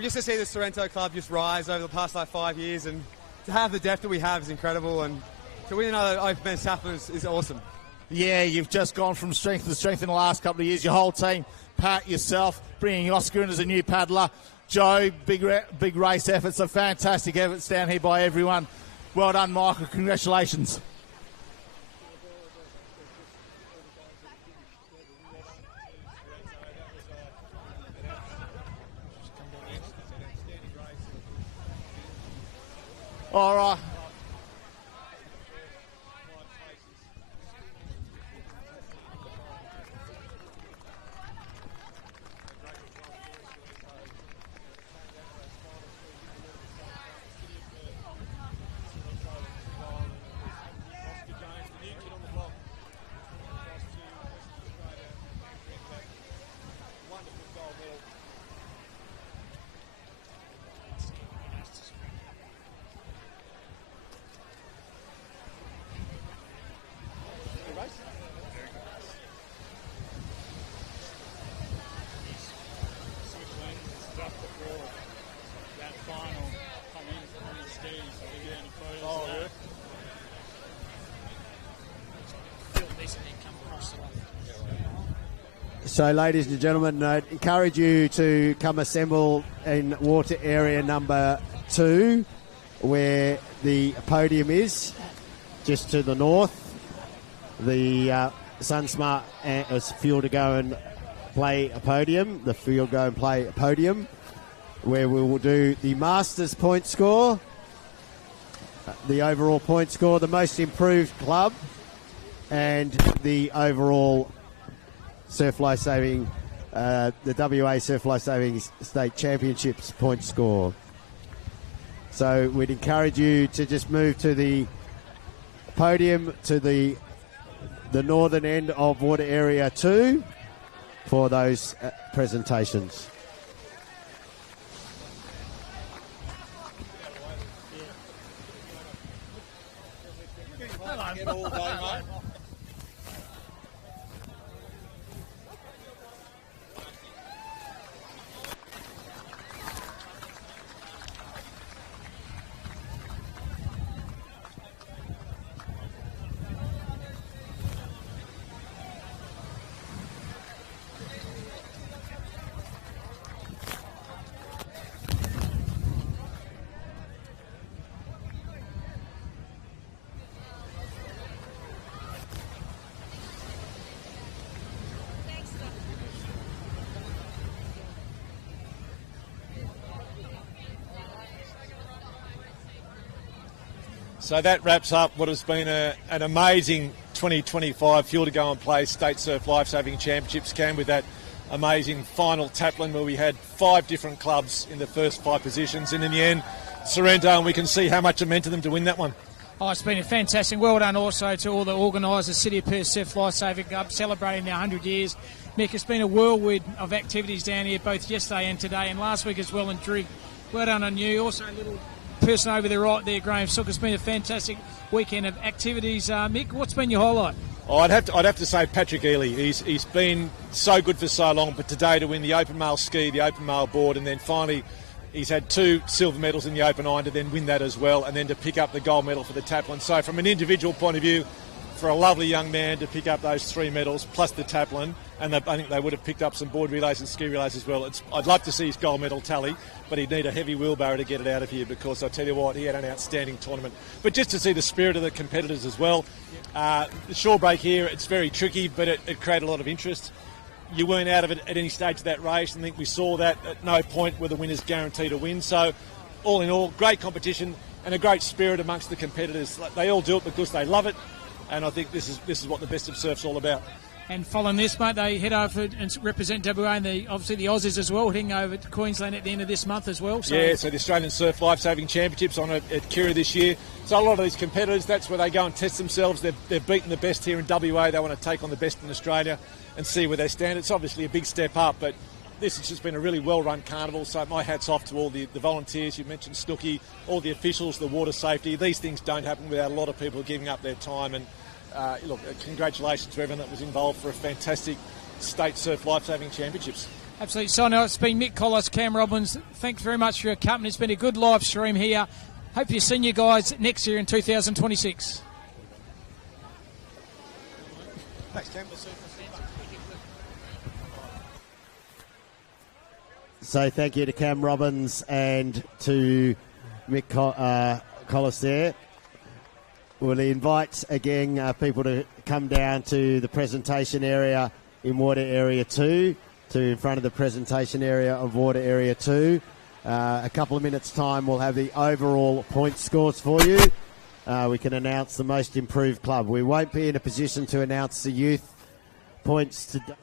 just to see the Sorrento club just rise over the past 5 years, and to have the depth that we have is incredible, and to win another Open Taplin is awesome. Yeah, you've just gone from strength to strength in the last couple of years. Your whole team, Pat, yourself, bringing Oscar in as a new paddler. Joe, big race efforts, so fantastic efforts down here by everyone. Well done, Michael. Congratulations. All right. So, ladies and gentlemen, I encourage you to come assemble in water area number 2, where the podium is, just to the north. The SunSmart is fuel to go and play a podium. The fuel go and play a podium, where we will do the Masters point score, the overall point score, the most improved club, and the overall Surf Life Saving, the WA Surf Life Saving State Championships point score. So we'd encourage you to just move to the podium to the northern end of water area 2 for those presentations. So that wraps up what has been an amazing 2025 Fuel to Go and Play State Surf Lifesaving Championships, Cam, with that amazing final taplin where we had 5 different clubs in the first 5 positions, and in the end, Sorrento, and we can see how much it meant to them to win that one. Oh, it's been a fantastic. Well done also to all the organisers, City of Perth Surf Lifesaving Club, celebrating their 100 years. Mick, it's been a whirlwind of activities down here, both yesterday and today, and last week as well in Trig. Well done on you. Also, a little person over there right there, Graham Sook. It's been a fantastic weekend of activities. Mick, what's been your highlight? Oh, I'd have to say Patrick Ely. He's been so good for so long, but today to win the open male ski, the open male board, and then finally he's had 2 silver medals in the open iron to then win that as well, and then to pick up the gold medal for the taplin. So from an individual point of view, for a lovely young man to pick up those 3 medals plus the taplin, and I think they would have picked up some board relays and ski relays as well. I'd love to see his gold medal tally, but he'd need a heavy wheelbarrow to get it out of here, because I tell you what, he had an outstanding tournament. But just to see the spirit of the competitors as well. The shore break here, it's very tricky, but it created a lot of interest. You weren't out of it at any stage of that race, and I think we saw that at no point were the winners guaranteed to win. So all in all, great competition and a great spirit amongst the competitors. They all do it because they love it, and I think this is what the best of surf's all about. And following this, mate, they head over and represent WA and obviously the Aussies as well, heading over to Queensland at the end of this month as well. So. Yeah, so the Australian Surf Lifesaving Championships on at Kira this year. So a lot of these competitors, that's where they go and test themselves. They've beaten the best here in WA. They want to take on the best in Australia and see where they stand. It's obviously a big step up, but this has just been a really well-run carnival. So my hat's off to all the volunteers. You mentioned Snooky, all the officials, the water safety. These things don't happen without a lot of people giving up their time. And look, congratulations to everyone that was involved for a fantastic State Surf Lifesaving Championships. Absolutely. So now it's been Mick Collis, Cam Robbins. Thanks very much for your company. It's been a good live stream here. Hope you've seen you guys next year in 2026. Thanks, Cam. So thank you to Cam Robbins and to Mick Collis there. We'll invite again people to come down to the presentation area in water area 2, to in front of the presentation area of water area 2. A couple of minutes time we'll have the overall point scores for you. We can announce the most improved club. We won't be in a position to announce the youth points today.